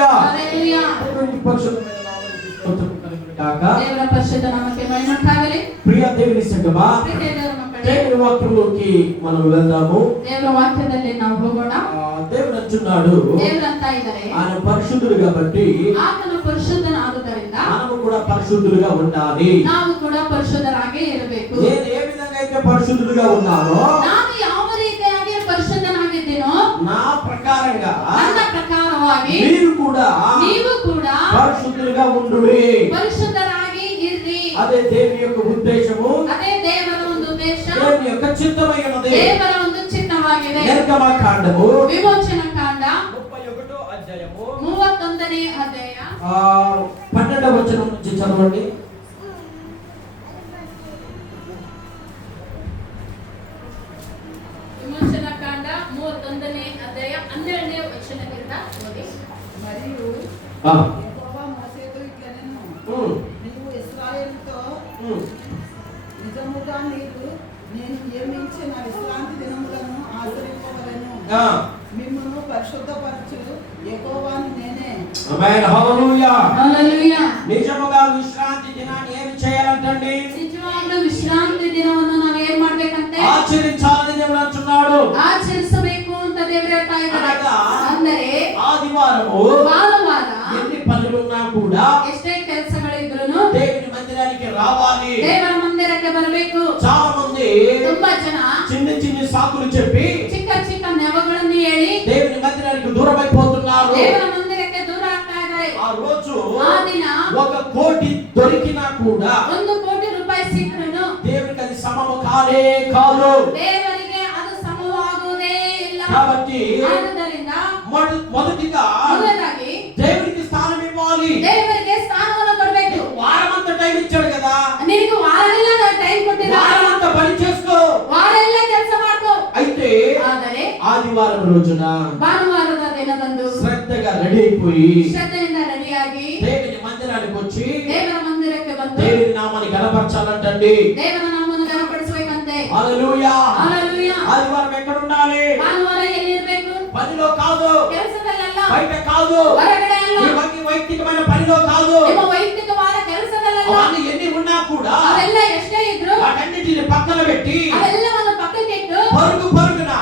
హల్లెలూయా హల్లెలూయా. దేవుని పరిశుద్ధమైన నామమునకు స్తోత్రం కలుగును గాక. ದೇವರ ಪರಿಶುದ್ಧ ನಾಮಕ್ಕೆ ಮಹಿಮೆಯಾಗಲಿ. ప్రియ దేవుని సంగమా, ಪ್ರೀತಿಯ ದೇವರ ಮಕ್ಕಳೇ, దేవుని వాక్యంలోకి మనం వెళ్దాము. ದೇವರ ವಾಕ್ಯದಲ್ಲಿ ನಾವು ಹೋಗೋಣ. దేవుడు అంటున్నాడు, ದೇವರು ಅಂತ ಇದ್ದಾರೆ, ఆయన పరిశుద్ధుడు కాబట్టి ಆತನು ಪರಿಶುದ್ಧನಾದುದರಿಂದ మనము కూడా పరిశుద్ధులుగా ఉండాలి. ನಾವು ಕೂಡ ಪರಿಶುದ್ಧರಾಗಿ ಇರಬೇಕು. నేను ఏ విధంగా అయితే పరిశుద్ధులుగా ఉన్నానో, ನಾನು ಯಾವ ರೀತಿಯಾಗಿ ಪರಿಶುದ್ಧನಾಗಿದ್ದೀನೋ నా ప్రకారంగా ನನ್ನ ಪ್ರಕಾರವಾಗಿ మీరు కూడా పరిశుద్ధులుగా ఉండుడి. ಪರಿಶುದ್ಧರಾಗಿ ಇರ್ರಿ. అదే దేవుని యొక్క ఉద్దేశము, ಅದೇ ದೇವರ ಒಂದು ಉದ್ದೇಶ, దేవుని యొక్క చిత్తమైనది. ದೇವರ ಒಂದು ಚಿತ್ತವಾಗಿದೆ. నిర్గమకాండము ವಿಮೋಚನ ಕಾಂಡ 31వ అధ్యాయము 31ನೇ ಅಧ್ಯಾಯ 12వ వచనం నుంచి చదవండి. ವಿಮೋಚನ ಕಾಂಡ 31ನೇ ಅಧ್ಯಾಯ 12ನೇ ವಚನದಿಂದ ಓದಿ. మరియు యెహోవా మోషేతో ఇట్లనెను, నీవు ఇశ్రాయేలుతో నిజముగా నేను నియమించిన విశ్రాంతి దినములను ఆచరింపవలెను. మిమ్మును పరిశుద్ధపరచు యెహోవాను నేనే. ఆమేన్. హల్లెలూయా. హల్లెలూయా. నిజముగా విశ్రాంతి దినాన్ని ఏమి చేయాలంటండి? ನಿಜವಾಗ್ಲೂ ವಿಶ್ರಾಂತಿ ದಿನವನ್ನು ನಾವು ಏನ್ ಮಾಡ್ಬೇಕಂತೆ? ఆచరించాలని దేవుడు అంటున్నాడు. ಆಚರಿಸಬೇಕು ಅಂತ ದೇವರು ಹೇಳ್ತಾ ಇದ್ದಾರೆ. ಅಂದರೆ ఆదివారము ಭಾನುವಾರ ఎన్ని పనులున్నా కూడా ಎಷ್ಟೇ ಕೆಲಸಗಳಿದ್ರೂ దేవుని మందిరానికి రావాలి. ದೇವರ ಮಂದಿರಕ್ಕೆ ಬರಬೇಕು. చాలా మంది ತುಂಬಾ ಜನ చిన్న చిన్న సాకులు చెప్పి ಚಿಕ್ಕ ಚಿಕ್ಕ ನೆವಗಳನ್ನು ಹೇಳಿ దేవుని మందిరానికి దూరం అయిపోతున్నారు. ದೇವರ ಮಂದಿರಕ್ಕೆ ದೂರ ಆಗ್ತಾ ಇದ್ದಾರೆ. ఆ రోజు ಆ ದಿನ 1 కోటి దొరికినా కూడా 1 ಕೋಟಿ ರೂಪಾಯಿ ಸಿಕ್ಕರೂ దేవునికి అది సమము కానే కాదు. ದೇವರಿಗೆ ಅದು ಸಮವಾಗುವುದೇ ಇಲ್ಲ. కాబట్టి ಆದ್ದರಿಂದ మొదటిగా ಮೊದಲಾಗಿ దేవునికి స్థానం ఇవ్వాలి. ದೇವರಿಗೆ ಸ್ಥಾನವನ್ನು ಕೊಡಬೇಕು. వారమంతా టైం ఇచ్చాడు కదా, ನಿನಗೆ ವಾರವೆಲ್ಲ ಟೈಮ್ ಕೊಟ್ಟಿಲ್ಲ, వారమంతా పని చేసుకో, ವಾರೆಲ್ಲ ಕೆಲಸ ಮಾಡ್ಕೋ. అయితే ಆದರೆ ఆదివారం రోజున ಭಾನುವಾರದ ದಿನದಂದು శ్రద్ధగా రెడీ అయిపోయి ಶ್ರದ್ಧೆಯಿಂದ ರೆಡಿಯಾಗಿ దేవుని మందిరానికి వచ్చి ದೇವರ ಮಂದಿರಕ್ಕೆ ಬಂದು దేవుని నామాన్ని గణపరచాలంటండి. ದೇವರ ನಾಮವನ್ನು ಘನಪಡಿಸಬೇಕಂತೆ. హల్లెలూయా. హల్లెలూయా. ఆదివారం ఎక్కడ ఉండాలి? ಭಾನುವಾರ ಎಲ್ಲಿ ಇರಬೇಕು? పనిలో కాదు, ಕೆಲಸದಲ್ಲ, బయట కాదు, ಹೊರಗಡೆ ಅಲ್ಲ, ఈ వైಯಕ್తికమైన పనిలో కాదు. ನಿಮ್ಮ ವೈಯಕ್ತಿಕವಾದ ಕೆಲಸದಲ್ಲ. అవన్నీ ఎన్ని ఉన్నా కూడా ಅವೆಲ್ಲ ಎಷ್ಟೇ ಇದ್ರು వాటన్నిటిని పక్కన పెట్టి ಅವೆಲ್ಲವನ್ನು ಪಕ್ಕಕ್ಕೆ ಇಟ್ಟು పరుగున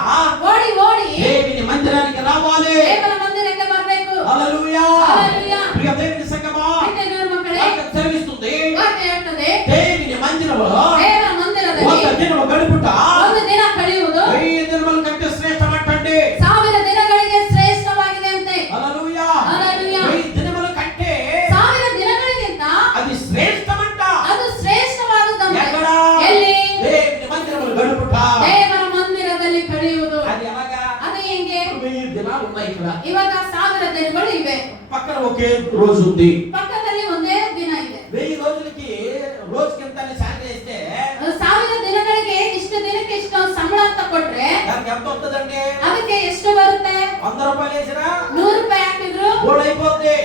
ಓಡಿ దేవుని మందిరానికి రావాలి. ದೇವರ ಮಂದಿರಕ್ಕೆ ಬರಬೇಕು. హల్లెలూయా. హల్లెలూయా. ప్రియ దేవుని సంగమా, ದೇವರ ಮಕ್ಕಳೇ, వాక్యం సెలవిస్తుంది, ವಾಕ್ಯ ಹೇಳ್ತದೆ, దేవుని మందిరములో ದೇವರ ಮಂದಿರದಲ್ಲಿ ఒక దినము గడుపుట ಒಂದು ದಿನ ಕಳೆಯುವುದು 1000 దినముల కంటే శ్రేష్టమంటండి. 1000 ದಿನಗಳಿಗೆ ಶ್ರೇಷ್ಠವಾಗಿದೆ ಅಂತೆ. హల్లెలూయా. హల్లెలూయా. 1000 దినముల కంటే 1000 ದಿನಗಳಿಗಿಂತ అది శ్రేష్టమంట. ಅದು ಶ್ರೇಷ್ಠವಾದುದಂತೆ. ఎక్కడ? ಎಲ್ಲಿ? దేవుని మందిరములో గడుపుట. ದೇವರ ಮಂದಿರದಲ್ಲಿ ಕಳೆಯುವುದು. అది ఎలాగా? ಅದು ಹೆಂಗೆ? 1000 దినాలు ఉన్నాయి ఇక్కడ. ಇವಾಗ 1000 ದಿನಗಳು ಇವೆ. పక్కన ఒకే రోజు ఉంది. ಪಕ್ಕದಲ್ಲಿ ಒಂದೇ ದಿನ ಇದೆ. 1000 రోజులకి రోజుకి ఎంత శాలరీ ఇస్తే 1000 ದಿನಗಳಿಗೆ ಇಷ್ಟು ದಿನಕ್ಕೆ ಇಷ್ಟು ಸಂಬಳ ಅಂತ ಕೊಟ್ರೆ దానికి ఎంత వస్తుందండి? ಅದಕ್ಕೆ ಎಷ್ಟು ಬರುತ್ತೆ? 100 రూపాయలు వేసినా 100 ರೂಪಾಯಿ ಹಾಕಿದ್ರು గోడ అయిపోద్ది.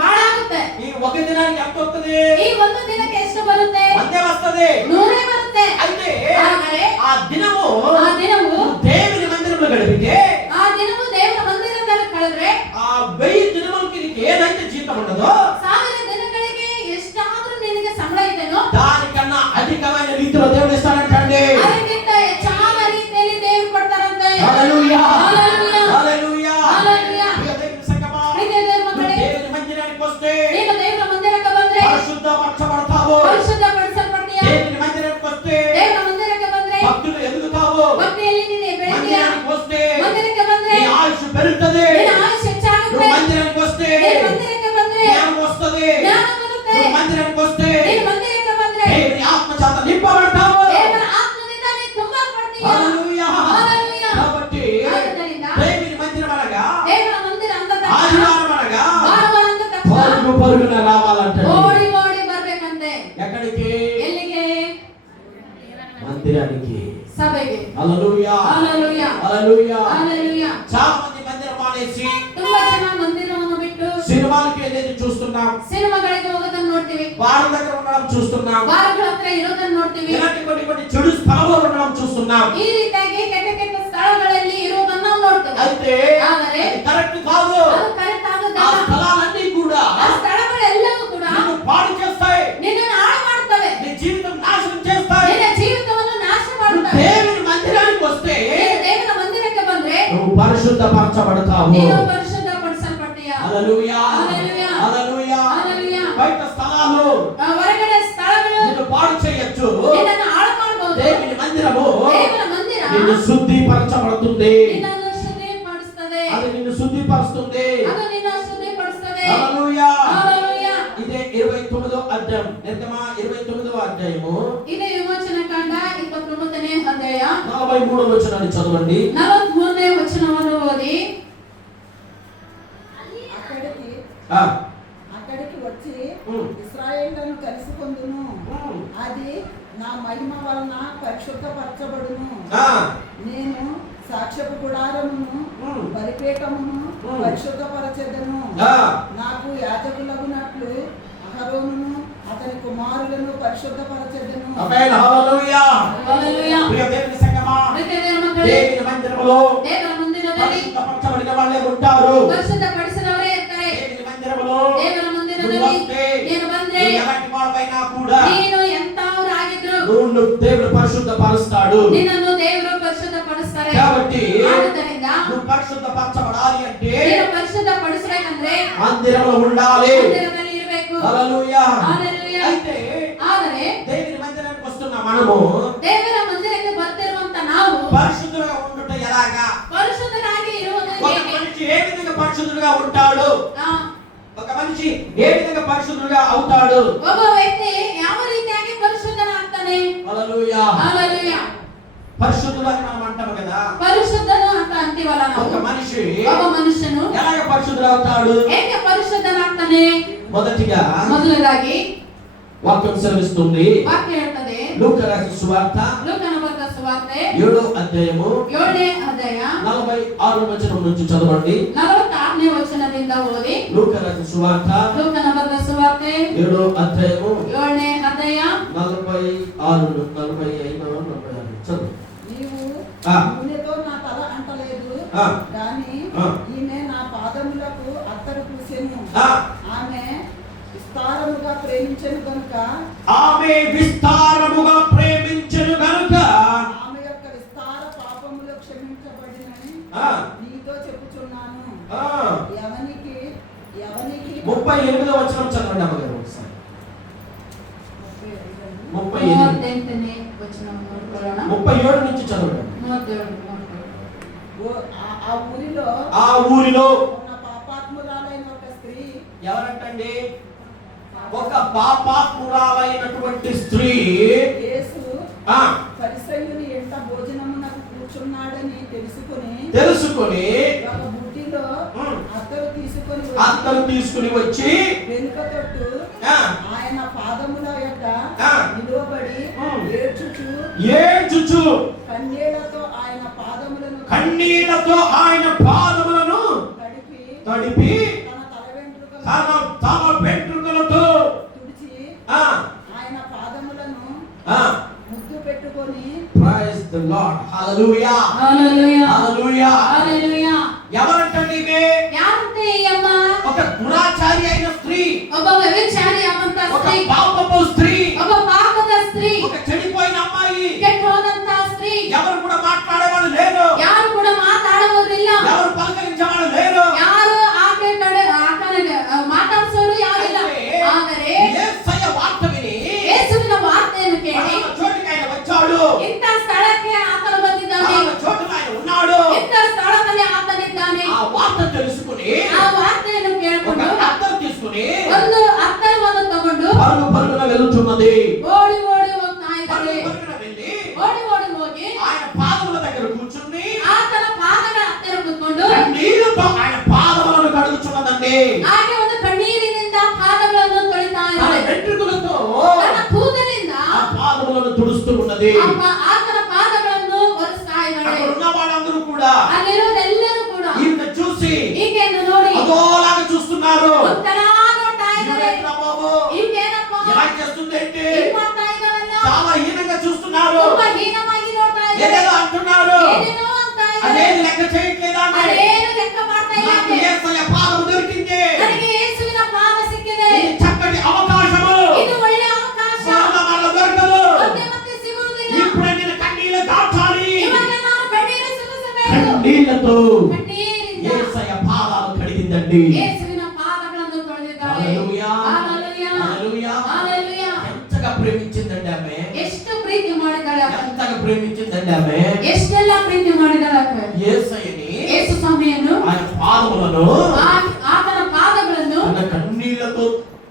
ಬಹಳ ಆಗುತ್ತೆ. ఈ ఒక దినానికి ఎంత వస్తుంది? ಈ ಒಂದು ದಿನಕ್ಕೆ ಎಷ್ಟು ಬರುತ್ತೆ? అంతే వస్తది. 100 ಬರುತ್ತೆ. అయితే ಆದರೆ ఆ దినము దేవుని మందిరంలో గడిపితే ಆ ದಿನವು ದೇವರ ಮಂದಿರದಲ್ಲಿ ಕಳೆದ್ರೆ ఆ 1000 దినములకి నీకు ఏదైతే జీతం ఉండదో 1000 ದಿನಗಳಿಗೆ ಎಷ್ಟಾದ್ರೂ ನಿನಗೆ ಸಂಬಳ ಇದೆನೋ దానికన్నా అధికమైన రీతిలో దేవుడు ఇస్తాడంటండి. ಅದಕ್ಕಿಂತ ಹೆಚ್ಚಾದ ರೀತಿಯಲ್ಲಿ ದೇವರು ಕೊಡ್ತಾರಂತೆ. హల్లెలూయా. హల్లెలూయా. హల్లెలూయా. హల్లెలూయా. ప్రియ దేవుని సంగమా, ప్రియ దేవుని మಕ್ಕಳೇ, దేవుని మందిరానికి వస్తే ನೀನು ದೇವರ ಮಂದಿರಕ್ಕೆ ಬಂದ್ರೆ పరిశుద్ధపరచబడతావు. ಪರಿಶುದ್ಧಪಡಿಸಲ್ಪಡ್ತೀಯ. దేవుని మందిరానికి వస్తే ದೇವರ ಮಂದಿರಕ್ಕೆ ಬಂದ್ರೆ భక్తులు ఎదుగుతావు. ಭಕ್ತಿಯಲ್ಲಿ ನೀನು ಬೆಳೆತೀಯ. మందిరానికి వస్తే ಮಂದಿರಕ್ಕೆ ಬಂದ್ರೆ నీ ఆయుష్ పెరుగుతది. ನಿನ್ನ ಆಯುಷ್ಯ ಹೆಚ್ಚಾಗುತ್ತೆ. నువ్వు మందిరానికి వస్తే ನೀನು ಮಂದಿರಕ್ಕೆ ಬಂದ್ರೆ జ్ఞానం వస్తది. ಜ್ಞಾನ ಬರುತ್ತೆ. నువ్వు మందిరానికి వస్తే ನೀನು ಮಂದಿರಕ್ಕೆ ಬಂದ್ರೆ దేవుని ఆత్మ చేత నింపబడతావు. ದೇವರ ಆತ್ಮದಿಂದ ನೀನು ತುಂಬಲ್ಪಡ್ತೀಯ. హల్లెలూయా. హల్లెలూయా. కాబట్టి ಆದ್ದರಿಂದ దేవుని మందిరం అనగా ದೇವರ ಮಂದಿರ ಅಂದ ತಕ್ಷಣ ఆదివారం అనగా ಭಾನುವಾರ ಅಂದ ತಕ್ಷಣ పరుగున రావాలంటే ಓಡಿ ಬರ್ಬೇಕಂತೆ. ఎక్కడికి? ಎಲ್ಲಿಗೆ? మందిరానికి. ಸಭೆಗೆ. హల్లెలూయా. హల్లెలూయా. హల్లెలూయా. హల్లెలూయా. చాలా మంది మందిరం మానేసి ತುಂಬಾ ಜನ ಮಂದಿರವನ್ನು ಬಿಟ್ಟು సినిమాలకి వెళ్ళేది చూస్తున్నాం. ಸಿನಿಮಾಗಳಿಗೆ ಹೋಗೋದನ್ನ ನೋಡ್ತೀವಿ. వారి దగ్గర ఉండడం చూస్తున్నాం. ಬಾರ್ಗಳ ಹತ್ರ ಇರೋದನ್ನ ನೋಡ್ತೀವಿ. ఇలాంటి కొన్ని చెడు స్థలాల్లో ఉండడం చూస్తున్నాం. ಈ ರೀತಿಯಾಗಿ ಕೆಟ್ಟ ಕೆಟ್ಟ ಸ್ಥಳಗಳಲ್ಲಿ ಇರೋದನ್ನ ನಾವು ನೋಡ್ತೀವಿ. అయితే ಆದರೆ అది కరెక్ట్ కాదు. ಅದು ಕರೆಕ್ಟ್ ఆ ಆಗೋದಿಲ್ಲ. స్థలాల పరిశుద్ధపరచబడతావు. ನೀನು ಪರಿಶುದ್ಧಪಡಿಸಲ್ಪಟ್ಟೀಯ. హల్లెలూయా హల్లెలూయా. హల్లెలూయా. హల్లెలూయా. బయట స్థలాలు ಹೊರಗಡೆ ಸ್ಥಳಗಳು నిన్ను పాడు చేయొచ్చు. ನಿನ್ನನ್ನು ಹಾಳು ಮಾಡಬಹುದು. దేవుని మందిరము ದೇವರ ಮಂದಿರ నిన్ను శుద్ధిపరచబడుతుంది. ನಿನ್ನನ್ನು ಶುದ್ಧಿಪಡಿಸುತ್ತದೆ. అది నిన్ను శుద్ధిపరుస్తుంది. ಅದು ನಿನ್ನ ಶುದ್ಧಿಪಡಿಸುತ್ತದೆ. హల్లెలూయా. హల్లెలూయా. ఇదే 29వ అధ్యాయం. నిర్గమా 29వ అధ్యాయము ಇದು ವಿಮೋಚನ ಕಾಂಡ 29ನೇ ಅಧ್ಯಾಯ 43వ వచనాన్ని చదవండి. 43ನೇ ವಚನವನ್ನು ಓದಿ. అక్కడికి ఆ అక్కడికి వచ్చి ఉమ్. ఇశ్రాయేలును కలుసుకొందును. ఉమ్. అది నా మహిమ వలన పరిశుద్ధపరచబడును. ఆ నేను సాక్ష్యపు గుడారమును ఉమ్. బలిపీఠమును ఉమ్. పరిశుద్ధపరచెదను. ఆ నాకు యాజకులగునట్లు అహరోనును అతని కుమారులను పరిశుద్ధపరచెదను. ఆమేన్. హల్లెలూయా. హల్లెలూయా. ప్రియ దేవుని సంగమా, ಪ್ರೀತಿಯ ಮಕ್ಕಳೇ, దేవుని మందిరములో ದೇವರ ಮಂದಿರದಲ್ಲಿ పరిశుద్ధపరచబడిన వాళ్ళే ఉంటారు. ಪರಿಶುದ್ಧಪಡಿಸಿದವರೇ ಇರ್ತಾರೆ. దేవుని మందిరములో ದೇವರ నువ్వు ಮಂದಿರದಲ್ಲಿ వస్తే ನೀನು ಬಂದ್ರೆ నువ్వు ఎలాంటి వాడవైనా కూడా ನೀನು ಎಂತವರಾಗಿದ್ರು నువ్వు దేవుడు పరిశుద్ధపరుస్తాడు. ನಿನ್ನನ್ನು ದೇವರು ಪರಿಶುದ್ಧಪಡಿಸ್ತಾರೆ. కాబట్టి ಆದ್ದರಿಂದ నువ్వు పరిశుద్ధపరచబడాలి అంటే ನೀನು ಪರಿಶುದ್ಧಪಡಿಸಬೇಕಂದ್ರೆ మందిరంలో ఉండాలి. ಮಂದಿರದಲ್ಲಿ ಇರಬೇಕು. హల్లెలూయా. హల్లెలూయా. అయితే ಆದರೆ దేవుని మందిరానికి వస్తున్న మనము ದೇವರ ಮಂದಿರಕ್ಕೆ ಬರ್ತಿರುವಂತ ನಾವು పరిశుద్ధులుగా ఉండుట ఎలాగా? ಪರಿಶುದ್ಧರಾಗಿ ಇರುವುದು ఒక ಹೇಗೆ? మనిషి ఏ విధంగా పరిశుద్ధుడుగా ఉంటాడు? ಆ, ఒక మనిషి ఏ విధంగా పరిశుద్ధుడుగా అవుతాడు? ಒಬ್ಬ ವ್ಯಕ್ತಿ ಯಾವ ರೀತಿಯಾಗಿ ಪರಿಶುದ್ಧನಾಗ್ತಾನೆ? హల్లెలూయా. హల్లెలూయా. పరిశుద్ధుడు అని మనం అంటాము కదా. ಪರಿಶುದ್ಧನು ಅಂತ ಅಂತೀವಲ್ಲ ನಾವು. ఒక మనిషి ಒಬ್ಬ ಮನುಷ್ಯನು ఎలాగ పరిశుద్ధుడు అవుతాడు? ಹೇಗೆ ಪರಿಶುದ್ಧನಾಗ್ತಾನೆ? మొదటిగా ಮೊದಲದಾಗಿ వాక్యం సెలవిస్తుంది. ವಾಕ್ಯ ಹೇಳ್ತದೆ. లూకా రాసిన సువార్త ಲೂಕನ ಬರೆದ ಸುವಾರ್ತೆ 7వ అధ్యాయము 7ನೇ ಅಧ್ಯಾಯ 46వ వచనం నుంచి చదవండి. 46ನೇ ವಚನದಿಂದ ಓದಿ. లూకా రాసిన సువార్త ಲೂಕನ ಬರೆದ ಸುವಾರ್ತೆ 7వ అధ్యాయము 7ನೇ ಅಧ್ಯಾಯ 46 45 46 చదువు. నీవు ఆ. నూనెతో నా తల అంటలేదు, ఆ. కానీ ఆ. ఈమె నా పాదములకు అత్తరు పూసెను. ఆ. ఆమె విస్తారముగా ప్రేమించెను కనుక ఆమె విస్తారముగా ప్రేమించెను గనుక ఆమె యొక్క విస్తార పాపములు క్షమించబడినని ఆ. నీతో చెప్పుచున్నాను. ఆ. ఎవనికి 38వ వచనం చదవండి అమ్మగారు ఒకసారి. 38 38ನೇ ವಚನವನ್ನು ನೋಡೋಣ. 37 నుంచి చదవండి. 37 ఆ ఊరిలో ఆ ఊరిలో ఉన్న పాపాత్మురాలైన ఒక స్త్రీ ఎవరంటండి? ఒక పాపాత్మురాలైనటువంటి స్త్రీ యేసు ఆ పరిసయ్యుని ఎంట భోజనమునకు కూర్చున్నాడని తెలుసుకొని ఒక బుడ్డిలో అత్తరు తీసుకుని వచ్చి వెనుక తట్టు ఆయన పాదముల యొక్క నిలువబడి ఏడ్చుచు కన్నీళ్లతో ఆయన పాదములను తడిపి తన తన వెంట్రుకలతో తుడిచి ఆయన పాదములను ముద్దు పెట్టుకొని ప్రైజ్ ది లార్డ్ హల్లెలూయా హల్లెలూయా హల్లెలూయా హల్లెలూయా. ఎవరంటండి ఇవే? ಯಾರಂತೆ ಈ ಅಮ್ಮ? ఒక దురాచారి అయిన స్త్రీ, ಒಬ್ಬ ವ್ಯಭಿಚಾರಿ ಆದಂತ ఒక ಸ್ತ್ರೀ, పాపపు స్త్రీ, ಒಬ್ಬ ಪಾಪದ ಸ್ತ್ರೀ, ఒక చెడిపోయిన అమ్మాయి. ಕೆಟ್ಟು ಹೋದಂತ ಸ್ತ್ರೀ. ఎవరు కూడా మాట్లాడేవాళ్ళు లేరు, ಯಾರು ಕೂಡ ಮಾತಾಡುವುದಿಲ್ಲ, ఎవరు పలకరించేవాళ్ళు లేరు, ಯಾರು ಆಕೆ ಕಡೆ ಆತನಿಗೆ ಮಾತಾಡಿಸೋರು ಯಾರಿಲ್ಲ. ಆದರೆ యేసయ్య వార్త విని ಯೇಸುವಿನ ವಾರ್ತೆಯನ್ನು ಕೇಳಿ పలానా చోటికి ఆయన వచ్చాడు, ಇಂಥ ಸ್ಥಳಕ್ಕೆ ಆತನು ಬಂದಿದ್ದಾನೆ, పలానా చోటున ఆయన ఉన్నాడు, ಇಂಥ ಸ್ಥಳದಲ್ಲಿ ಆತನಿದ್ದಾನೆ. ఆ వార్త తెలుసుకుని ಆ ವಾರ್ತೆಯನ್ನು ఒక ಕೇಳಿಕೊಂಡು అర్థం తీసుకుని ಒಂದು ಅರ್ಥವನ್ನು ತಗೊಂಡು పరుగు పరుగున వెళ్తున్నది. ಓಡಿ ಓಡಿ ಹೋಗ್ತಾ ಇದ್ದಾರೆ. పరుగున వెళ్ళి ಓಡಿ ಓಡಿ ಹೋಗಿ ఆయన పాదముల దగ్గర కూర్చుని ಆತನ ಪಾದಗಳ ಹತ್ತಿರ ಕೂತ್ಕೊಂಡು నీళ్లతో ఆయన పాదములను కడుగుచున్నదండి. ಹಾಗೆ ಒಂದು ಕಣ್ಣೀರಿನಿಂದ ಪಾದಗಳನ್ನು ತೊಳಿತಾ తన ಇದ್ದಾರೆ. వెంట్రుకలతో ತನ್ನ ಕೂದಲಿಂದ ఆ పాదములను తుడుస్తూ ఉన్నది. ಆತನ ಪಾದಗಳನ್ನು ಒರೆಸ್ತಾ ಇದ್ದಾಳೆ. అక్కడ ఉన్న వాళ్ళందరూ కూడా ಅಲ್ಲಿರೋದೆಲ್ಲರೂ ಕೂಡ ఈయన చూసి ಈಕೆಯನ್ನು ನೋಡಿ అదోలాగా చూస్తున్నారు. ಒಂಥರ ನೋಡ್ತಾ ಇದ್ದಾರೆ. ఇదేంట్రా బాబు, ಈಕೆನಪ್ಪ ఇలా చేస్తుందేంటి? ಏನ್ ಮಾಡ್ತಾ ಇದ್ದಾಳಲ್ಲ? చాలా హీనంగా చూస్తున్నారు, ತುಂಬಾ ಹೀನವಾಗಿ ನೋಡ್ತಾ ಇದ್ದಾರೆ. ఏదేదో అంటున్నారు, ಏನೇನೋ ಅಂತ ಇದ್ದಾರೆ. అదేది లెక్క చేయట్లేదా? ಅದೇನು ಲೆಕ್ಕ ಮಾಡ್ತಾ నాకు ಇಲ್ಲ. యేసయ్య పాదము దొరికింది, ನನಗೆ ಯೇಸುವಿನ ಪಾದ ಸಿಕ್ಕಿದೆ. ఇది చక్కటి అవకాశము, ಇದು ಒಳ್ಳೆ ಅವಕಾಶ. మరల దొరకదు. ಮತ್ತೆ ಮತ್ತೆ ಸಿಗುವುದಿಲ್ಲ. ఇప్పుడే నేను కన్నీళ్లు దాచాలి, ಇವಾಗ ನಾನು ಕಣ್ಣೀರು ಸುರಿಸಬೇಕು. కన్నీళ్లతో ತೊಳೆದಿದ್ದಂడి. ಯೇಸುವಿನ ಪಾದಗಳನ್ನು ತೊಳೆದಿದ್ದಾಳೆ. హల్లెలూయా. హల్లెలూయా. హల్లెలూయా. హల్లెలూయా. ఎంతగా ప్రేమించిందండి ఆమె. ಎಷ್ಟು ಪ್ರೀತಿ ಮಾಡಿದಾಳೆ ಆಕೆ. ఎంతగా ప్రేమించిందండి ఆమె. ಎಷ್ಟೆಲ್ಲ ಪ್ರೀತಿ ಮಾಡಿದಾಳೆ ಆಕೆ. యేసయ్యని, ಯೇಸು ಸ್ವಾಮಿಯನ್ನು, ఆయన పాదములను ಆತನ ಪಾದಗಳನ್ನು తన కన్నీళ్లతో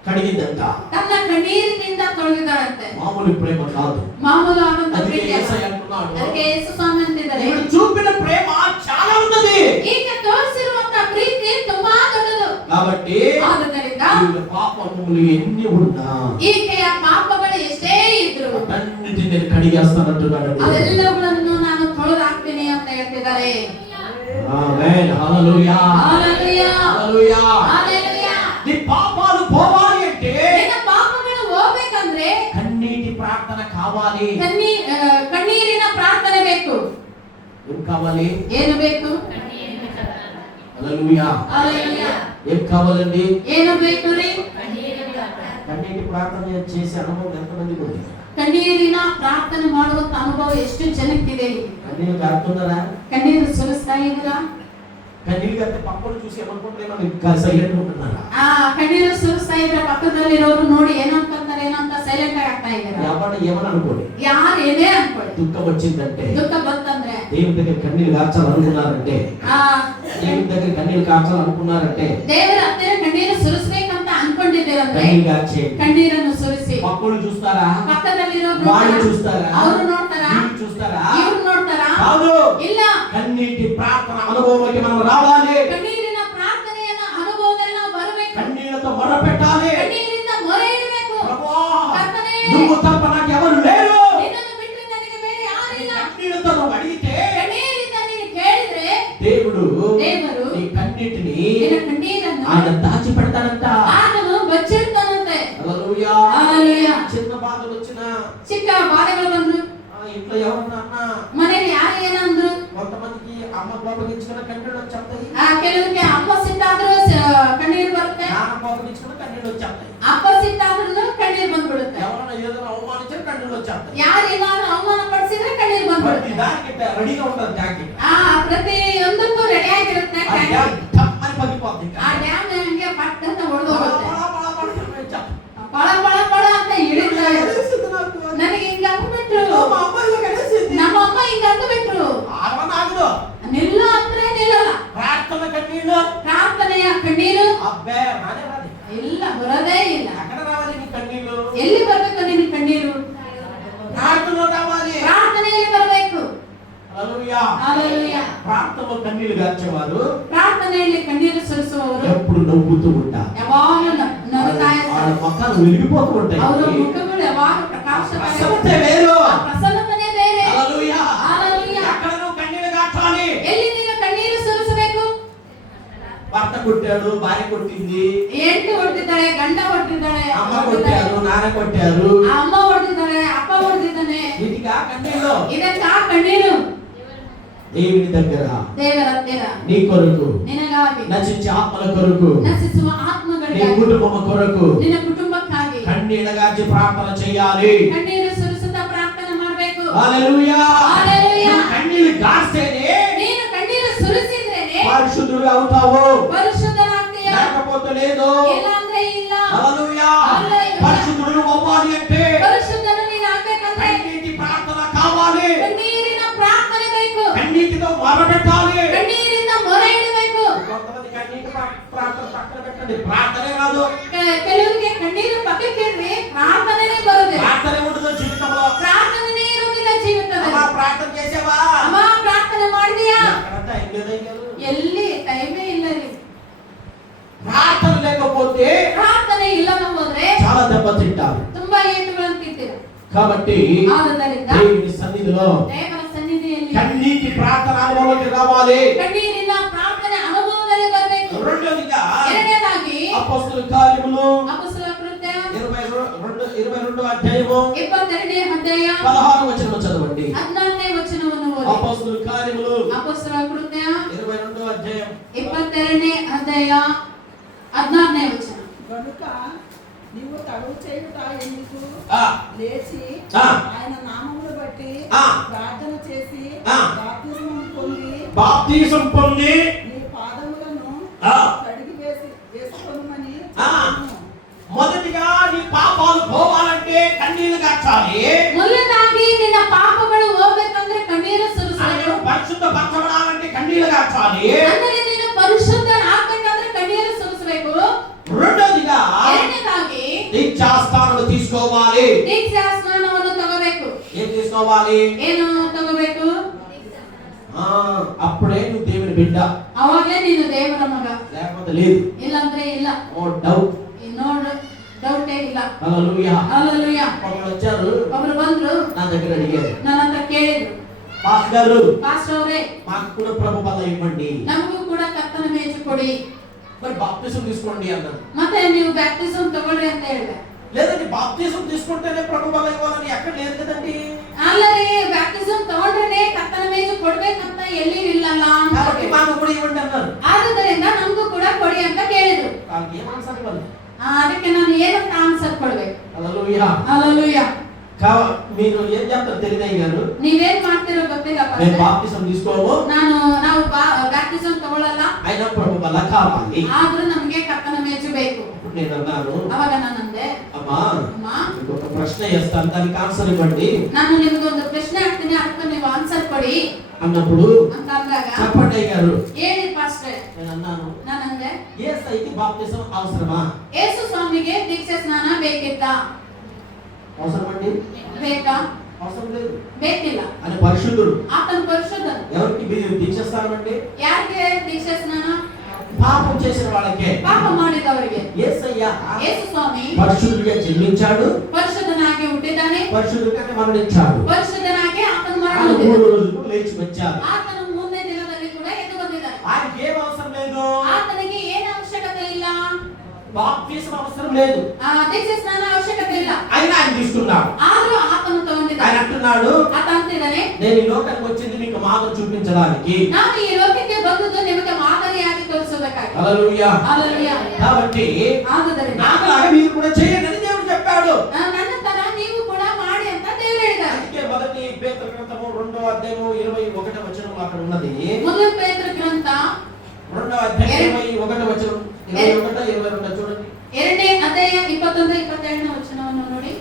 కడిగిందంట. ತನ್ನ ಕಣ್ಣೀರಿನಿಂದ ತೊಳೆದಿದ್ದಾಳಂತೆ. మామూలు ప్రేమ కాదు. ಮಾಮೂಲು ಆದಂತ అందుకే ಪ್ರೀತಿ ಅಲ್ಲ. యేసయ్య అంటున్నాడు, ಅದಕ್ಕೆ ಯೇಸು ಸ್ವಾಮಿ ಅಂತಿದ್ದಾರೆ, ఈవిడ చూపిన ప్రేమ చాలా ఉన్నది. ಈಕೆ ತೋರಿಸಿರುವಂತ ಪ್ರೀತಿ ತುಂಬಾ ದೊಡ್ಡದು. కాబట్టి ಆದುದರಿಂದ ఈవిడ పాపములు ఎన్ని ఉన్నా ಈಕೆಯ ಪಾಪಗಳು ಎಷ್ಟೇ ಇದ್ರು అన్నిటిని నేను కడిగేస్తానంటున్నాడు. ಅದೆಲ್ಲಗಳನ್ನು ನಾನು ತೊಳೆದಾಕ್ತೀನಿ ಅಂತ ಹೇಳ್ತಿದ್ದಾರೆ. ఆమేన్. హల్లెలూయా. హల్లెలూయా. హల్లెలూయా. హల్లెలూయా. నీ పాపాలు పోవాలి అంటే ನಿನ್ನ ಪಾಪಗಳು ಹೋಗ್ಬೇಕಂದ್ರೆ కన్నీటి ప్రార్థన కావాలి. ಕಣ್ಣೀರಿನ ಪ್ರಾರ್ಥನೆ ಬೇಕು. ఏం కావాలి? ಏನು ಬೇಕು? హల్లెలూయా. హల్లెలూయా. ఏం కావాలండి? ಏನು ಬೇಕು ರೀ? కన్నీటి ప్రార్థన చేసే అనుభవం ఎంతమందికి ఉంది? ಕಣ್ಣೀರಿನ ಪ್ರಾರ್ಥನೆ ಮಾಡುವಂತ ಅನುಭವ ಎಷ್ಟು ಜನಕ್ಕಿದೆ? కన్నీరు కారుతున్నారా? ಕಣ್ಣೀರು ಸುರಿಸ್ತಾ ಇದ್ದೀರಾ? కన్నీరు కడితే పక్కన చూసి ఏమనుకుంటున్నామో సైలెంట్ ఉంటున్నారా? ಕಣ್ಣೀರು ಸುರಿಸ್ತಾ ಇದ್ರೆ పక్కದಲ್ಲಿರೋರು ನೋಡಿ ಏನಂತಾರೆ ಏನಂತ ಸೈಲೆಂಟ್ ಆಗಿ ಆಗ್ತಾ ಇದ್ದೀರಾ? ఎవరు ఏమని అనుకోండి, ಯಾರು ಏನೇ ಅನ್ಕೊಳ್ಳಿ, దుఃఖం వచ్చిందంటే, ದುಃಖ ಬಂತಂದ್ರೆ, దేవుని దగ్గర కన్నీరు కార్చాలనుకున్నారంటే, దేవుని దగ్గర కన్నీరు కార్చాలనుకున్నారంటే ದೇವರ ಹತ್ತಿರ ಕಣ್ಣೀರು ಸುರಿಸ್ಬೇಕಂತ ಅನ್ಕೊಂಡಿದ್ದೀರಂದ್ರೆ కన్నీరు కార్చేయండి. ಕಣ್ಣೀರನ್ನು ಸುರಿಸಿ. పక్కలు చూస్తారా? పక్కದಲ್ಲಿರೋರು వాళ్ళు చూస్తారా? ಅವರು ನೋಡ್ತಾರಾ? వీళ్ళు చూస్తారా? ಇವ್ರು ನೋಡ್ತಾರಾ? కాదు. ಇಲ್ಲ. కన్నీటి ప్రార్థన అనుభవంలోకి మనం రావాలి. ಕಣ್ಣೀರಿನ ಪ್ರಾರ್ಥನೆಯನ್ನ ಅನುಭವದಲ್ಲಿ ನಾವು ಬರಬೇಕು. కన్నీళ్లతో మొర పెట్టాలి. ಕಣ್ಣೀರಿಂದ ಮೊರೆ ಇಡಬೇಕು. ప్రభువా, ಕರ್ತನೇ, నువ్వు తప్ప నాకు ఎవరు లేరు. ನಿನ್ನನ್ನು ಬಿಟ್ಟು ನನಗೆ ಬೇರೆ ಯಾರಿಲ್ಲ. కన్నీళ్లతో నువ్వు అడిగితే ಕಣ್ಣೀರಿಂದ ನೀನು ಕೇಳಿದ್ರೆ దేవుడు ದೇವರು నీ కన్నీటిని ನಿನ್ನ ಕಣ್ಣೀರನ್ನು ఆయన దాచి పెడతాడంట. ಆತನು ಬಚ್ಚಿಡ್ತಾನಂತೆ. హల్లెలూయా. హల్లెలూయా. చిన్న బాధలు వచ్చినా, ಚಿಕ್ಕ ಬಾಧೆಗಳು ಬಂದ್ರು, ఇంట్లో ఎవరన్నా అన్నా, ಮನೇಲಿ ಯಾರು ಏನಂದ್ರು, కొంతమందికి అమ్మ కోపగించుకున్న కన్నీళ్ళు వచ్చేస్తాయి, ಕೆಲವರಿಗೆ ಅಪ್ಪ ಸಿಟ್ಟಾದ್ರೂ ಕಣ್ಣೀರು ಬರುತ್ತೆ, నాన్న కోపగించుకున్న కన్నీళ్ళు వచ్చేస్తాయి, ಅಪ್ಪ ಸಿಟ್ಟಾದ್ರೂ ಕಣ್ಣೀರು ಬಂದ್ಬಿಡುತ್ತೆ, ఎవరైనా ఏదైనా అవమానించిన కన్నీళ్ళు వచ్చేస్తాయి. ಯಾರು ಏನಾದ್ರು ಅವಮಾನ ಪಡಿಸಿದ್ರೆ ಕಣ್ಣೀರು ప్రతి ಬಂದ್ಬಿಡುತ್ತೆ. దానికి రెడీగా ఉంటుంది ట్యాంక్. ಪ್ರತಿಯೊಂದಕ್ಕೂ ರೆಡಿ ಆಗಿರುತ್ತೆ. ఆ డ్యామ్ ఠమ్మని పగిలిపోద్ది. ಆ ಡ್ಯಾಮ್ ಹಂಗೆ ಪಟ್ ಅಂತ ಹೊಡೆದು ಹೋಗುತ್ತೆ. పಳ వచ్చేస్తాయి. ಪಳ ಪಳ ಪಳ ಅಂತ ಇಳಿತಾರೆ. తెలిసింది నాకు. ನನಗೆ ಹಿಂಗ ಅಂದ್ಬಿಟ್ರು, మా అమ్మ ఇలా కనేసింది. ನಮ್ಮ ಅಮ್ಮ ಹಿಂಗ ಅಂದ್ಬಿಟ್ರು. ఆగమనాగదు. ನಿಲ್ಲ ಅಂದ್ರೆ ನಿಲ್ಲಲ್ಲ. ప్రార్థన కన్నీళ్ళు ಪ್ರಾರ್ಥನೆಯ ಕಣ್ಣೀರು అబ్బే రానే రాదు. ಇಲ್ಲ, ಬರೋದೇ ಇಲ್ಲ. ఎక్కడ రావాలి నీ కన్నీళ్ళు? ಎಲ್ಲಿ ಬರ್ಬೇಕು ನಿನ್ನ ಕಣ್ಣೀರು? ప్రార్థనలో రావాలి. ಪ್ರಾರ್ಥನೆಯಲ್ಲಿ ಬರಬೇಕು. హల్లెలూయా. హల్లెలూయా. ప్రార్థనలో కన్నీళ్లు గార్చేవారు ಪ್ರಾರ್ಥನೆಯಲ್ಲಿ ಕಣ್ಣೀರು ಸುರಿಸುವವರು ఎప్పుడు నవ్వుతూ ఉంటారు. ಯಾವಾಗಲೂ ನಗುತ್ತಾ వాళ్ళ ಇರ್ತಾರೆ. ముఖాలు వెలిగిపోతూ ఉంటాయి. ಅವರ ಮುಖಗಳು ಯಾವಾಗ ಪ್ರಕಾಶಮಯ. ప్రసన్నతే వేరు. ಆ ಪ್ರಸನ್ನತೆನೇ ಬೇರೆ. హల్లెలూయా. హల్లెలూయా. ఎక్కడ నువ్వు కన్నీళ్లు గార్చాలి? ಎಲ್ಲಿ ನೀನು ಕಣ್ಣೀರು ಸುರಿಸಬೇಕು? భర్త కొట్టాడు, భార్య కొట్టింది, ಹೆಂಡತಿ ಹೊಡೆದಿದ್ದಾಳೆ, ಗಂಡ ಹೊಡೆದಿದ್ದಾಳೆ, అమ్మ కొట్టారు, నాన్న కొట్టారు, ಅಮ್ಮ ಹೊಡೆದಿದ್ದಾಳೆ, ಅಪ್ಪ ಹೊಡೆದಿದ್ದಾನೆ. వీటికి ఆ కన్నీళ్ళు ಇದಕ್ಕೆ ಆ ಕಣ್ಣೀರು దేవుని దగ్గర ದೇವರ ಹತ್ತಿರ నీ కొరకు, ನಿನಗಾಗಿ, నశించే ఆత్మల కొరకు, ನಶಿಸುವ నీ ಆತ್ಮಗಳಿಗಾಗಿ, కుటుంబం కొరకు ನಿನ್ನ ಕುಟುಂಬಕ್ಕಾಗಿ కన్నీళ్లు గార్చి ప్రార్థన చేయాలి. ಕಣ್ಣೀರು ಸುರಿಸುತ್ತಾ ಪ್ರಾರ್ಥನೆ ಮಾಡಬೇಕು. హల్లెలూయా. హల్లెలూయా. నువ్వు కన్నీళ్లు గార్స్తేనే ನೀನು ಕಣ್ಣೀರು ಸುರಿಸಿದ್ರೇನೆ పరిశుద్ధుడు అవుతావు, ಪರಿಶುದ್ಧನಾಗ್ತೀಯ. లేకపోతే లేదు. ಇಲ್ಲ ಅಂದ್ರೆ ಇಲ್ಲ. హల్లెలూయా. హల్లెలూయా. పరిశుద్ధుడు అవ్వాలి అంటే ಪರಿಶುದ್ಧನು ನೀನು ಆಗ್ಬೇಕಂದ್ರೆ కన్నీటి ప్రార్థన కావాలి. ಕಣ್ಣೀರಿನ ಪ್ರಾರ್ಥನೆ ಬೇಕು. కన్నీటితో మొరపెట్టాలి. ಕಣ್ಣೀರಿಂದ ಮೊರೆ ಇಡಬೇಕು. కొంతమంది కన్నీటి ప్రార్థన పక్కన పెట్టండి, ప్రార్థనే కాదు, ಕೆಲವರಿಗೆ ಕಣ್ಣೀರು ಪಕ್ಕಕ್ಕೆ ಇಡ್ರಿ, ಪ್ರಾರ್ಥನೆನೇ ಬರೋದಿಲ್ಲ. ప్రార్థనే ఉండదు జీవితంలో. ಪ್ರಾರ್ಥನೆನೇ ಇರುವುದಿಲ್ಲ ಜೀವಿತದಲ್ಲಿ. అమ్మా ప్రార్థన చేసావా? ಅಮ್ಮ ಪ್ರಾರ್ಥನೆ ಮಾಡಿದ್ಯಾ? ఎక్కడంటే ఐదు ಎಲ್ಲಿ ಟೈಮೇ ಇಲ್ಲ ರೀ. ప్రార్థన లేకపోతే ಪ್ರಾರ್ಥನೆ ಇಲ್ಲದ ಹೋದ್ರೆ చాలా దెబ్బ తింటారు. ತುಂಬಾ ಏಟುಗಳನ್ನು ತಿಂತೀರ. కాబట్టి ಆದುದರಿಂದ దేవుని సన్నిధిలో ದೇವರ ಸನ್ನಿಧಿಯಲ್ಲಿ కన్నీటి ప్రార్థన అనుభవంలోకి రావాలి. ಕಣ್ಣೀರಿನ ಪ್ರಾರ್ಥನೆ ಅನುಭವದಲ್ಲಿ ಬರಬೇಕು. రెండోదిగా ಎರಡನೇದಾಗಿ అపొస్తలుల కార్యములు ಅಪೊಸ್ತಲರ ಕೃತ್ಯ 22వ అధ్యాయము 22ನೇ ಅಧ್ಯಾಯ 16వ వచనం చదవండి. 16ನೇ ವಚನವನ್ನು ಓದಿ. అపొస్తలుల కార్యములు ಅಪೊಸ್ತಲರ ಕೃತ್ಯ 22వ అధ్యాయం 22ನೇ ಅಧ್ಯಾಯ 16ನೇ ವಚನ. కనుక నీవు తడువు చేయుట ఎందుకు? ఆ లేచి ఆ. ఆయన నామమును బట్టి ఆ. ప్రార్థన చేసి ఆ. బాప్తిస్మము పొంది బాప్తిసం పొంది నీ పాదములను ఆ. కడిగి వేసి మొదటిగా నీ పాపాలు పోవాలంటే కన్నీళ్లు కార్చాలి. ಮೊದಲನೇದಾಗಿ ನಿನ್ನ ಪಾಪಗಳು ಹೋಗ್ಬೇಕಂದ್ರೆ ಕಣ್ಣೀರು ಸುರಿಸಬೇಕು. పరిశుద్ధపరచబడాలంటే కన్నీళ్లు కార్చాలి. ಅಂದರೆ ನೀನು ಪರಿಶುದ್ಧನಾಗಬೇಕಂದ್ರೆ ಕಣ್ಣೀರು ಸುರಿಸಬೇಕು. రెండోదిగా ಎರಡನೇದಾಗಿ దీక్షాస్నానం తీసుకోవాలి. ದೀಕ್ಷಾ ಸ್ನಾನವನ್ನು ತಗೋಬೇಕು. ఏం తీసుకోవాలి? ಏನು ತಗೋಬೇಕು? అప్పుడే నువ్వు దేవుని బిడ్డ, ಅವಾಗಲೇ ನೀನು ದೇವರ ಮಗ, లేకపోతే లేదు. ಇಲ್ಲಾಂದ್ರೆ ಇಲ್ಲ. No doubt. ನೋಡು, ಡೌಟೇ ಇಲ್ಲ. హల్లెలూయా. హల్లెలూయా. ఒకరు వచ్చారు, ಒಬ್ರು ಬಂದ್ರು, నా దగ్గర అడిగారు, ನನ್ನ ಹತ್ರ ಕೇಳಿದ್ರು, పాస్టర్ గారు ಪಾಸ್ಟರ್ ಅವರೇ మాకు కూడా ప్రభు బల్ల ఇవ్వండి, ನಮಗೂ ಕೂಡ ಕರ್ತನ ಮೇಜು ಕೊಡಿ, మరి బాప్తిసం తీసుకోండి అన్నారు. ಮತ್ತೆ ನೀವು ಬ್ಯಾಪ್ಟಿಸಮ್ ತಗೊಳ್ಳಿ ಅಂತ ಹೇಳಿದೆ. లేదండి బాప్తిసం తీసుకుంటేనే ప్రభు బల్ల ఇవ్వాలని ఎక్కడ లేదు కదండి. ಅಲ್ಲರಿ ಬ್ಯಾಪ್ಟಿಸಮ್ ತಗೊಂಡ್ರೆ ಕರ್ತನ ಮೇಜು ಕೊಡ್ಬೇಕಂತ ಎಲ್ಲಿ ಇಲ್ಲಲ್ಲ ಅಂತ కాబట్టి మాకు కూడా ఇవ్వండి అన్నారు. ಆದುದರಿಂದ ನಮಗೂ ಕೂಡ ಕೊಡಿ ಅಂತ ಕೇಳಿದ್ರು. వాళ్ళకి ఏం ఆన్సర్ ఇవ్వాలి? ಅದಕ್ಕೆ ನಾನು ಏನಂತ ಆನ್ಸರ್ ಕೊಡ್ಬೇಕು? హల్లెలూయా. హల్లెలూయా. మీరు ఏం చెప్తారు తెలియదయ్య గారు? ನೀವೇನ್ ಮಾಡ್ತಿರೋ ಗೊತ್ತಿಲ್ಲ మేము ಪಾಸ್ಟರ್. బాప్తిసం తీసుకోము, ನಾವು ಬ್ಯಾಪ್ಟಿಸಮ್ ತಗೊಳ್ಳಲ್ಲ, అయినా ప్రభు బల్ల కావాలి. ಆದ್ರೂ ನಮಗೆ ಕರ್ತನ ಮೇಜು ಬೇಕು. ఇప్పుడు నేను అన్నాను, ಅವಾಗ ನಾನಂದೆ, అమ్మా ಅಮ್ಮ మీకు ఒక ప్రశ్న వేస్తాను, దానికి ఆన్సర్ ఇవ్వండి ನಾನು ನಿಮ್ಗೊಂದು ಪ್ರಶ್ನೆ ಹಾಕ್ತೀನಿ, ಅದಕ್ಕೆ ನೀವು ಆನ್ಸರ್ ಕೊಡಿ అన్నప్పుడు ಅಂತ ಅಂದಾಗ, చెప్పండి అయ్య గారు. ಹೇಳಿ ಪಾಸ್ಟರ್. నేను అన్నాను, ನಾನಂದೆ, యేసయ్యకి బాప్తిసం అవసరమా? ಯೇಸು ಸ್ವಾಮಿಗೆ ದೀಕ್ಷಾ ಸ್ನಾನ ಬೇಕಿತ್ತ? అవసరమండి? ಬೇಕಾ? అవసరం లేదు. ಬೇಕಿಲ್ಲ. అని పరిశుద్ధుడు. ಆತನ ಪರಿಶುದ್ಧನು. ఎవరికి మీరు దీక్ష స్థానమండి? ಯಾರಿಗೆ ದೀಕ್ಷಾ ಸ್ನಾನ? పాపం చేసిన వాళ్ళకే. ಪಾಪ ಮಾಡಿದವರಿಗೆ. యేసయ్య ಯೇಸು ಸ್ವಾಮಿ పరిశుద్ధుడిగా జన్మించాడు, ಪರಿಶುದ್ಧನಾಗಿ ಹುಟ್ಟಿದ್ದಾನೆ, పరిశుద్ధుడిగానే మరణించాడు, ಪರಿಶುದ್ಧನಾಗಿ ಆತನ ಮರಣ ఆయన ಹೊಂದಿದ್ದಾನೆ. 3 రోజులకు లేచి వచ్చాడు. ಆತನು 3ನೇ ದಿನದಲ್ಲಿ ಕೂಡ ಎದ್ದು ಬಂದಿದ್ದಾನೆ. ఆయనకి ఏం అవసరం లేదు, ಆತನಿಗೆ ಏನು ಅವಶ್ಯಕತೆ ಇಲ್ಲ, బాప్తిసం అవసరం లేదు, ದೀಕ್ಷಾ ಸ್ನಾನ ಅವಶ್ಯಕತೆ ಇಲ್ಲ. ఆయన తీసుకున్నాడు. ಆದ್ರೂ ಆತನು ఆయన ತಗೊಂಡಿದ್ದಾನೆ. అంటున్నాడు, ಆತ ಅಂತಿದ್ದಾನೆ, నేను ఈ లోకానికి వచ్చింది మీకు మాదిరి చూపించడానికి. ನಾನು ಈ ಲೋಕಕ್ಕೆ ಬಂದದ್ದು ನಿಮಗೆ ಮಾದರಿಯಾಗಿ ತೋರಿಸೋದಕ್ಕಾಗಿ. హల్లెలూయా. హల్లెలూయా. కాబట్టి ಆದುದರಿಂದ నాకులాగా మీరు కూడా చేయండి అని దేవుడు చెప్పాడు. ನನ್ನ ತರ ನೀವು ಕೂಡ ಮಾಡಿ ಅಂತ ದೇವರು ಹೇಳಿದ್ದಾರೆ. అందుకే మొదటి పేతురు గ్రంథము 2వ అధ్యాయము 21వ వచనం అక్కడ ఉన్నది. ಮೊದಲ ಪೇತ್ರ ಗ್ರಂಥ 2వ అధ్యాయం 21వ వచనం 21 22 చూడండి. 2ನೇ ಅಧ್ಯಾಯ 21 22ನೇ ವಚನವನ್ನು ನೋಡಿ.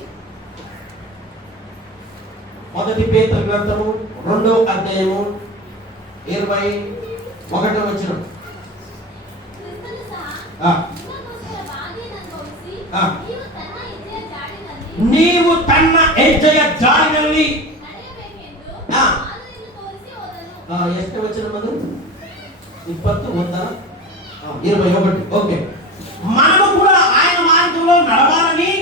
మొదటి పేతురు గ్రంథము 2వ అధ్యాయము 21వ వచనం. నీవు తన్న ಹೆಜ್ಜೆಯ ಜಾಡಿನಲ್ಲಿ ಎಷ್ಟು ವಚನ ಅದು? 20 ఉందా? 21. ఓకే. మనము కూడా ఆయన మార్గంలో నడవాలని,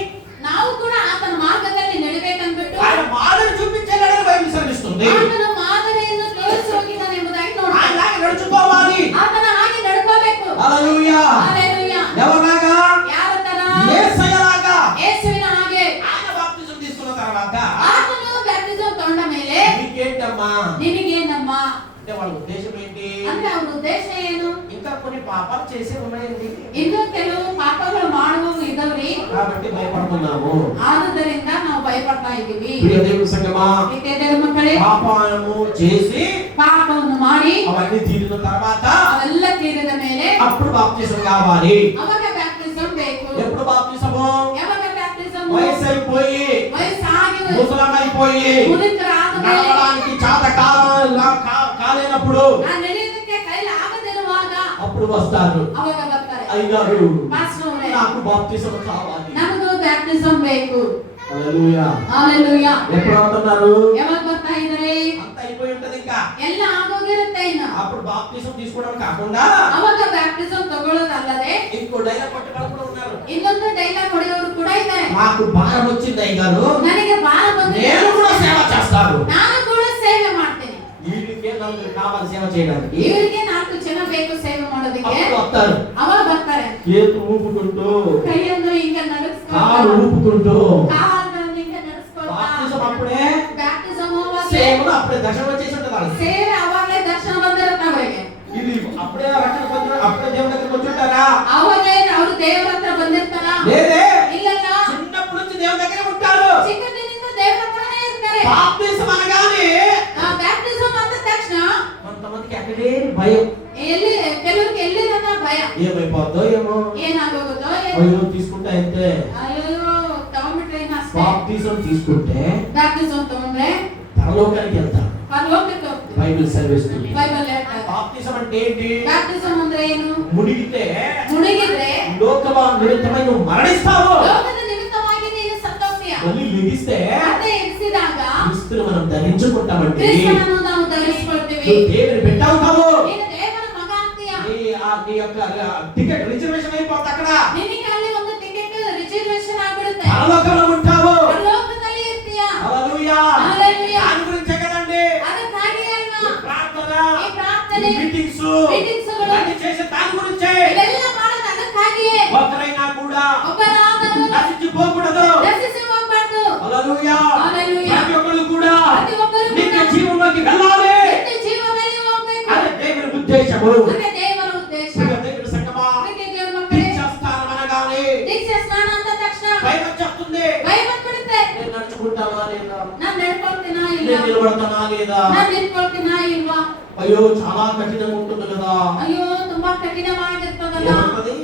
ನಾವು ಕೂಡ ಆತನ ಮಾರ್ಗದಲ್ಲಿ ನಡೆಯಬೇಕಂದ್ಬಿಟ್ಟು ఆయన మాదిరి చూపించాలని బైబిల్ శ్రమిస్తుంది. ಆತನ ಮಾದರಿಯನ್ನು ತೋರಿಸಿ ಹೋಗಿದ್ದಾನೆ ಎಂಬುದಾಗಿ ನೋಡಿ. ఆయనలాగా నడుచుకోవాలి. ಆತನ ಹಾಗೆ ನಡ್ಕೋಬೇಕು. హల్లెలూయా. హల్లెలూయా. ఎవరిలాగా? ಯಾರ ತರ? యేసయ్యలాగా. ಯೇಸುವಿನ ಹಾಗೆ. ఆయన బాప్తిజం తీసుకున్న తర్వాత ಆತನು ಬ್ಯಾಪ್ಟಿಸಮ್ ತಗೊಂಡ ಮೇಲೆ నీకేంటమ్మా ನಿನಗೇನಮ್ಮ అంటే వాళ్ళ ఉద్దేశం ఏంటి? ಅಂದ್ರೆ ಅವ್ರ ಉದ್ದೇಶ ಏನು? ఇంకా కొన్ని పాపాలు చేసే ఉన్నాయండి, ಇನ್ನು ಕೆಲವು ಪಾಪಗಳು ಮಾಡುವವು ಇದ್ದವ್ರಿ, కాబట్టి భయపడుతున్నాము. ಆದುದರಿಂದ ನಾವು ಭಯಪಡ್ತಾ ಇದ್ದೀವಿ. ప్రియ దేవుని సంగమా, ದೇವರ ಮಕ್ಕಳೇ, పాపము చేసి ಪಾಪವನ್ನು ಮಾಡಿ అవన్నీ తీరిన తర్వాత ಅವೆಲ್ಲ ತೀರಿದ ಮೇಲೆ అప్పుడు బాప్తిసం కావాలి. ಅವಾಗ ಬ್ಯಾಪ್ಟಿಸಮ್ ಬೇಕು. ఎప్పుడు బాప్తిసము? ಯಾವಾಗ ಬ್ಯಾಪ್ಟಿಸಮ್? వయసు అయిపోయి ವಯಸ್ಸಾಗಿ ముసలమైపోయి ಮುದುಕರಾದ ಮೇಲೆ, నడవడానికి చాత కాలేనప్పుడు ನಡೆಯೋದಕ್ಕೆ ಕೈಲಿ ಆಗದಿರುವಾಗ అప్పుడు వస్తారు. ಅವಾಗ ಬರ್ತಾರೆ, అయ్యారు ಪಾಸ್ಟರ್ ಅವರೇ నాకు బాప్తిసం కావాలి. ನಮಗೂ ಬ್ಯಾಪ್ಟಿಸಮ್ ಬೇಕು. హల్లెలూయా. హల్లెలూయా. ఎప్పుడు అవుతున్నారు? ಯಾವಾಗ ಬರ್ತಾ ಇದ್ದಾರೆ? అంత అయిపోయి ఉంటది ఇంకా. ಎಲ್ಲ ಆಗೋಗಿರುತ್ತೆ ಇನ್ನು. అప్పుడు బాప్తిసం తీసుకోవడం కాకుండా ಅವಾಗ ಬ್ಯಾಪ್ಟಿಸಮ್ ತಗೊಳ್ಳೋದಲ್ಲದೆ ఇంకో డైలాగ్ పట్టుకొని కూడా ఉన్నారు. ಇನ್ನೊಂದು ಡೈಲಾಗ್ ಹೊಡೆಯೋರು ಕೂಡ ಇದ್ದಾರೆ. నాకు భారం వచ్చింది అయ్యారు, ನನಗೆ ಭಾರ ಬಂದಿದೆ, నేను కూడా సేవ చేస్తాను. ನಾನು ಕೂಡ ಸೇವೆ ಮಾಡ್ತೇನೆ. వీళ్ళకే నలుగురు కావాలి సేవ చేయడానికి. ಇವರಿಗೆ 4 ಜನ ಬೇಕು ಸೇವೆ ಮಾಡೋದಕ್ಕೆ. అప్పుడు వస్తారు. ಅವಾಗ ಬರ್ತಾರೆ, చేతులు ఊపుకుంటూ, ಕೈಯನ್ನು ಹಿಂಗ కాలు ನಡೆಸ್ಕೊಂಡು, ఊపుకుంటూ. ಕಾಲನ್ನು ಹಿಂಗ ನಡೆಸ್ಕೊಳ್ತಾ, బాప్తిసం అప్పుడే, ಬ್ಯಾಪ್ಟಿಸಮ್ ಹೋಗುವಾಗ సేవలు అప్పుడే దర్శనం వచ్చేసి ఉంటుంది వాళ్ళకి. ಸೇವೆ ಅವಾಗಲೇ ದರ್ಶನ ಬಂದಿರುತ್ತೆ ಅವರಿಗೆ. ఇది అప్పుడే రక్షణ పొందిన అప్పుడే దేవుని దగ్గరికి వచ్చుంటారా? ಅವಾಗಲೇ ಅವರು ದೇವರ ಹತ್ರ ಬಂದಿರ್ತಾರ? లేదే, ಇಲ್ಲಲ್ಲ, చిన్నప్పటి నుంచి దేవుని దగ్గరే ఉంటారు. ಚಿಕ್ಕಂದಿನಿಂದ ದೇವರ ಹತ್ರನೇ ಇರ್ತಾರೆ. బాప్తిసం అనగానే ಬ್ಯಾಪ್ಟಿಸಮ್ ಅಂದ ತಕ್ಷಣ కొంతమందికి అక్కడే భయం. ಎಲ್ಲಿ ಕೆಲವರಿಗೆ ಎಲ್ಲಿರನ್ನ ಭಯ, ఏమైపోద్దో ఏమో, ಏನಾಗೋಗುತ್ತೋ అయ్యో తీసుకుంటే అయితే ಅಯ್ಯೋ ತಗೊಂಡ್ಬಿಟ್ರೆ ಏನು ಅಷ್ಟೇ. బాప్టిజం తీసుకుంటే ಬ್ಯಾಪ್ಟಿಸಮ್ ತಗೊಂಡ್ರೆ పరలోకానికి వెళ్తాం. ಪರಲೋಕಕ್ಕೆ ಹೋಗ್ತೀವಿ. బైబిల్ సర్వీస్ ಬೈಬಲ್ ಹೇಳ್ತಾರೆ. బాప్టిజం అంటే ఏంటి? ಬ್ಯಾಪ್ಟಿಸಮ್ ಅಂದ್ರೆ ಏನು? మునిగితే ಮುಳುಗಿದ್ರೆ లోకమ నిమిత్తమై నువ్వు మరణిస్తావు. ಲೋಕದ ನಿಮಿತ್ತವಾಗಿ ನೀನು ಸತ್ತೋಗ್ತೀಯ. మళ్ళీ లెగిస్తే ಮತ್ತೆ ಎಬ್ಬಿಸಿದಾಗ క్రీస్తుని మనం ధరించుకుంటామండి. ಕ್ರಿಸ್ತನನ್ನು ನಾವು ಧರಿಸಿಕೊಳ್ತೀವಿ. నువ్వు దేవుని బిడ్డ అవుతావు. ನೀನು ದೇವರ ಮಗ ಆಗ್ತೀಯ. నీ యొక్క టికెట్ రిజర్వేషన్ అయిపోతుంది అక్కడ. ನಿನಗೆ ಅಲ್ಲಿ ಒಂದು ಟಿಕೆಟ್ ರಿಸರ್ವೇಶನ್ ಆಗಿಬಿಡುತ್ತೆ. పరలోకంలో ఉంటావు. ಪರಲೋಕದಲ್ಲಿ ಇರ್ತೀಯ. హల్లెలూయా. హల్లెలూయా. దాని గురించే కదండి ಅದಕ್ಕಾಗಿ ಅಲ್ವಾ ఈ ప్రార్థన, ಈ ಪ್ರಾರ್ಥನೆ, ఈ మీటింగ్స్ మీటింగ్ಸ್ಗಳು అన్ని చేసే దాని గురించే. ಇದೆಲ್ಲ ಮಾಡೋದು ಅದಕ್ಕಾಗಿಯೇ. ఒక్కరైనా కూడా ಒಬ್ಬರಾದರೂ నశించిపోకూడదు. ನಶಿಸಿ ಹೋಗ್ಬಾರ್ದು. హల్లెలూయా. హల్లెలూయా. ప్రతి ఒక్కరు కూడా ಪ್ರತಿಯೊಬ್ಬರೂ నిత్య ಕೂಡ జీవంలోకి వెళ్ళాలి. ನಿತ್ಯ ಜೀವನದಲ್ಲಿ ಹೋಗ್ಬೇಕು. అదే దేవుని ఉద్దేశము. ಅದೇ ದೇವರ ಉದ್ದೇಶ. ప్రియ దేవుని సంగమా, ಅದಕ್ಕೆ ದೇವರ ಮಕ್ಕಳೇ, దీక్షాస్థానం అనగానే ದೀಕ್ಷೆ ಸ್ನಾನ ಅಂತ ತಕ್ಷಣ భయం వచ్చేస్తుంది. ಭಯ ಬಂದ್ಬಿಡುತ್ತೆ. నేను నడుచుకుంటానా లేదా? ನಾನ್ ನಡ್ಕೊಳ್ತೀನಾ నేను ಇಲ್ಲ, నిలబడతానా లేదా? ನಾನ್ ನಿಂತ್ಕೊಳ್ತೀನಾ ಇಲ್ವಾ? అయ్యో చాలా కఠినంగా ఉంటుంది కదా. ಅಯ್ಯೋ ತುಂಬಾ ಕಠಿಣವಾಗಿರ್ತದಲ್ಲ. ఏముంటది?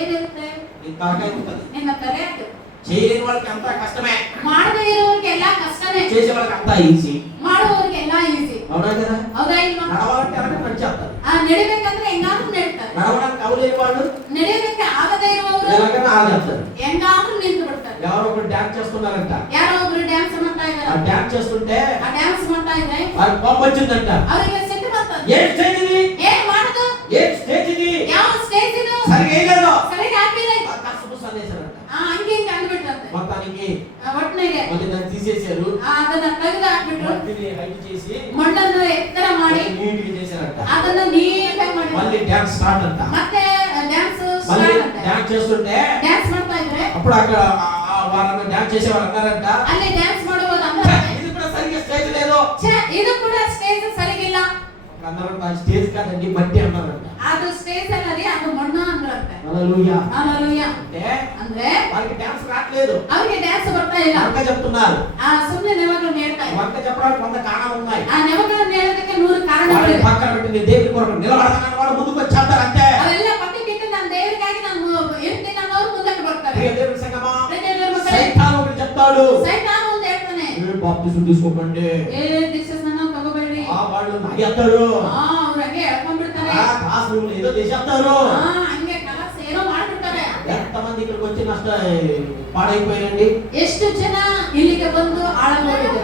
ಏನಿರುತ್ತೆ? ఈ తలకాయ ఉంటుంది. ನಿನ್ನ ತಲೆ ಅದು. చేయలేని వాళ్ళకి అంతా కష్టమే, ಮಾಡದೇ ಇರೋರಿಗೆಲ್ಲ ಕಷ್ಟನೇ, చేసే వాళ్ళకి అంతా ఈజీ. ಮಾಡುವವರಿಗೆಲ್ಲ ಈಸಿ. అవునా కదా? ಹೌದಾ ಇಲ್ವಾ? నడవాలంటే అలాగే నడిచేస్తారు. ನಡಿಬೇಕಂದ್ರೆ ಹೆಂಗಾದ್ರೂ ನಡೀತಾರೆ. నడవడానికి అవలేని వాళ్ళు ನಡೆಯೋದಕ್ಕೆ ಆಗದೇ ಇರುವವರು ఎలాగైనా ఆగేస్తారు. ಹೆಂಗಾದ್ರೂ ನಿಂತು ಬಿಡ್ತಾರೆ. ఎవరో ఒకరు డాన్స్ చేస్తున్నారంట. ಯಾರೋ ಒಬ್ರು ಡ್ಯಾನ್ಸ್ ಮಾಡ್ತಾ ఆ ಇದ್ದಾರೆ. డాన్స్ చేస్తుంటే ಆ ಡ್ಯಾನ್ಸ್ ಮಾಡ್ತಾ ಇದ್ರೆ వారికి కోపం వచ్చిందంట. ಅವರಿಗೆ ಸಿಟ್ಟು ಬರ್ತದೆ. ఏ స్టేజ్ ఇది? ಏನ್ ಮಾಡುದು? ఏ స్టేజ్ ఇది? ಯಾವ ಸ್ಟೇಜ್ ಇದು? సరిగా వేయలేదు. ಸರಿಯಾಗಿ ಹಾಕಿಲ್ಲ. కసపుస అనేసారంట. ಹಂಗೆ ಹಿಂಗೆ ಅಂದ್ಬಿಟ್ರಂತೆ. మొత్తానికి ಒಟ್ಟಿಗೆ మళ్ళీ దాన్ని తీసేశారు. ಅದನ್ನ ತೆಗೆದು ಹಾಕ್ಬಿಟ್ರು. మట్టిని హైట్ చేసి ಮಣ್ಣನ್ನು ಎತ್ತರ ಮಾಡಿ నీట్గా చేశారంట. ಅದನ್ನ ನೀಟಾಗಿ ಮಾಡಿ మళ్ళీ డాన్స్ స్టార్ట్ అంట. ಮತ್ತೆ ಡ್ಯಾನ್ಸ್ మళ్ళీ ಸ್ಟಾರ್ಟ್ ಅಂತ డాన్స్ చేస్తుంటే ಡ್ಯಾನ್ಸ್ ಮಾಡ್ತಾ ಇದ್ರೆ అప్పుడు అక్కడ వారన్న డాన్స్ చేసేవారు అన్నారంట, ಅಲ್ಲಿ ಡ್ಯಾನ್ಸ್ ಮಾಡುವಾಗ "ఛే, ఇది కూడా సరిగ్గా స్టేజ్ లేదు." ಇದು ಕೂಡ ಸ್ಟೇಜ್ ಸರಿಗಿಲ್ಲ. అన్నారంట. ఆ స్టేజ్ కాదండి, మట్టి అన్నారంట. ಅದು ಸ್ಟೇಜ್ ಅಲ್ಲ ರೀ, ಅದು ಮಣ್ಣು ಅಂದ್ರಂತೆ. హల్లెలూయా. ಹల్లెಲೂಯಾ. అంటే ಅಂದ್ರೆ వాళ్ళకి డాన్స్ రావట్లేదు. ಅವ್ರಿಗೆ ಡ್ಯಾನ್ಸ್ ಬರ್ತಾ ಇಲ್ಲ. వంక చెప్తున్నారు. ಸುಮ್ಮನೆ ನೆವಗಳನ್ನು ಹೇಳ್ತಾ ಇಲ್ಲ. వంక చెప్పడానికి 100 కారణాలు ఉన్నాయి. ಆ ನೆವಗಳನ್ನು ಹೇಳೋದಕ್ಕೆ 100 వాళ్ళని ಕಾರಣಗಳಿವೆ. పక్కన పెట్టి దేవుని కొరకు నిలబడతానని వాడు ముందుకు వచ్చేస్తారు అంతే. ಅವೆಲ್ಲ ಪಕ್ಕಕ್ಕಿಟ್ಟು ನಾನು ದೇವರಿಗಾಗಿ ನಾನು ಇರ್ತೀನಿ ಅನ್ನೋರು ಮುಂದಕ್ಕೆ ಬರ್ತಾರೆ. ప్రియ దేవుని సంగమా, ದೇವರ ಮಕ್ಕಳೇ, సైతాను ఒకటి చెప్తాడు, ಸೈತಾನ ಒಂದು ಹೇಳ್ತಾನೆ, "ఏ బాప్తిజం తీసుకోకండి." ದೀಕ್ಷೆಸ್ನಾನ ತಗೋಬೇಡಿ. వాళ్ళు నాగేస్తారు. ಅವ್ರು ಹಂಗೆ ಎಳ್ಕೊಂಡ್ಬಿಡ್ತಾರೆ. క్లాస్ రూమ్ ఏదో చేసేస్తారు. ಹಂಗೆ ಕಲರ್ಸ್ ಏನೋ ಮಾಡ್ಬಿಡ್ತಾರೆ. ఎంతమంది ఇక్కడికి వచ్చి పాడైపోయారండి? ಎಷ್ಟು ಜನ ಇಲ್ಲಿಗೆ ಬಂದು ಹಾಳಾಗೋಗಿದ್ದಾರೆ?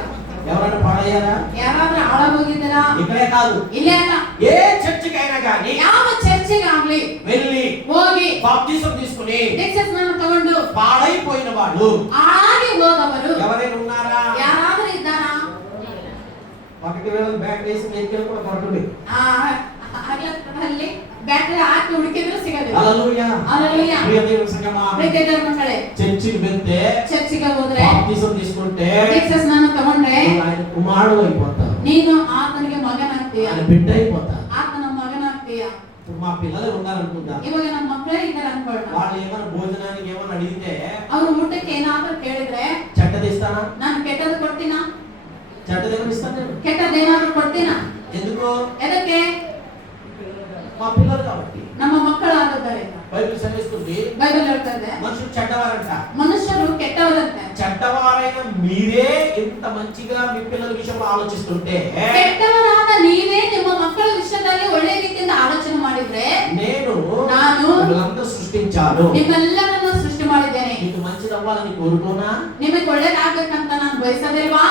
ఎవరైనా పాడయ్యారా? ಯಾರಾದ್ರೂ ಹಾಳಾಗೋಗಿದ್ದಾರಾ? ఇక్కడే కాదు, ಇಲ್ಲೇ ಅಲ್ಲ, ఏ చర్చికి అయినా కానీ ಯಾವ ಚರ್ಚಿಗಾಗ್ಲಿ వెళ్ళి ಹೋಗಿ బాప్తిజం తీసుకుని ದೀಕ್ಷೆ ಸ್ನಾನ ತಗೊಂಡು పాడైపోయిన వాళ్ళు ಹಾಳಾಗಿ ಹೋದವರು ఎవరైనా ఉన్నారా? ಯಾರಾದ್ರೂ ಇದ್ದಾರಾ? పక్కకి వెళ్ళి బ్యాగ్ వేసి ఎత్తుకెళ్ళి కూడా కొరకండి. ಹಗಲಲ್ಲಿ ಬ್ಯಾಟ್ರಿ ಹಾಕಿ ಹುಡುಕಿದ್ರು ಸಿಗೋದಿಲ್ಲ. హల్లెలూయా. హల్లెలూయా. ప్రియ దేవుని సంగమా, ಪ್ರೀತಿಯ ದೇವರ ಮಕ್ಕಳೇ, చర్చికి వెళ్తే ಚರ್ಚಿಗೆ ಹೋದ್ರೆ బాప్తిజం తీసుకుంటే ದೀಕ್ಷೆ ಸ್ನಾನ ತಗೊಂಡ್ರೆ ఆయన కుమారుడు అయిపోతావు. ನೀನು ಆತನಿಗೆ ಮಗನಾಗ್ತೀಯ, ఆయన బిడ్డ అయిపోతావు. ಆತನ ಮಗನಾಗ್ತೀಯ. ఇప్పుడు మా పిల్లలు ఉన్నారనుకుంటా, ಇವಾಗ ನಮ್ಮ ಮಕ್ಕಳೇ ಇದ್ದಾರೆ ಅನ್ಕೊಳ್ಳೋಣ. వాళ్ళు ఏమైనా భోజనానికి ఏమైనా అడిగితే ಅವ್ರು ಊಟಕ್ಕೆ ಏನಾದ್ರೂ ಕೇಳಿದ್ರೆ చెడ్డది ఇస్తానా? ನಾನು ಕೆಟ್ಟದ್ದು ಕೊಡ್ತೀನಾ? చెడ్డది ఏమైనా ఇస్తాను నేను. ಕೆಟ್ಟದ್ದೇನಾದ್ರೂ ಕೊಡ್ತೀನಾ? ఎందుకు? ಎದಕ್ಕೆ? మా పిల్లలు కాబట్టి. ನಮ್ಮ ಮಕ್ಕಳಾದದ್ದರಿಂದ. బైబిల్ సెలవిస్తుంది, ಬೈಬಲ್ ಹೇಳ್ತಾ ಇದೆ, మనుషులు చెడ్డవారంట. ಮನುಷ್ಯರು ಕೆಟ್ಟವರಂತೆ. చెడ్డవారైన మీరే ఇంత మంచిగా మీ పిల్లల విషయంలో ఆలోచిస్తుంటే ಕೆಟ್ಟವರಾದ ನೀವೇ ನಿಮ್ಮ ಮಕ್ಕಳ ವಿಷಯದಲ್ಲಿ ಒಳ್ಳೆ ರೀತಿಯಿಂದ ಆಲೋಚನೆ ಮಾಡಿದ್ರೆ ನಾನು వీళ్ళంతా సృష్టించాను, ನಿಮ್ಮೆಲ್ಲರನ್ನು ಸೃಷ್ಟಿ ಮಾಡಿದ್ದೇನೆ. మీకు మంచిది అవ్వాలని కోరుకోనా? ನಿಮಗೆ ಒಳ್ಳೇದಾಗಬೇಕಂತ ನಾನು ಬಯಸದಿಲ್ವಾ?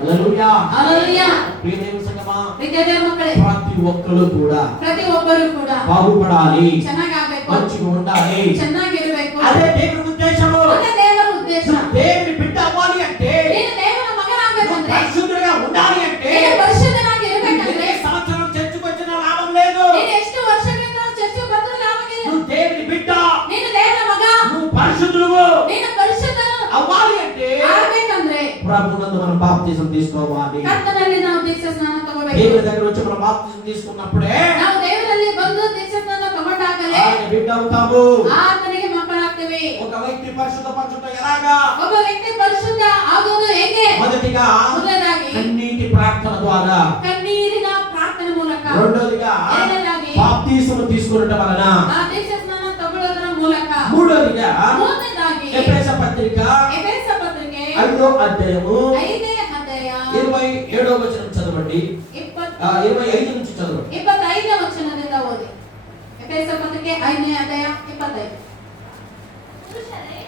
హల్లెలూయా. హల్లెలూయా. ప్రియ దేవుని సంగమా, ಪ್ರೀತಿಯ ದೇವರ ಮಕ್ಕಳೇ, ప్రతి ఒక్కరు కూడా ಪ್ರತಿಯೊಬ್ಬರು ಕೂಡ బాగుపడాలి, ಚೆನ್ನಾಗಾಗಬೇಕು, మంచిగా ఉండాలి. ಚೆನ್ನಾಗಿರಬೇಕು. అదే దేవుని ఉద్దేశము. ಅದೇ ದೇವರ ಉದ್ದೇಶ. దేవుని బిడ్డ అవ్వాలి అంటే, ನೀನು ದೇವರ ಮಗನಾಗಬೇಕಂದ್ರೆ, పరిశుద్ధుడిగా ఉండాలి అంటే, ನೀನು ಪರಿಶುದ್ಧನಾಗಿ ಇರಬೇಕಂದ್ರೆ, ఏ సంవత్సరం చర్చికి వచ్చినా లాభం లేదు. ನೀನು ಎಷ್ಟು ವರ್ಷಗಳಿಂದ ಚರ್ಚೆಗೆ ಬಂದರೂ ಲಾಭವಿಲ್ಲ. నువ్వు దేవుని బిడ్డ, ನೀನು ದೇವರ ಮಗ, నువ్వు పరిశుద్ధుడు ನೀನು ಪರಿಶುದ್ಧನು అవ్వాలి అంటే ಆಗಬೇಕಂದ್ರೆ ప్రభువునందు మనం బాప్తిజం తీసుకోవాలి. ಕರ್ತನಲ್ಲಿ ನಾವು ದೀಕ್ಷಾ ಸ್ನಾನ ತಗೋಬೇಕು. దేవుని దగ్గర వచ్చి మనం బాప్తిజం తీసుకున్నప్పుడే ನಾವು ದೇವರಲ್ಲಿ ಬಂದು ದೀಕ್ಷಾ ಸ್ನಾನ ತಗೊಂಡಾಗಲೇ ఆయన బిడ్డ అవుతాము. ಆತನಿಗೆ ಮಕ್ಕಳಾಗ್ತೇವೆ. ఒక వ్యక్తి పరిశుద్ధపరచుట ఎలాగా? ಒಬ್ಬ ವ್ಯಕ್ತಿ ಪರಿಶುದ್ಧ ಆಗೋದು ಹೇಗೆ? మొదటిగా ಮೊದಲನೇದಾಗಿ కన్నీటి ప్రార్థన ద్వారా, ಕಣ್ಣೀರಿನ ಪ್ರಾರ್ಥನೆ ಮೂಲಕ, రెండోదిగా ಎರಡನೇದಾಗಿ బాప్తిజం తీసుకున్నట వలన, ಆ ದೀಕ್ಷಾ ಸ್ನಾನ ತಗೊಳ್ಳೋದರ ಮೂಲಕ మూడోదిగా ಮೂರನೇದಾಗಿ ఎఫెస పత్రిక ಎಫೆಸ ಪತ್ರಿಕೆ 5వ అధ్యాయము 5ನೇ ಅಧ್ಯಾಯ 27వ వచనం చదవండి. 25 నుంచి చదవండి. 25ನೇ ವಚನದಿಂದ ಓದಿ. ಎಫೆಸ ಪತ್ರಿಕೆ 5ನೇ ಅಧ್ಯಾಯ 25. ಪುರುಷರೇ,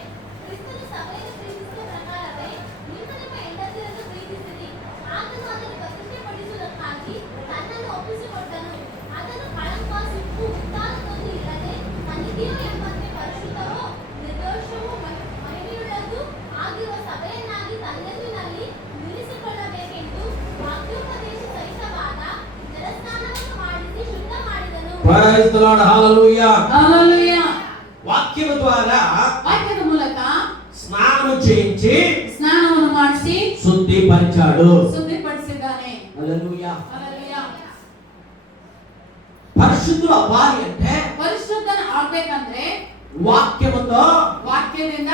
ಕ್ರಿಸ್ತನು ಸಭೆಯನ್ನು ಪ್ರೀತಿಸಿದ ಪ್ರಕಾರವೇ ನೀವು ನಿಮ್ಮ ಹೆಂಡತಿಯರನ್ನು ಪ್ರೀತಿಸಿರಿ. ಆತನು ಅದನ್ನು ಪ್ರತಿಷ್ಠೆಪಡಿಸುವುದಕ್ಕಾಗಿ ತನ್ನನ್ನು ಒಪ್ಪಿಸಿಕೊಟ್ಟನು. ಅದನ್ನು ಕಳಂಕ, ಸಿಟ್ಟು, ಮುಂತಾದದೊಂದು ಇರದೆ ತನಿಖೆಯೋ ಎಂಬಂತೆ ಪರಿಶುದ್ಧವೋ ನಿರ್ದೋಷವೋ ಮಹಿಮೆಯುಳ್ಳದ್ದು ಆಗಿರುವ ಸಭೆಯನ್ನಾಗಿ ತನ್ನೆದುರಿನಲ್ಲಿ ನಿಲ್ಲಿಸಿಕೊಳ್ಳಬೇಕೆಂದು ವಾಕ್ಯೋಪದೇಶ ಸಹಿತವಾದ ಜಲಸ್ನಾನವನ್ನು ಮಾಡಿಸಿ ಶುದ್ಧ ಮಾಡಿದನು. Praise the Lord. Hallelujah. హల్లెలూయా. వాక్యము ద్వారా ವಾಕ್ಯದ ಮೂಲಕ స్నానము చేయించి ಸ್ನಾನವನ್ನು ಮಾಡಿಸಿ శుద్ధిపరిచాడు. ಶುದ್ಧಿಪಡಿಸಿದ್ದಾನೆ. హల్లెలూయా. ಹಲ್ಲೆಲೂಯಾ. పరిశుద్ధులు అవ్వాలి అంటే ಪರಿಶುದ್ಧನ ಆಗ್ಬೇಕಂದ್ರೆ వాక్యముతో ವಾಕ್ಯದಿಂದ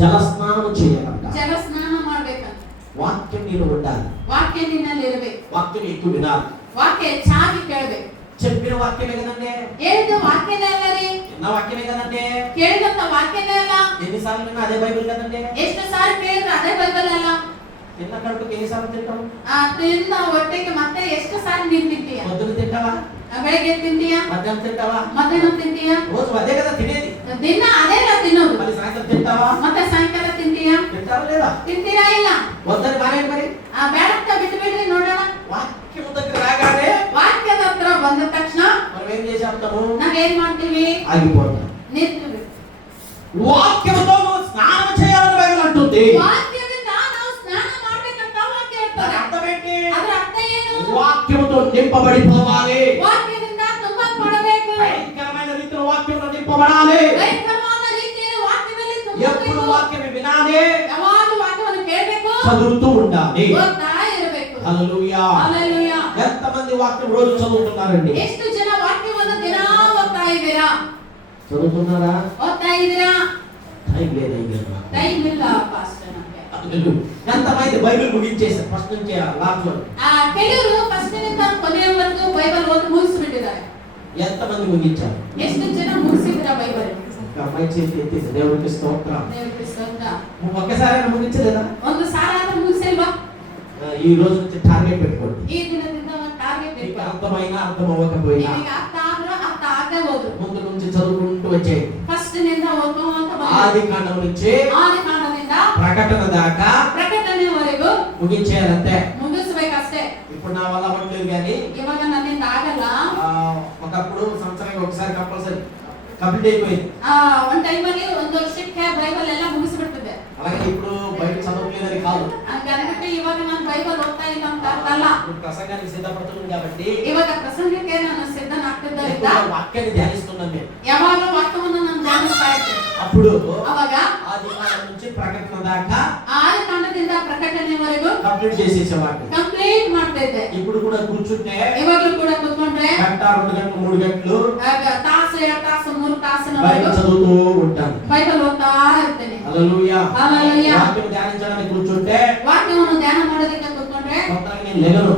జల స్నానము చేయాలంట. ಜಲ ಸ್ನಾನ ಮಾಡ್ಬೇಕಂತ. వాక్యం నీలో ఉండాలి. ವಾಕ್ಯ ನಿನ್ನಲ್ಲಿ ಇರಬೇಕು. వాక్యం ఎక్కువ వినాలి. ವಾಕ್ಯ ಹೆಚ್ಚಾಗಿ ಕೇಳಬೇಕು. చెప్పిన వాక్యమే కదండి. ಹೇಳಿದ ವಾಕ್ಯನೇ ಅಲ್ಲ ರೀ, విన్న వాక్యమే కదండి. ಕೇಳಿದಂತ ವಾಕ್ಯನೇ ಅಲ್ಲ. ఎన్నిసార్లు విన్నా అదే బైబిల్ కదండి. ಎಷ್ಟು ಸಾರಿ ಕೇಳಿದ್ರೆ ಅದೇ ಬೈಬಲ್ ಅಲ್ಲ. తిన్న కడుపుకి ఎన్నిసార్లు తింటావు? ತಿಂದ ಹೊಟ್ಟೆಗೆ ಮತ್ತೆ ಎಷ್ಟು ಸಾರಿ ನೀನ್ ತಿಂತೀಯ? పొద్దున తింటావా? ಬೆಳಗ್ಗೆ ತಿಂತೀಯಾ? మధ్యాహ్నం తింటావా? ಮಧ್ಯಾಹ್ನ ತಿಂತೀಯಾ? రోజు అదే కదా తినేది. ದಿನ ಅದೇ ತಿನ್ನೋದು. మరి సాయంత్రం తింటావా? ಮತ್ತೆ ಸಾಯಂಕಾಲ ತಿಂತೀಯಾ? తింటావా లేదా? ತಿಂತೀರಾ ಇಲ್ಲ? వద్దని మానేయండి మరి. ಬೇಡಕ್ಕ ಬಿಟ್ಟು ಬಿಡ್ರಿ ನೋಡೋಣ. వాక్యం దగ్గర రాగానే ವಾಕ್ಯದ ಹತ್ರ ಬಂದ ತಕ್ಷಣ మనం ఏం చేసేస్తాము? ನಾವೇನ್ ಮಾಡ್ತೀವಿ? ఆగిపోతాం. ನಿಂತ್ಬಿಡ್ತೀವಿ. వాక్యముతో నువ్వు స్నానం చేయాలని బైబిల్ అంటుంది. ವಾಕ್ಯದಿಂದ ನಾವು ಸ್ನಾನ ಮಾಡ್ಬೇಕಂತ ವಾಕ್ಯ ಹೇಳ್ತಾರೆ. దాని అర్థం ఏంటి? ಅದರ ಅರ್ಥ ಏನು? వాక్యముతో నింపబడిపోవాలి. ವಾಕ್ಯದಿಂದ ತುಂಬಲ್ಪಡಬೇಕು. భయంకరమైన రీతిలో వాక్యంలో నింపబడాలి. ಭಯಂಕರವಾದ ರೀತಿಯಲ್ಲಿ ವಾಕ್ಯದಲ್ಲಿ ఎప్పుడు ತುಂಬಬೇಕು. వాక్యం వినాలి, ಯಾವಾಗಲೂ ವಾಕ್ಯವನ್ನು ಕೇಳಬೇಕು, చదువుతూ ఉండాలి. ಓದ್ತಾ ಇರಬೇಕು. హల్లెలూయా. హల్లెలూయా. ఎంతమంది వాక్యం రోజు చదువుతున్నారండి? ಎಷ್ಟು ಜನ ವಾಕ್ಯವನ್ನು ದಿನ ಓದ್ತಾ ಇದ್ದೀರಾ? చదువుతున్నారా? ಓದ್ತಾ ಇದ್ದೀರಾ? టైం లేదు. ಟೈಮ್ ಇಲ್ಲ ಪಾಸ್ಟರ್ ನಮಗೆ. ఎంతమంది బైబిల్ ముగించేశారు ఫస్ట్ నుంచి లాస్ట్ వరకు? ಕೆಲವರು ಫಸ್ಟ್ ನಿಂದ ಕೊನೆಯವರೆಗೂ ಬೈಬಲ್ ಓದಿ ಮುಗಿಸಿಬಿಟ್ಟಿದ್ದಾರೆ. ఎంతమంది ముగించారు? ಎಷ್ಟು ಜನ ಮುಗಿಸಿದ್ರ ಬೈಬಲ್? అమ్మాయి చేతి ఎత్తి దేవుడికి స్తోత్రం. ದೇವರಿಗೆ ಸ್ತೋತ್ರ. ఒక్కసారి ముగించలేదా? ಒಂದು ಸಾಲ ಆದ್ರೂ ಮುಗಿಸಿಲ್ವಾ? ఈ రోజు నుంచి టార్గెట్ పెట్టుకోండి. ಈ ದಿನದಿಂದ ಒಂದು ಟಾರ್ಗೆಟ್ మీకు ಇಟ್ಕೊ. అర్థమైనా అర్థం అవ్వకపోయినా ನಿಮಗೆ ಅರ್ಥ ಆದ್ರೂ ಅರ್ಥ ಆಗದೆ ಹೋದ್ರು ముందు నుంచి చదువుకుంటూ వచ్చేయండి. ಫಸ್ಟ್ ನಿಂದ ಓದ್ಕೊಂತ ఆది కాండం నుంచి ಆದಿ ಕಾಂಡದಿಂದ ప్రకటన దాకా ಪ್ರಕಟಣೆವರೆಗೂ ముగించేయాలంతే. ಮುಗಿಸ್ಬೇಕಷ್ಟೇ. ఇప్పుడు నా వల్ల అవ్వట్లేదు కానీ ಇವಾಗ ನನ್ನಿಂದ ಆಗಲ್ಲ. ఒకప్పుడు సంవత్సరానికి ఒకసారి కంపల్సరీ కంప్లీట్ అయిపోయింది. ಒಂದ್ ಟೈಮಲ್ಲಿ ಒಂದು ವರ್ಷಕ್ಕೆ ಬೈಬಲ್ ಎಲ್ಲ ಮುಗಿಸ್ಬಿಡ್ತಿದ್ದೆ. అలాగే ఇప్పుడు బయట చదవట్లేదని కాదు. ಹಂಗನ್ಬಿಟ್ಟು ಇವಾಗ ನಾನು ಬೈಬಲ್ ಓದ್ತಾ ಇಲ್ಲ ಅಂತ ಅರ್ಥ ಅಲ್ಲ. ఇప్పుడు ప్రసంగానికి సిద్ధపడుతున్నాం కాబట్టి ಇವಾಗ ಪ್ರಸಂಗಕ್ಕೆ ನಾನು ಸಿದ್ಧನಾಗ್ತಿದ್ದರಿಂದ ఎక్కువగా వాక్యాన్ని ధ్యానిస్తున్నాం మేము. ಯಾವಾಗಲೂ ವಾಕ್ಯವನ್ನು ನಾನು ಧ್ಯಾನಿಸ್ತಾ ಇರ್ತೀನಿ. అప్పుడు ಅವಾಗ ఆది కాండం నుంచి ప్రకటన దాకా ಆದಿ ಕಾಂಡದಿಂದ ಪ್ರಕಟಣೆವರೆಗೂ కంప్లీట్ చేసేసేవాడిని. ಕಂಪ್ಲೀಟ್ ಮಾಡ್ತಾ ಇದ್ದೆ. ఇప్పుడు కూడా కూర్చుంటే ಇವಾಗ್ಲೂ ಕೂಡ ಕೂತ್ಕೊಂಡ್ರೆ గంట 2 గంటలు 3 గంటలు ತಾಸು 2 ತಾಸು 3 ತಾಸಿನವರೆಗೂ బైబిల్ చదువుతూ ఉంటాను. ಬೈಬಲ್ ಓದ್ತಾ ಇರ್ತೇನೆ. హల్లెలూయా. హల్లెలూయా. వాక్యం ధ్యానించడానికి కూర్చుంటే ವಾಕ್ಯವನ್ನು ಧ್ಯಾನ ಮಾಡೋದಕ್ಕೆ ಕೂತ್ಕೊಂಡ್ರೆ మొత్తానికి నేను లెగను.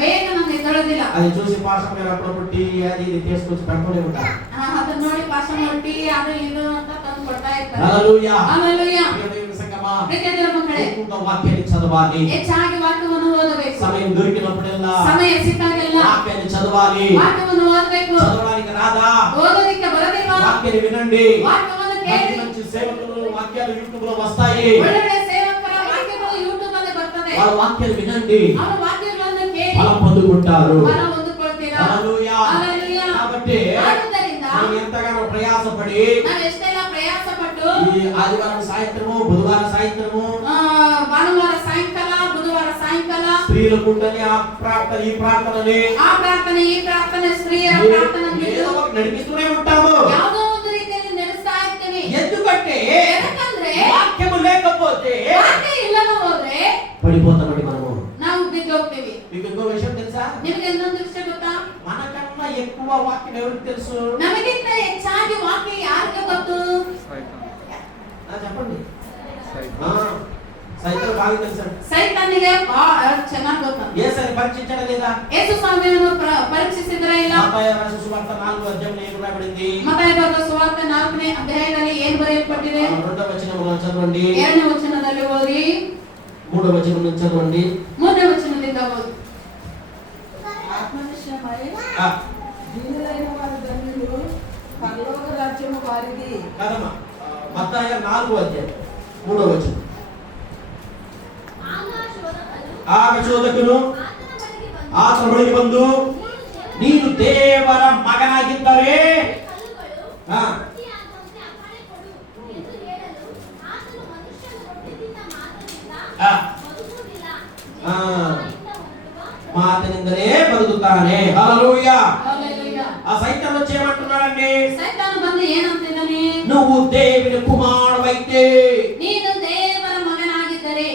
ಬೇಗ ನಾನು ಎದ್ದೇಳೋದಿಲ್ಲ. అది చూసి పాస్టర్ గారు అప్పుడప్పుడు టీ అది ఇది తీసుకొచ్చి పెడుతూనే ఉంటారు. ಅದನ್ನ ನೋಡಿ ಪಾಶ ಮಾಡಿ ಅದು ಇದು ಅಂತ ತಂದು ಕೊಡ್ತಾ ಇರ್ತಾರೆ. హల్లెలూయా. హల్లెలూయా. ప్రియ దేవుని సంగమా, ಪ್ರೀತಿಯ ದೇವರ ಮಕ್ಕಳೇ, ఎక్కువగా వాక్యాన్ని చదవాలి. ಹೆಚ್ಚಾಗಿ ವಾಕ್ಯವನ್ನು ಓದಬೇಕು. సమయం దొరికినప్పుడల్లా ಸಮಯ ಸಿಕ್ಕಾಗೆಲ್ಲ వాక్యాన్ని చదవాలి. ವಾಕ್ಯವನ್ನು ಓದಬೇಕು. చదవడానికి రాదా? ಓದೋದಕ್ಕೆ ಬರೋದಿಲ್ವಾ? వాక్యాన్ని వినండి. ವಾಕ್ಯವನ್ನು మంచి ಕೇಳಿ. మంచి సేవకులు వాక్యాలు యూట్యూబ్ లో వస్తాయి. ಒಳ್ಳೆಯ ಸೇವಕರ ವಾಕ್ಯಗಳು ಯೂಟ್ಯೂಬ್ ಅಲ್ಲಿ ಬರ್ತದೆ. వాళ్ళ వాక్యాలు వినండి. ಅವರ ವಾಕ್ಯಗಳನ್ನು ಕೇಳಿ ఫలం పొందుకుంటారు. ಫಲ ಹೊಂದಿಕೊಳ್ತೀರಾ. హల్లెలూయా. హల్లెలూయా. కాబట్టి ಆದ್ದರಿಂದ మనం ఎంతగానో ప్రయాసపడి ನಾವು ಎಷ್ಟೆಲ್ಲ ಪ್ರಯಾಸ ಪಟ್ಟು ఈ ఆదివారం సాయంత్రము బుధవారం సాయంత్రము ಭಾನುವಾರ ಸಾಯಂಕಾಲ ಬುಧವಾರ ಸಾಯಂಕಾಲ స్త్రీలకు ఉండని ఆ ప్రార్థన ఈ ప్రార్థనని ಆ ಪ್ರಾರ್ಥನೆ ಈ ಪ್ರಾರ್ಥನೆ ಸ್ತ್ರೀಯರ ಪ್ರಾರ್ಥನೆ ఏదో ఒకటి నడిపిస్తూనే ఉంటాము. ಯಾವುದೋ ಒಂದು ರೀತಿಯಲ್ಲಿ ನಡೆಸ್ತಾ ಇರ್ತೀವಿ. ఎందుకంటే ಯಾಕಂದ್ರೆ వాక్యము లేకపోతే ವಾಕ್ಯ ಇಲ್ಲದ ಹೋದ್ರೆ పడిపోతామండి మనము. ನಾವು ಬಿದ್ದು ಹೋಗ್ತೀವಿ. మీకు ఇంకో విషయం తెలుసా? ನಿಮಗೆ ಇನ್ನೊಂದು ವಿಷಯ ಗೊತ್ತಾ? మనకన్నా ఎక్కువ వాక్యం ఎవరికి తెలుసు? ನಮಗಿಂತ ಹೆಚ್ಚಾಗಿ ವಾಕ್ಯ ಯಾರಿಗೆ ಗೊತ್ತು? చెప్పండి. సైతం బాగా తెలుసా? ಸೈತಾನಿಗೆ ಬಹಳ ಚೆನ್ನಾಗಿ ಗೊತ್ತು. యేసని పరీక్షించడం లేదా? ಯೇಸು ಸ್ವಾಮಿಯನ್ನು ಪರೀಕ್ಷಿಸಿದ್ರೆ ಇಲ್ಲ. మత్తయి రాసిన సువార్త 4వ అధ్యాయంలో ఏం రాయబడింది? ಮತ್ತಾಯ ಬರೆದ ಸುವಾರ್ತೆ 4ನೇ ಅಧ್ಯಾಯದಲ್ಲಿ ಏನು ಬರೆಯಲ್ಪಟ್ಟಿದೆ. రెండవ వచనమును చదవండి. ಎರಡನೇ ವಚನದಲ್ಲಿ ಓದಿ. మూడవ వచనం చదవండి. ಮೂರನೇ ವಚನದಿಂದ ಓದಿ. ఆత్మనిశ్చయమై ఆ, దీనులైన వారి ధన్యులు, పరలోక రాజ్యము వారిది. కదమ్మా. మత్తయి 4వ అధ్యాయం 3వ వచనం. ಆಗ ಶೋಧಕನು ಆತನ ಬಳಿಗೆ ಬಂದು, ನೀನು ದೇವರ ಮಗನಾಗಿದ್ದರೆ ಆ, ಆ, మాతనిందనే బతుకుతానే. హల్లెలూయా. హల్లెలూయా. ఆ సైతాన్ వచ్చి ఏమంటున్నాడండి? సైతాను ಬಂದು ಏನಂತಿದ್ದಾನೆ? నువ్వు దేవుని కుమారుడైతే, ನೀನು ದೇವರ ಮಗನಾಗಿದ್ದರೆ.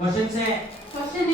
క్వశ్చన్సే. ಕ್ವಶ್ಚನ್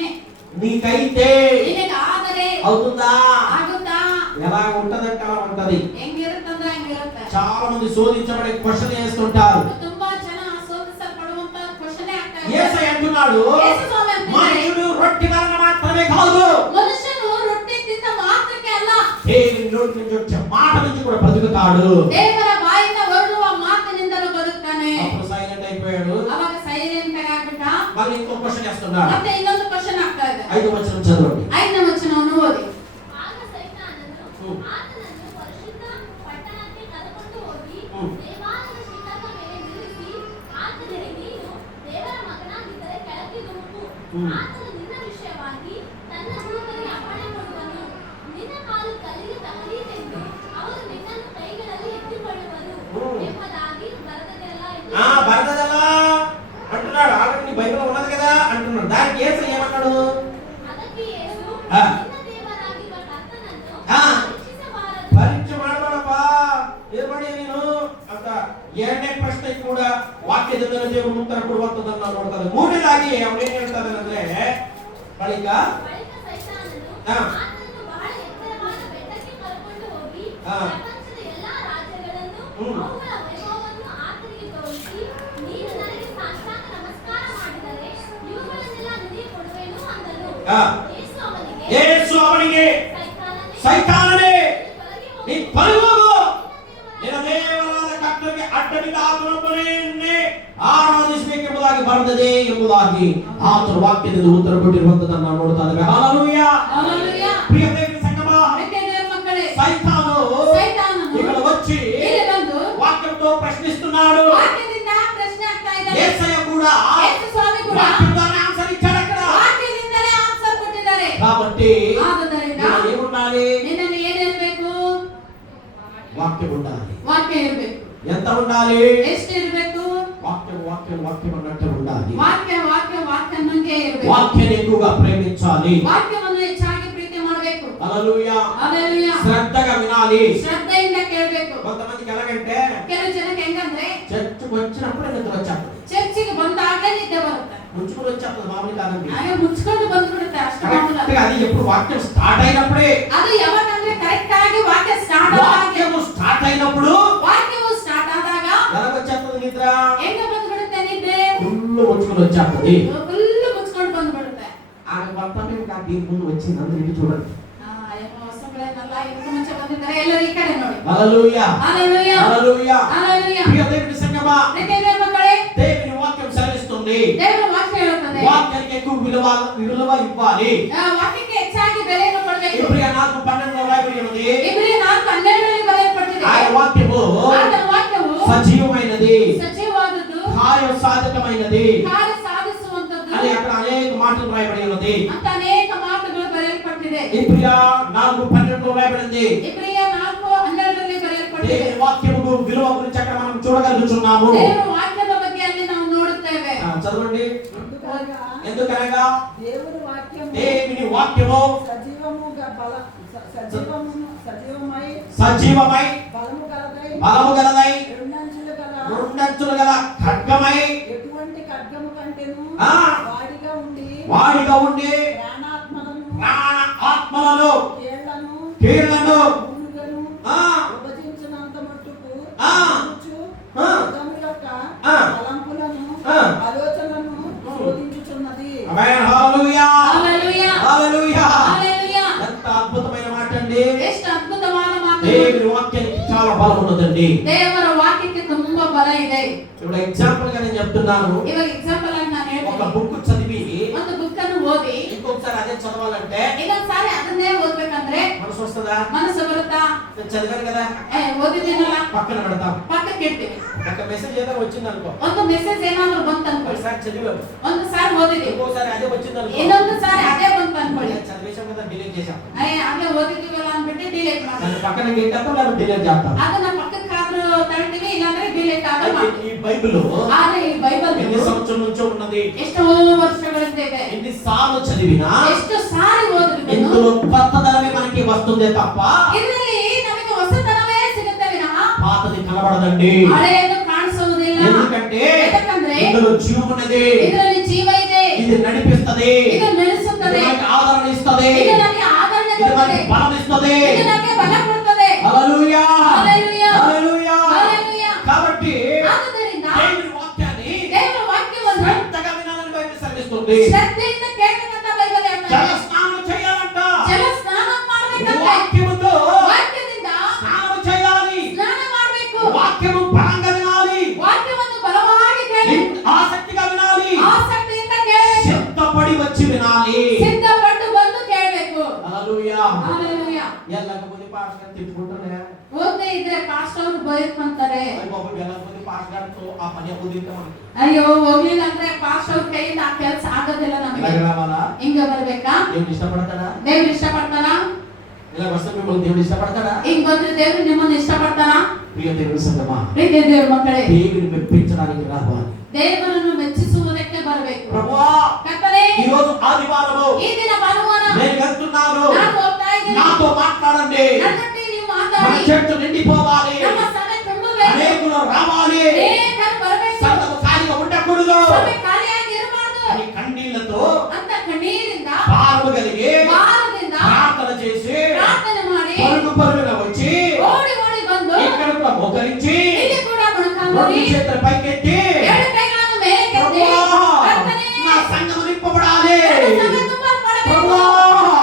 నీకైతే ನಿನಗಾದರೆ అవుతుందా? ಆಗುತ್ತಾ? ఎలా ఉంటదంటే అలా ఉంటది. ಹೆಂಗಿರುತ್ತಂದ ಹೆಂಗಿರುತ್ತೆ. చాలా మంది శోధించబడే క్వశ్చన్ వేస్తుంటారు. ತುಂಬಾ ಜನ ಶೋಧಿಸಲ್ಪಡುವಂತ ಕ್ವಶ್ಚನ್ ಆಗ್ತಾ యేసయ్య అంటున్నాడు, యేసు స్వామి అంటున్నాడు, మనుషుడు రొట్టె వలన మాత్రమే కాదు, మనుషులు రొట్టె తింత మాత్రకే అಲ್ಲ, దేవుని నోటి నుంచి వచ్చే మాట నుంచి కూడా బ్రతుకుతాడు. ದೇವರ ಬಾಯಿಂದ ಹೊರಡುವ ಮಾತಿನಿಂದಲೂ ಬದುಕ್ತಾನೆ. అప్పుడు సైలెంట్ అయిపోయాడు. ಅವಾಗ ಸೈಲೆಂಟ್ ಆಗಿಬಿಟ್ಟ. మళ్ళీ ఇంకో క్వశ్చన్ వేస్తున్నాడు. ಮತ್ತೆ ಇನ್ನೊಂದು ಕ್ವಶ್ಚನ್ ಆಗ್ತಾ ಇದೆ. 5వ వచనం చదవండి. 5ನೇ ವಚನವನ್ನು ಓದಿ. ಆಗ ಸೈತಾನನು ಆತನನ್ನು ಪರಿಶುದ್ಧ ಪಟ್ಟಣಕ್ಕೆ ಕರೆದುಕೊಂಡು ಹೋಗಿ ದೇವಾಲಯದ ಶಿಖರದ ಮೇಲೆ ನಿಲ್ಲಿಸಿ, ಆತನಿಗೆ, ನೀನು ದೇವರ ಮಗನಾಗಿದ್ದರೆ ಕೆಳಕ್ಕೆ ಧುಮುಕು. ಆತನು ನಿನ್ನ ವಿಷಯವಾಗಿ ತನ್ನ ದೂತರಿಗೆ ಅಪ್ಪಣೆ ಕೊಡುವನು. ನಿನ್ನ ಕಾಲು ಕಲ್ಲಿಗೆ ತಗಲೀತೆಂದು ಅವರು ನಿನ್ನನ್ನು ಕೈಗಳಲ್ಲಿ ಎತ್ತಿಕೊಳ್ಳುವರು ಎಂಬುದಾಗಿ ಬರೆದದೆಲ್ಲ ಎಂದು ఆ బరదలా అంటున్నాడు. ఆల్రెడీ నీ బైబిల్లో ఉన్నది కదా అంటున్నాడు. దానికి యేసయ్య ఏమన్నాడు? ಅದಕ್ಕೆ ಯೇಸು, ಆ. ನಿನ್ನ ದೇವರಾಗಿರುವ ಕರ್ತನನ್ನು ಆ. ಪರೀಕ್ಷಿಸಬಾರದು. ಪರೀಕ್ಷೆ ಮಾಡಬೇಡಪ್ಪ. ಏನ್ ಮಾಡಿ ನೀನು ಅಂತ 2ನೇ ಪ್ರಶ್ನೆ ಕೂಡ ವಾಕ್ಯದಿಂದ ದೇವರು ಉತ್ತರ ಕೊಡುವಂತದನ್ನ ನಾವು ನೋಡ್ತಾರೆ. 3ನೇದಾಗಿ ಅವನು ಏನ್ ಹೇಳ್ತಾನಂದ್ರೆ, ಬಳಿಕ ಬಳಿಕ ಸೈತಾನನು ಆ. ಆತನನ್ನು ಬಹಳ ಎತ್ತರವಾದ ಬೆಟ್ಟಕ್ಕೆ ಕರೆದುಕೊಂಡು ಹೋಗಿ ಆ. ಪ್ರಪಂಚದ ಎಲ್ಲಾ ರಾಜ್ಯಗಳನ್ನು ಅವುಗಳ ವೈಭವವನ್ನು ಆತನಿಗೆ ತೋರಿಸಿ, ನೀನು ನನಗೆ ಸಾಷ್ಟಾಂಗ ನಮಸ್ಕಾರ ಮಾಡಿದರೆ ಇವುಗಳನ್ನೆಲ್ಲ ನಿನಗೆ ಕೊಡುವೆನು ಅಂದನು. ಆ. ಯೇಸು ಅವನಿಗೆ, ಸೈತಾನನೇ, ಸೈತಾನನೇ, ನೀ ನೀನು ತೊಲಗಿ ಹೋಗು. ನಿನ್ನ ನಿನ್ನ ದೇವರಾದ ಕರ್ತನಿಗೆ ಅಡ್ಡಬಿದ್ದ ಆತನೊಬ್ಬನೇ ಆರಾಧಿಸಬೇಕೆಂಬುದಾಗಿ ಬರೆದಿದೆ ಎಂಬುದಾಗಿ ಆತನ ವಾಕ್ಯದಿಂದ ಉತ್ತರ ಕೊಟ್ಟಿರುವಂತದನ್ನು ನಾವು ನೋಡ್ತಾ ಇದ್ದೇವೆ. ಹಲ್ಲೆಲೂಯಾ. హల్లెలూయా. ప్రియ దేవుని సంగమా, అయితే ದೇವರ ಮಕ್ಕಳೇ, సైతాను సైతానను ఇక్కడ వచ్చి ಇಲ್ಲಿ ಬಂದು వాక్యంతో ప్రశ్నిస్తున్నాడు. ವಾಕ್ಯದಿಂದ ಪ್ರಶ್ನೆ ಆಗ್ತಾ ಇದ್ದಾನೆ. యేసయ్య కూడా యేసు స్వామి కూడా వాక్యంతోనే ఆన్సర్ ఇచ్చాడు అక్కడ. ವಾಕ್ಯದಿಂದಲೇ ಆನ್ಸರ್ ಕೊಟ್ಟಿದ್ದಾರೆ. కాబట్టి ಆದುದರಿಂದ మనం ఏముండాలి? ನಿನ್ನನ್ನು ಏನಿರಬೇಕು? వాక్యం ఉండాలి. ವಾಕ್ಯ ಇರಬೇಕು. ఎంత ఉండాలి? ಎಷ್ಟು ಇರಬೇಕು? వాక్యం వాక్యం వాక్యం అన్నట్టు ఉండాలి. ವಾಕ್ಯ ವಾಕ್ಯ ವಾಕ್ಯ ಅನ್ನಂಗೆ ಇರಬೇಕು. వాక్యాన్ని ఎక్కువగా ప్రేమించాలి. ವಾಕ್ಯವನ್ನು ಹೆಚ್ಚಾಗಿ ಪ್ರೀತಿ ಮಾಡಬೇಕು. హల్లెలూయా. హల్లెలూయా. శ్రద్ధగా వినాలి. ಶ್ರದ್ಧೆಯಿಂದ ಕೇಳಬೇಕು. కొంతమందికి ఎలాగంటే ಕೆಲವು ಜನಕ್ಕೆ ಹೆಂಗಂದ್ರೆ చర్చకు వచ్చినప్పుడు నిద్ర వచ్చేస్తుంది. ಚರ್ಚಿಗೆ ಬಂದಾಗಲೇ ನಿದ್ದೆ ಬರುತ್ತೆ. ముంచుకుని వచ్చేస్తుంది. మామూలు కాదండి. ಹಾಗೆ ಮುಚ್ಕೊಂಡು ಬಂದ್ಬಿಡುತ್ತೆ. ಅಷ್ಟು ಮಾಮೂಲ. కరెక్ట్గా అది ఎప్పుడు వాక్యం స్టార్ట్ అయినప్పుడే. ಅದು ಯಾವಾಗಂದ್ರೆ ಕರೆಕ್ಟ್ ಆಗಿ ವಾಕ್ಯ ಸ್ಟಾರ್ಟ್ ಆದಾಗ, వాక్యం స్టార్ట్ అయినప్పుడు ವಾಕ್ಯವು ಸ್ಟಾರ್ಟ್ ಆದಾಗ ఎలాగొచ్చేస్తుంది నిద్ర? ಹೆಂಗ ಬಂದ್ಬಿಡುತ್ತೆ ನಿದ್ದೆ? ఫుల్ ముచ్చుకుని వచ్చేస్తుంది. ಫುಲ್ ಮುಚ್ಕೊಂಡು ಬಂದ್ಬಿಡುತ್ತೆ. ఆడ మొత్తమే నాకు దీని ముందు వచ్చింది. అందరూ ఇటు చూడండి. ಹೊಸಗಳನ್ನೆಲ್ಲ ಇದಕ್ಕೆ ಮುಂಚೆ ಬಂದಿದ್ದಾರೆ. ಎಲ್ಲರೂ ಈ ಕಡೆ ನೋಡಿ. హల్లెలూయా. హల్లెలూయా. హల్లెలూయా. హల్లెలూయా. ప్రియ దేవుని సంగమా, ದೇವರ మక్కಳే, దేవుని వాక్యం సెలవిస్తుంది. ದೇವರ ವಾಕ್ಯ ಹೇಳುತ್ತದೆ. వాక్యానికి ఎక్కువ విలువ ఇవ్వాలి. ವಾಕ್ಯಕ್ಕೆ ಹೆಚ್ಚಾಗಿ ಬೆಲೆಯನ್ನು ಕೊಡಬೇಕು. ఇబ్రియ 4:12 రాయబడి ఉన్నది. ಇಬ್ರಿಯ 4:12 ಬರೆಯಲ್ಪಟ್ಟಿದೆ. ఆయన వాక్యము ಆತನ ವಾಕ್ಯವು సజీవమైనది, ಸಜೀವವಾದದ್ದು, కార్యసాధకమైనది ಕಾರ್ಯ ಸಾಧಿಸುವಂತದ್ದು అని అక్కడ అనేక మాటలు రాయబడి ఉన్నది. ಅಂತ ಅನೇಕ ಮಾತುಗಳು ಬರೆಯಲ್ಪಟ್ಟಿದೆ. ఇబ్రియ 4:12 రాయబడింది. ಇಬ್ರಿಯ 4:12 ಬರೆಯಲ್ಪಟ್ಟಿದೆ. దేవుని వాక్యముకు విలువ గురించి అక్కడ మనం చూడగలుగుతున్నాము. ದೇವರ ವಾಕ್ಯದ ಬಗ್ಗೆ ಅಲ್ಲಿ ನಾವು ನೋಡುತ್ತೇವೆ. చదవండి. ఎందుకనగా ఎందుకనగా దేవుని వాక్యము దేవుని వాక్యము సజీవముగా సజీవమై బలము గలదై రెండంచులు గల ఖడ్గమై ఎటువంటి ఖడ్గము కంటేను ఆ. వాడిగా ఉండి ప్రాణ ఆత్మలను కీళ్లను ఆ. విభజించినంత మట్టుకు ఆ. ఆ. హృదయము యొక్క ఆ. తలంపులను ఆ. ఆలోచనలను శోధించుచున్నది. ఆమేన్. హల్లెలూయా. హల్లెలూయా. హల్లెలూయా. హల్లెలూయా. ఎంత అద్భుతమైన మాట అండి. ಎಷ್ಟು ಅದ್ಭುತವಾದ ಮಾತು. దేవుని వాక్యానికి చాలా బలం ఉన్నదండి. ದೇವರ ವಾಕ್ಯಕ್ಕೆ ತುಂಬಾ ಬಲ ಇದೆ. ఇప్పుడు ఎగ్జాంపుల్ గా నేను చెప్తున్నాను, ಇವಾಗ ಎಕ್ಸಾಂಪಲ್ ಆಗಿ ನಾನು ఒక ಹೇಳ್ತೀನಿ, బుక్ చదివి ಒಂದು ಬುಕ್ ಅನ್ನು ಓದಿ ఇంకొకసారి అదే చదవాలంటే ಇನ್ನೊಂದ್ಸಾರಿ ಅದನ್ನೇ ಓದ್ಬೇಕಂದ್ರೆ మనసు వస్తుందా? ಮನಸ್ಸು ಬರುತ್ತಾ? నేను చదివాను కదా, ಓದಿದ್ದೀನಲ್ಲ, పక్కన పెడతాం. ಪಕ್ಕಕ್ಕೆ ಇಡ್ತೀವಿ. ఒక మెసేజ్ ఏదైనా వచ్చింది అనుకో, ಒಂದು ಮೆಸೇಜ್ ಏನಾದ್ರು ಬಂತು ಅನ್ಕೊಳ್ಳಿ, ఒకసారి చదివాము, ಒಂದು ಸಾರಿ ಓದಿದೀವಿ, ఇంకోసారి అదే వచ్చింది అనుకో, ಇನ್ನೊಂದು ಸಾರಿ ಅದೇ ಬಂತು ಅನ್ಕೊಳ್ಳಿ, చదివేశాం కదా, డిలీట్ చేశాం. ಅಲ್ಲೇ ಓದಿದೀವಲ್ಲ ಅಂದ್ಬಿಟ್ಟು ಡಿಲೀಟ್ ಮಾಡಿ దాన్ని పక్కన ఏంటంటే లేదా డిలీట్ చేస్తాం. ಅದನ್ನ ಪಕ್ಕಕ್ಕಾದ್ರೂ ತಳ್ತೀವಿ, ಇಲ್ಲಾಂದ್ರೆ ಡಿಲೀಟ್ అయితే ಆದ್ರೆ. ఈ బైబిల్ ಆದ್ರೆ ಈ ಬೈಬಲ್ ఎన్ని సంవత్సరాల నుంచో ఉన్నది, ಎಷ್ಟೋ ವರ್ಷಗಳಿಂದ ಇದೆ, ఎన్ని సార్లు చదివినా ಎಷ್ಟು ಸಾರಿ ಓದಿದ್ರು ఇందులో కొత్తదనమే మనకి వస్తుందే తప్ప ಇದರಲ್ಲಿ ನಮಗೆ ಹೊಸತನವೇ ಸಿಗುತ್ತೆ ವಿನಃ పాతది కనబడదండి. ಹಳೆಯದು ಕಾಣಿಸುವುದಿಲ್ಲ. ఎందుకంటే ಯಾಕಂದ್ರೆ ఇందులో జీవం ఉన్నది, ಇದರಲ್ಲಿ ಜೀವ ಇದೆ, ఇది నడిపిస్తది, ಇದು ನಡೆಸುತ್ತದೆ, ఇది మనకి ఆదరణ ఇస్తది, ಇದು ನಮಗೆ ಆದರಣೆ ఇది ಕೊಡುತ್ತದೆ, మనకి బలం ఇస్తది. ಇದು ನಮಗೆ ಬಲ ಕೊಡುತ್ತದೆ. హల్లెలూయా, హల్లెలూయా, హల్లెలూయా. హల్లెలూయా. కాబట్టి ಆದುದರಿಂದ దేవుని వాక్యాన్ని ದೇವರ ವಾಕ್ಯವನ್ನು శ్రద్ధగా వినాలని బైబిల్ శ్రమిస్తుంది. ಶ್ರದ್ಧೆಯಿಂದ ಕೇಳಬೇಕಂತ ಬೈಬಲ್ ಹೇಳ್ತಾ జల ಇದೆ. స్నానం చేయాలంట, ಜಲ ಸ್ನಾನ ಮಾಡ್ಬೇಕಂತೆ, వాక్యముతో ವಾಕ್ಯದಿಂದ స్నానం చేయాలి, ಸ್ನಾನ ಮಾಡ್ಬೇಕು, వాక్యము బలంగా వినాలి, ವಾಕ್ಯವನ್ನು ಬಲವಾಗಿ ಕೇಳಿ, ఆసక్తిగా వినాలి, ಆಸಕ್ತಿಯಿಂದ ಕೇಳಬೇಕು, సిద్ధపడి వచ్చి వినాలి. ಸಿದ್ಧಪಟ್ಟು ಬಂದು ಕೇಳಬೇಕು. హల్లెలూయా. హల్లెలూయా. ఎల్లకపోతే పాస్టర్ తిట్టుకుంటానే, ಓದದೇ ಇದ್ರೆ ಪಾಸ್ಟರ್ ಅವರು ಬೈಕೊಂತಾರೆ, అయ్య బాబు ఎల్లకపోతే పాస్టర్ గారితో ఆ పని కుదిరితే మనకి ಅಯ್ಯೋ ಹೋಗ್ಲಿಲ್ಲ ಅಂದ್ರೆ ಪಾಸ್ಟರ್ ಅವ್ರ ಕೈಯಿಂದ ಆ ಕೆಲಸ ಆಗೋದಿಲ್ಲ ನಮಗೆ. ఇలాగ రావాలా? ಹಿಂಗ ಬರ್ಬೇಕಾ? దేవుడు ఇష్టపడతాడా? ದೇವ್ರು ಇಷ್ಟಪಡ್ತಾರಾ? ఇలా వస్తే మిమ్మల్ని దేవుడు ఇష్టపడతాడా? ಹಿಂಗ್ ಬಂದ್ರೆ ದೇವ್ರು ನಿಮ್ಮನ್ನ ಇಷ್ಟಪಡ್ತಾರಾ? ప్రియ దేవుని సంగమా, ಪ್ರೀತಿಯ ದೇವ್ರ ಮಕ್ಕಳೇ, దేవుని మెప్పించడానికి రావాలి. ದೇವರನ್ನು ಮೆಚ್ಚಿಸುವುದಕ್ಕೆ ಬರಬೇಕು. ప్రభువా, ಕರ್ತನೇ, ఈ రోజు ఆదివారము ಈ ದಿನ ಭಾನುವಾರ నేను వెళ్తున్నాను, ನಾನು ಹೋಗ್ತಾ ಇದ್ದೀನಿ, నాతో మాట్లాడండి, ನನ್ನೊಟ್ಟಿಗೆ ನೀವು మన ಮಾತಾಡಿ, చర్చ నిండిపోవాలి, ನಮ್ಮ ಸಭೆ ತುಂಬಬೇಕು, అనేకులు రావాలి, ಅನೇಕರು ಬರಬೇಕು, సంఘము ఖాళీగా ఉండకూడదు ಸಭೆ ಖಾಲಿಯಾಗಿ ಇರಬಾರ್ದು అని కన్నీళ్లతో ಅಂತ ಕಣ್ಣೀರಿಂದ భారము కలిగి ಭಾರದಿಂದ ప్రార్థన చేసి ಪ್ರಾರ್ಥನೆ ಮಾಡಿ పరుగు పరుగున వచ్చి ಓಡಿ ಓಡಿ ಬಂದು ఇక్కడ కూడా మోకరించి ಇಲ್ಲಿ ಕೂಡ ಮೊಣಕಾಲೂರಿ రెండు చేతులు పైకెత్తి, ಎರಡು ಕೈಗಳನ್ನು ಮೇಲಕ್ಕೆತ್ತಿ, ప్రభువా, ಕರ್ತನೇ, నా సంఘము నింపబడాలి, ನನ್ನ ಸಂಘ ತುಂಬಲ್ಪಡಬೇಕು, ప్రభువా,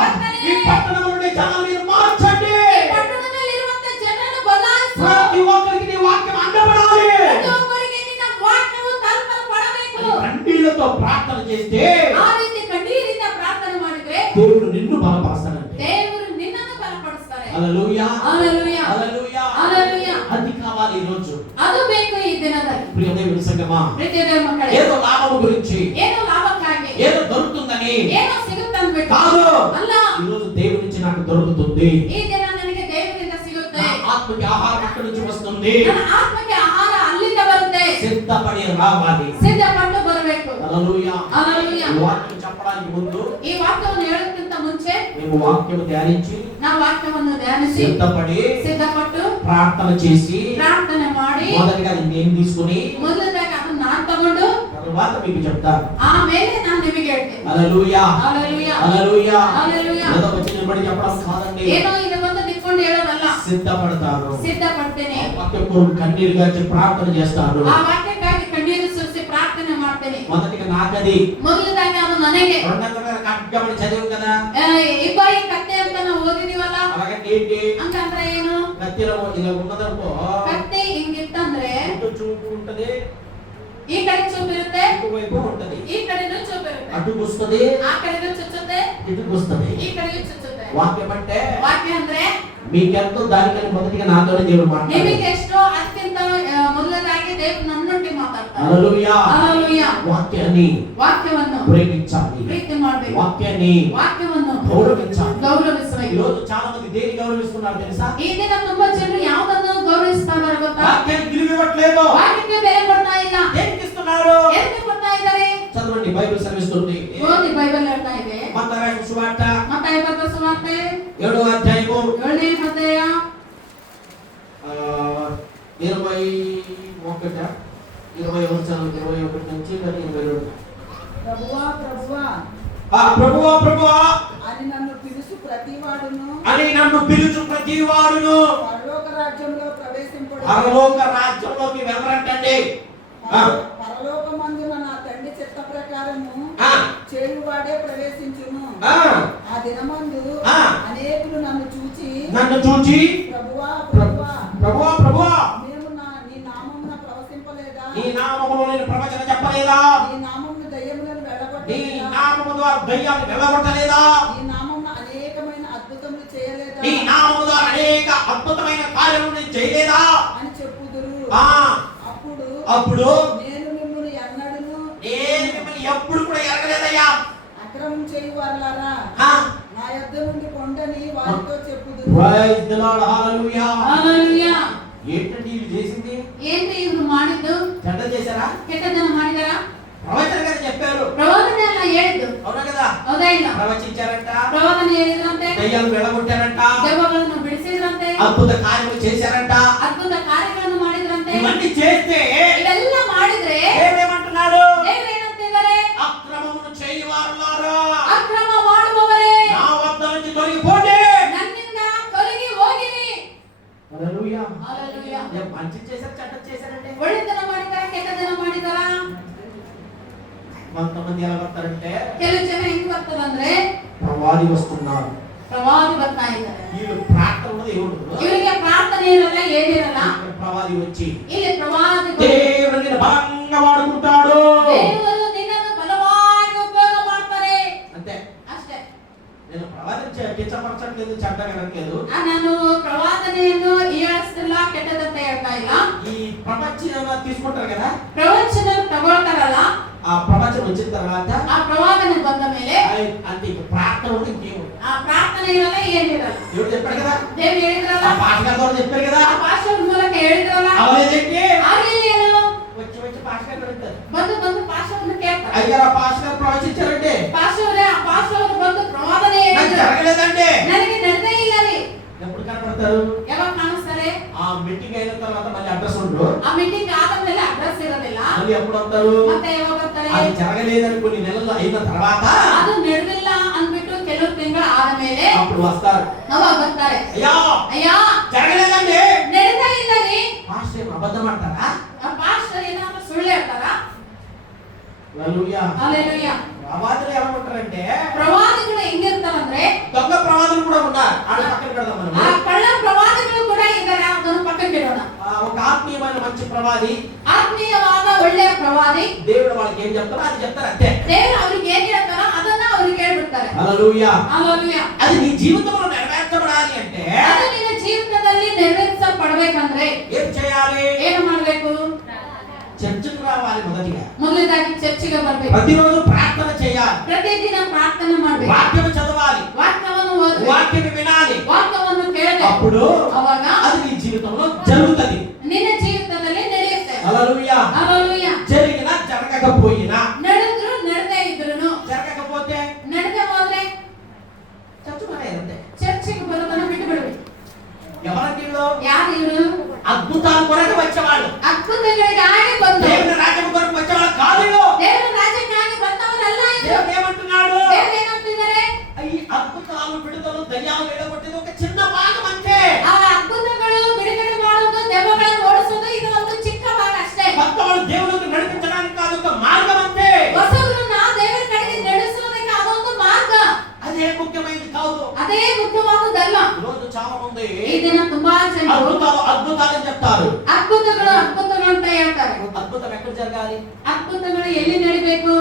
ಕರ್ತನೇ, ఈ పట్టణం నుండి జనాలు మీరు మార్చండి, ಈ ಪಟ್ಟಣದಲ್ಲಿರುವಂತ ಜನರನ್ನು ಬದಲಾಯಿಸು, ప్రతి ఒక్కరికి నీ వాక్యం అందబడాలి ಪ್ರತಿಯೊಬ್ಬರಿಗೆ ನಿನ್ನ ವಾಕ್ಯವು ತಲುಪಲ್ಪಡಬೇಕು. కన్నీళ్లతో ప్రార్థన చేస్తే ಆ ರೀತಿ ಕಣ್ಣೀರಿಂದ ಪ್ರಾರ್ಥನೆ ಮಾಡಿದ್ರೆ దేవుడు నిన్ను బలపరుస్తాడంటే. ದೇವರು ನಿನ್ನನ್ನು ಬಲಪಡಿಸ್ತಾರೆ. హల్లెలూయా, హల్లెలూయా, హల్లెలూయా. హల్లెలూయా. అది కావాలి ఈ రోజు. ಅದು ಬೇಕು ಈ ದಿನದಲ್ಲಿ. ప్రియ దేవుని సంగమా, ಪ್ರೀತಿಯ ದೇವರ ಮಕ್ಕಳೇ, ఏదో లాభము గురించి, ಏನೋ ಲಾಭಕ್ಕಾಗಿ, ఏదో దొరుకుతుందని ಏನೋ ಸಿಗುತ್ತಂದ್ಬಿಟ್ಟು కాదు, ಅಲ್ಲ, ఈ రోజు దేవుడి నుంచి నాకు దొరుకుతుంది, ಈ ದಿನ ನನಗೆ ದೇವರಿಂದ ಸಿಗುತ್ತೆ, నా ఆత్మకి ఆహారం అక్కడి నుంచి వస్తుంది, ನನ್ನ ಆತ್ಮಕ್ಕೆ ಆಹಾರ ಅಲ್ಲಿಂದ ಬರುತ್ತೆ, సిద్ధపడి రావాలి. ಸಿದ್ಧಪಟ್ಟು ಬರಬೇಕು. హల్లెలూయా. హల్లెలూయా. ఈ వాక్యం చెప్పడానికి ముందు ಈ వాక్ಯವನ್ನು ಹೇಳೋದಕ್ಕಿಂತ ಮುಂಚೆ మేము వాక్యం ధ్యానించి ನಾವು వాక్ಯವನ್ನು ಧ್ಯಾನಿಸಿ సిద్ధపడి ಸಿದ್ಧಪಟ್ಟು ప్రార్థన చేసి ಪ್ರಾರ್ಥನೆ ಮಾಡಿ మొదటిగా నేను తీసుకుని ಮೊದಲದಾಗಿ ಅದನ್ನ ನಾನು ತಗೊಂಡು తర్వాత మీకు చెప్తాను. ಆಮೇಲೆ ನಾನು ನಿಮಗೆ ಹೇಳ್ತೇನೆ. హల్లెలూయా, హల్లెలూయా, హల్లెలూయా. హల్లెలూయా. ఏదో వచ్చి నిలబడి చెప్పడం కాదండి, ಏನೋ ಇದು ಬಂದು ನಿಂತ್ಕೊಂಡು ಹೇಳೋದಲ್ಲ, సిద్ధపడతాను, ಸಿದ್ಧಪಡ್ತೇನೆ, వాక్యం కొరకు కన్నీరు గార్చి ప్రార్థన చేస్తాను. ಆ ವಾಕ್ಯಕ್ಕಾಗಿ ಕಣ್ಣೀರು ಸುರಿಸಿ ಪ್ರಾರ್ಥನೆ ಮಾಡ್ತೇನೆ. మొదటిగా నాకది, ಮೊದಲದಾಗಿ ಅದು ನನಗೆ. రెండోదిగా కట్టుబడి చదివాం కదా, ಇಬ್ಬಾಯಿ ಕತ್ತೆ ಅಂತ ನಾವು ಓದಿದೀವಲ್ಲ, అలాగంటే ఏంటి, ಹಂಗಂದ್ರೆ ಏನು? కత్తిలో ఇలా ఉన్నదనుకో, ಕತ್ತೆ ಹಿಂಗಿತ್ತಂದ್ರೆ ఇటు చూపు ఉంటది, ಈ ಕಡೆ ಚೂಪಿರುತ್ತೆ, ఇటువైపు ఉంటది, ಈ ಕಡೆನೂ ಚೂಪಿರುತ್ತೆ, అటు గుస్తుంది, ಆ ಕಡೆನೂ ಚುಚ್ಚುತ್ತೆ, ఇటు గుస్తుంది. ಈ ಕಡೆಯೂ ಚುಚ್ಚುತ್ತೆ. వాక్యం అంటే ವಾಕ್ಯ ಅಂದ್ರೆ మీకెంతో దానికని మొదటిగా నాతోనే దేవుడు మాట్లాడారు. ನಿಮಗೆ ಎಷ್ಟೋ ಅದಕ್ಕಿಂತ ಮೊದಲದಾಗಿ ದೇವರು ನನ್ನೊಟ್ಟಿಗೆ ಮಾತಾಡ್ತಾರೆ. హల్లెలూయా. ಹల్లೆಲೂಯಾ. వాక్యాన్ని ವಾಕ್ಯವನ್ನು ప్రేమించాలి, ಪ್ರೀತಿ ಮಾಡಬೇಕು, వాక్యాన్ని ವಾಕ್ಯವನ್ನು గౌరవించాలి. ఈ ಗೌರವಿಸಬೇಕು. రోజు చాలా మంది దేని గౌరవిస్తున్నారు తెలుసా? ಈ ದಿನ ತುಂಬಾ ಜನರು ಯಾವುದನ್ನು ಗೌರವಿಸ್ತಾರೆ ಗೊತ್ತಾ? వాక్యానికి విలువ ఇవ్వట్లేదు. ವಾಕ್ಯಕ್ಕೆ ಬೆಲೆ ಕೊಡ್ತಾ ಇಲ್ಲ. దేనికి ఇస్తున్నారు? ಎದಕ್ಕೆ ಕೊಡ್ತಾ ಇದ್ದಾರೆ? చదవండి, బైబిల్ శ్రమిస్తుంది. ಓದಿ, ಬೈಬಲ್ ಹೇಳ್ತಾ ಇದೆ. మత్తయి రాసిన సువార్త ಮತ್ತಾಯ ಬರೆದ ಸುವಾರ್ತೆ 7వ అధ్యాయము 7ನೇ ಅಧ್ಯಾಯ 21 వచనం 21 నుంచి 22. ప్రభువా ప్రభువా ప్రభువా ప్రభువా అని నన్ను పిలుచు ప్రతివాడును పరలోక రాజ్యంలో ప్రవేశింపడు. పరలోక రాజ్యంలోకి వెళ్ళరంటండి. పరలోకమందున నా తండ్రి చిత్త ప్రకారము చేయువాడే ప్రవేశించును. ఆ దినమందు అనేకులు నన్ను చూచి ప్రభువా ప్రభువా ప్రభువా ప్రభువా మేము నీ నామమున ప్రవశింపలేదు నీ నామములో నేను ప్రవచన చెప్పలేదా? నీ నామమున దయ్యములను నీ వెళ్ళగొట్టలేదా? నామము ద్వారా దయ్యాన్ని వెళ్ళగొట్టలేదా? నీ నామమున అనేకమైన అద్భుతములు చేయలేదా? నీ నామము ద్వారా అనేక అద్భుతమైన కార్యములు నేను చేయలేదా అని చెప్పుదురు. ఆ అప్పుడు నేను మిమ్మల్ని ఎన్నడూను నేను మిమ్మల్ని ఎప్పుడు కూడా ఎరగలేదయ్యా. అక్రమం చేయువారులారా ఆ నా యొద్ద నుండి పొండని వారితో చెప్పుదురు. ప్రైజ్ ది లార్డ్, హల్లెలూయా. హల్లెలూయా. ఏంటండి వీళ్ళు చేసింది? ఏంటి ఇವರು ಮಾಡಿದ್ದು? చెడ్డ చేశారా? ಕೆಟ್ಟದನ್ನು ಮಾಡಿದಾರಾ? ప్రవచన కదా చెప్పారు. ಪ್ರವಾದನೆ ಎಲ್ಲ ಹೇಳಿದ್ದು అవునా కదా? ಹೌದಾ ಇಲ್ಲ? ప్రవచించారంట, ಪ್ರವಾದನೆ ಹೇಳಿದ್ರಂತೆ, దయ్యాలు వెళ్ళగొట్టారంట, ದೆವ್ವಗಳನ್ನು ಬಿಡಿಸಿದ್ರಂತೆ, అద్భుత కార్యములు చేశారంట. ಅದ್ಭುತ ಕಾರ್ಯಗಳನ್ನು ಮಾಡಿದ್ರಂತೆ. ఇవన్నీ చేస్తే ಇವೆಲ್ಲ ಮಾಡಿದ್ರೆ ఏమంటున్నాడు? ದೇವರು ಏನಂತಿದ್ದಾರೆ? అక్రమమును చేయువారులారా ಅಕ್ರಮ ಮಾಡುವವರೇ నా వద్ద నుంచి తొలగిపోండి. ನನ್ನಿಂದ ತೊಲಗಿ ಹೋಗಿರಿ. హల్లెలూయా. హల్లెలూయా. మంచి చేశారు, చెడ్డ చేశారంటే ಒಳ್ಳೆತನ ಮಾಡಿದಾರ, ಕೆಟ್ಟತನ ಮಾಡಿದಾರ? కొంతమంది ఎలా వస్తారంటే ಕೆಲವು ಜನ ಹೆಂಗ್ ಬರ್ತಾರಂದ್ರೆ ప్రవాది వస్తున్నారు, ಪ್ರವಾದಿ ಬರ್ತಾ ಇದ್ದಾರೆ. వీళ్ళు ప్రార్థన ఉన్నది ఏముండదు, ಇವರಿಗೆ ಪ್ರಾರ್ಥನೆ ಇರಲ್ಲ, ಏನಿರಲ್ಲ. ఇక్కడ ప్రవాది వచ్చి ಇಲ್ಲಿ ಪ್ರವಾದಿ దేవుడు నిన్ను బలంగా వాడుకుంటాడు ದೇವರು ನಿನ್ನನ್ನು ಬಲವಾಗಿ ಉಪಯೋಗ ಮಾಡ್ತಾರೆ అంతే. ಅಷ್ಟೇ. నేను ప్రవాది కించపరచట్లేదు, చెడ్డగనట్లేదు. ನಾನು ಪ್ರವಾದನೆಯನ್ನು ಹೀಯಾಳಿಸ್ತಿಲ್ಲ, ಕೆಟ್ಟದಂತ ಹೇಳ್ತಾ ಇಲ್ಲ. ఈ ప్రపంచం తీసుకుంటారు కదా, ಪ್ರವಚನ ತಗೊಳ್ತಾರಲ್ಲ, ఆ ప్రపంచం వచ్చిన తర్వాత ಆ ಪ್ರವಾದನೆ ಬಂದ ಮೇಲೆ అంటే ఇక ప్రార్థన ఉంటే ఇంకేముంది. ಆ ಪ್ರಾರ್ಥನೆ ಇರಲ್ಲ, ಏನಿರಲ್ಲ. దేవుడు చెప్పాడు కదా, ದೇವ್ರು ಹೇಳಿದ್ರಲ್ಲ, ఆ పాటగారు కూడా చెప్పారు కదా, ಆ ಪಾಸ್ಟರ್ ಮೂಲಕ ಹೇಳಿದ್ರಲ್ಲ. అవలేదేంటి? ಆಗ್ಲಿಲ್ಲ ಏನು? వచ్చి వచ్చి పాస్టర్ గారు అంటారు, ಬಂದು ಪಾಸ್ಟರ್ನ ಕೇಳ್ತಾರೆ. అయ్యారు ఆ పాస్టర్ గారు ప్రవచించారంటే ಪಾಸ್ಟರ್ ಆ ಪಾಸ್ಟರ್ ಅವರು ಬಂದು ಪ್ರವಾದನೆ నాకు ಹೇಳಿದ್ರು. జరగలేదంటే ನನಗೆ ನಡೆದೇ ಇಲ್ಲ ರೀ. ఎప్పుడు కనపడతారు? ಯಾವಾಗ ಕಾಣಿಸ್ತಾರೆ? ఆ మీటింగ్ అయిన తర్వాత మళ్ళీ అడ్రస్ ఉండరు, ಆ ಮೀಟಿಂಗ್ ಆದ ಮೇಲೆ ಅಡ್ರೆಸ್ ಇರೋದಿಲ್ಲ. మళ్ళీ ఎప్పుడు వస్తారు? ಮತ್ತೆ ಯಾವಾಗ ಬರ್ತಾರೆ? అది జరగలేదని కొన్ని నెలలు అయిన తర్వాత ಅದು ನಡೆದಿಲ್ಲ ಅಂದ್ಬಿಟ್ಟು ಕೆಲವು ತಿಂಗಳು ಆದ ಮೇಲೆ అప్పుడు వస్తారు. ಅವಾಗ ಬರ್ತಾರೆ. అయ్యా ಅಯ್ಯ జరగలేదండి. ನಡೆದೇ ಇಲ್ಲ ರೀ. పాస్టర్ ఏం అబద్ధం అంటారా? ಆ ಪಾಸ್ಟರ್ ಏನಾದ್ರು ಸುಳ್ಳು ಹೇಳ್ತಾರಾ? హల్లెలూయా. హల్లెలూయా. ప్రవాదులు ఎలా ఉంటారంటే ಪ್ರವಾದಿಗಳು ಹೆಂಗಿರ್ತಾರಂದ್ರೆ దొంగ ప్రవాదులు కూడా ఉన్నారు, ఆడ పక్కన పెడదాం ಆ మనం. ಕಳ್ಳ ಪ್ರವಾದಿಗಳು ಕೂಡ ಇದ್ದಾರೆ, ಅದನ್ನು ಪಕ್ಕಕ್ಕೆ ಇಡೋಣ. ఒక ఆత్మీయమైన మంచి ప్రవాది ಆತ್ಮೀಯವಾದ ಒಳ್ಳೆಯ ಪ್ರವಾದಿ దేవుడు వాళ్ళకి ఏం చెప్తారో అది చెప్తారు అంతే. ದೇವರು ಅವ್ರಿಗೆ ಏನ್ ಹೇಳ್ತಾರೋ ಅದನ್ನ ಅವ್ರಿಗೆ ಹೇಳ್ಬಿಡ್ತಾರೆ. హల్లెలూయా. ಹల్లೆಲೂಯಾ. అది నీ జీవితంలో నెరవేర్చబడాలి అంటే ಅದು ನಿನ್ನ ಜೀವಿತದಲ್ಲಿ ನೆರವೇರಿಸಲ್ಪಡಬೇಕಂದ್ರೆ ఏం చేయాలి? ಏನು ಮಾಡಬೇಕು? చర్చకు రావాలి. మొదటిగా ಮೊದಲನೇದಾಗಿ ಚರ್ಚಿಗೆ ಬರಬೇಕು. ప్రతిరోజు ప్రార్థన చేయాలి, ಪ್ರತಿದಿನ ಪ್ರಾರ್ಥನೆ ಮಾಡಬೇಕು, వాక్యం చదవాలి, ವಾಕ್ಯವನ್ನು ಓದಬೇಕು, వాక్యం వినాలి. ವಾಕ್ಯವನ್ನು ಕೇಳಬೇಕು. అప్పుడు ಅವಾಗ అది నీ జీవితంలో జరుగుతది. ನಿನ್ನ ಜೀವಿತದಲ್ಲಿ ನಡೆಯುತ್ತೆ. హల్లెలూయా. ಹల్లೆಲೂಯಾ. జరిగినా జరగకపోయినా, ನಡೆದ್ರು ನಡೆದೇ ಇದ್ರುನು, జరగకపోతే ನಡೆದೇ ಹೋದ್ರೆ చర్చ మానేయాలంతే. ಚರ್ಚಿಗೆ ಬರೋದನ್ನ ಬಿಟ್ಟು ಬಿಡಬೇಕು. ఎవరంటే వీళ్ళు? ಯಾರು ಇವರು? అద్భుతాల కొరకు వచ్చేవాళ్ళు, ಅದ್ಭುತಗಳಿಗಾಗಿ ಬಂದವರು, దేవుని రాజ్యం కొరకు వచ్చేవాళ్ళు కాదు వీళ్ళు. ದೇವರ ರಾಜ್ಯಕ್ಕಾಗಿ ಬಂದವರಲ್ಲ ಇವರು. దేవుడు ఏమంటున్నాడు? ದೇವರು ಏನಂತಿದ್ದಾರೆ? ఈ అద్భుతాలు, విడుదలు, దయ్యాలు వెళ్ళగొట్టేది ఒక చిన్న భాగం అంతే. ಆ ಅದ್ಭುತಗಳು ಬಿಡುಗಡೆ ಮಾಡೋದು, ದೆವ್ವಗಳನ್ನು ಓಡಿಸೋದು ಇದು ಒಂದು ಚಿಕ್ಕ ಭಾಗ ಅಷ್ಟೇ. కొత్త వాళ్ళు దేవునికి నడిపించడానికి కాదు, ఒక మార్గం అంతే. ಹೊಸಬರನ್ನ ದೇವರ ಕಡೆಗೆ ನಡೆಸೋದಕ್ಕೆ ಅದೊಂದು ಮಾರ್ಗ, అదే ముఖ్యమైనది కాదు. ಅದೇ ಮುಖ್ಯವಾದುದಲ್ಲ. ఈరోజు చాలా మంది ಈ ದಿನ ತುಂಬಾ ಜನರು అద్భుతాలు అద్భుతాలని చెప్తారు. ಅದ್ಭುತಗಳು ಅದ್ಭುತಗಳು ಅಂತ ಹೇಳ್ತಾರೆ. అద్భుతం ఎక్కడ జరగాలి? ಅದ್ಭುತಗಳು ಎಲ್ಲಿ ನಡಿಬೇಕು?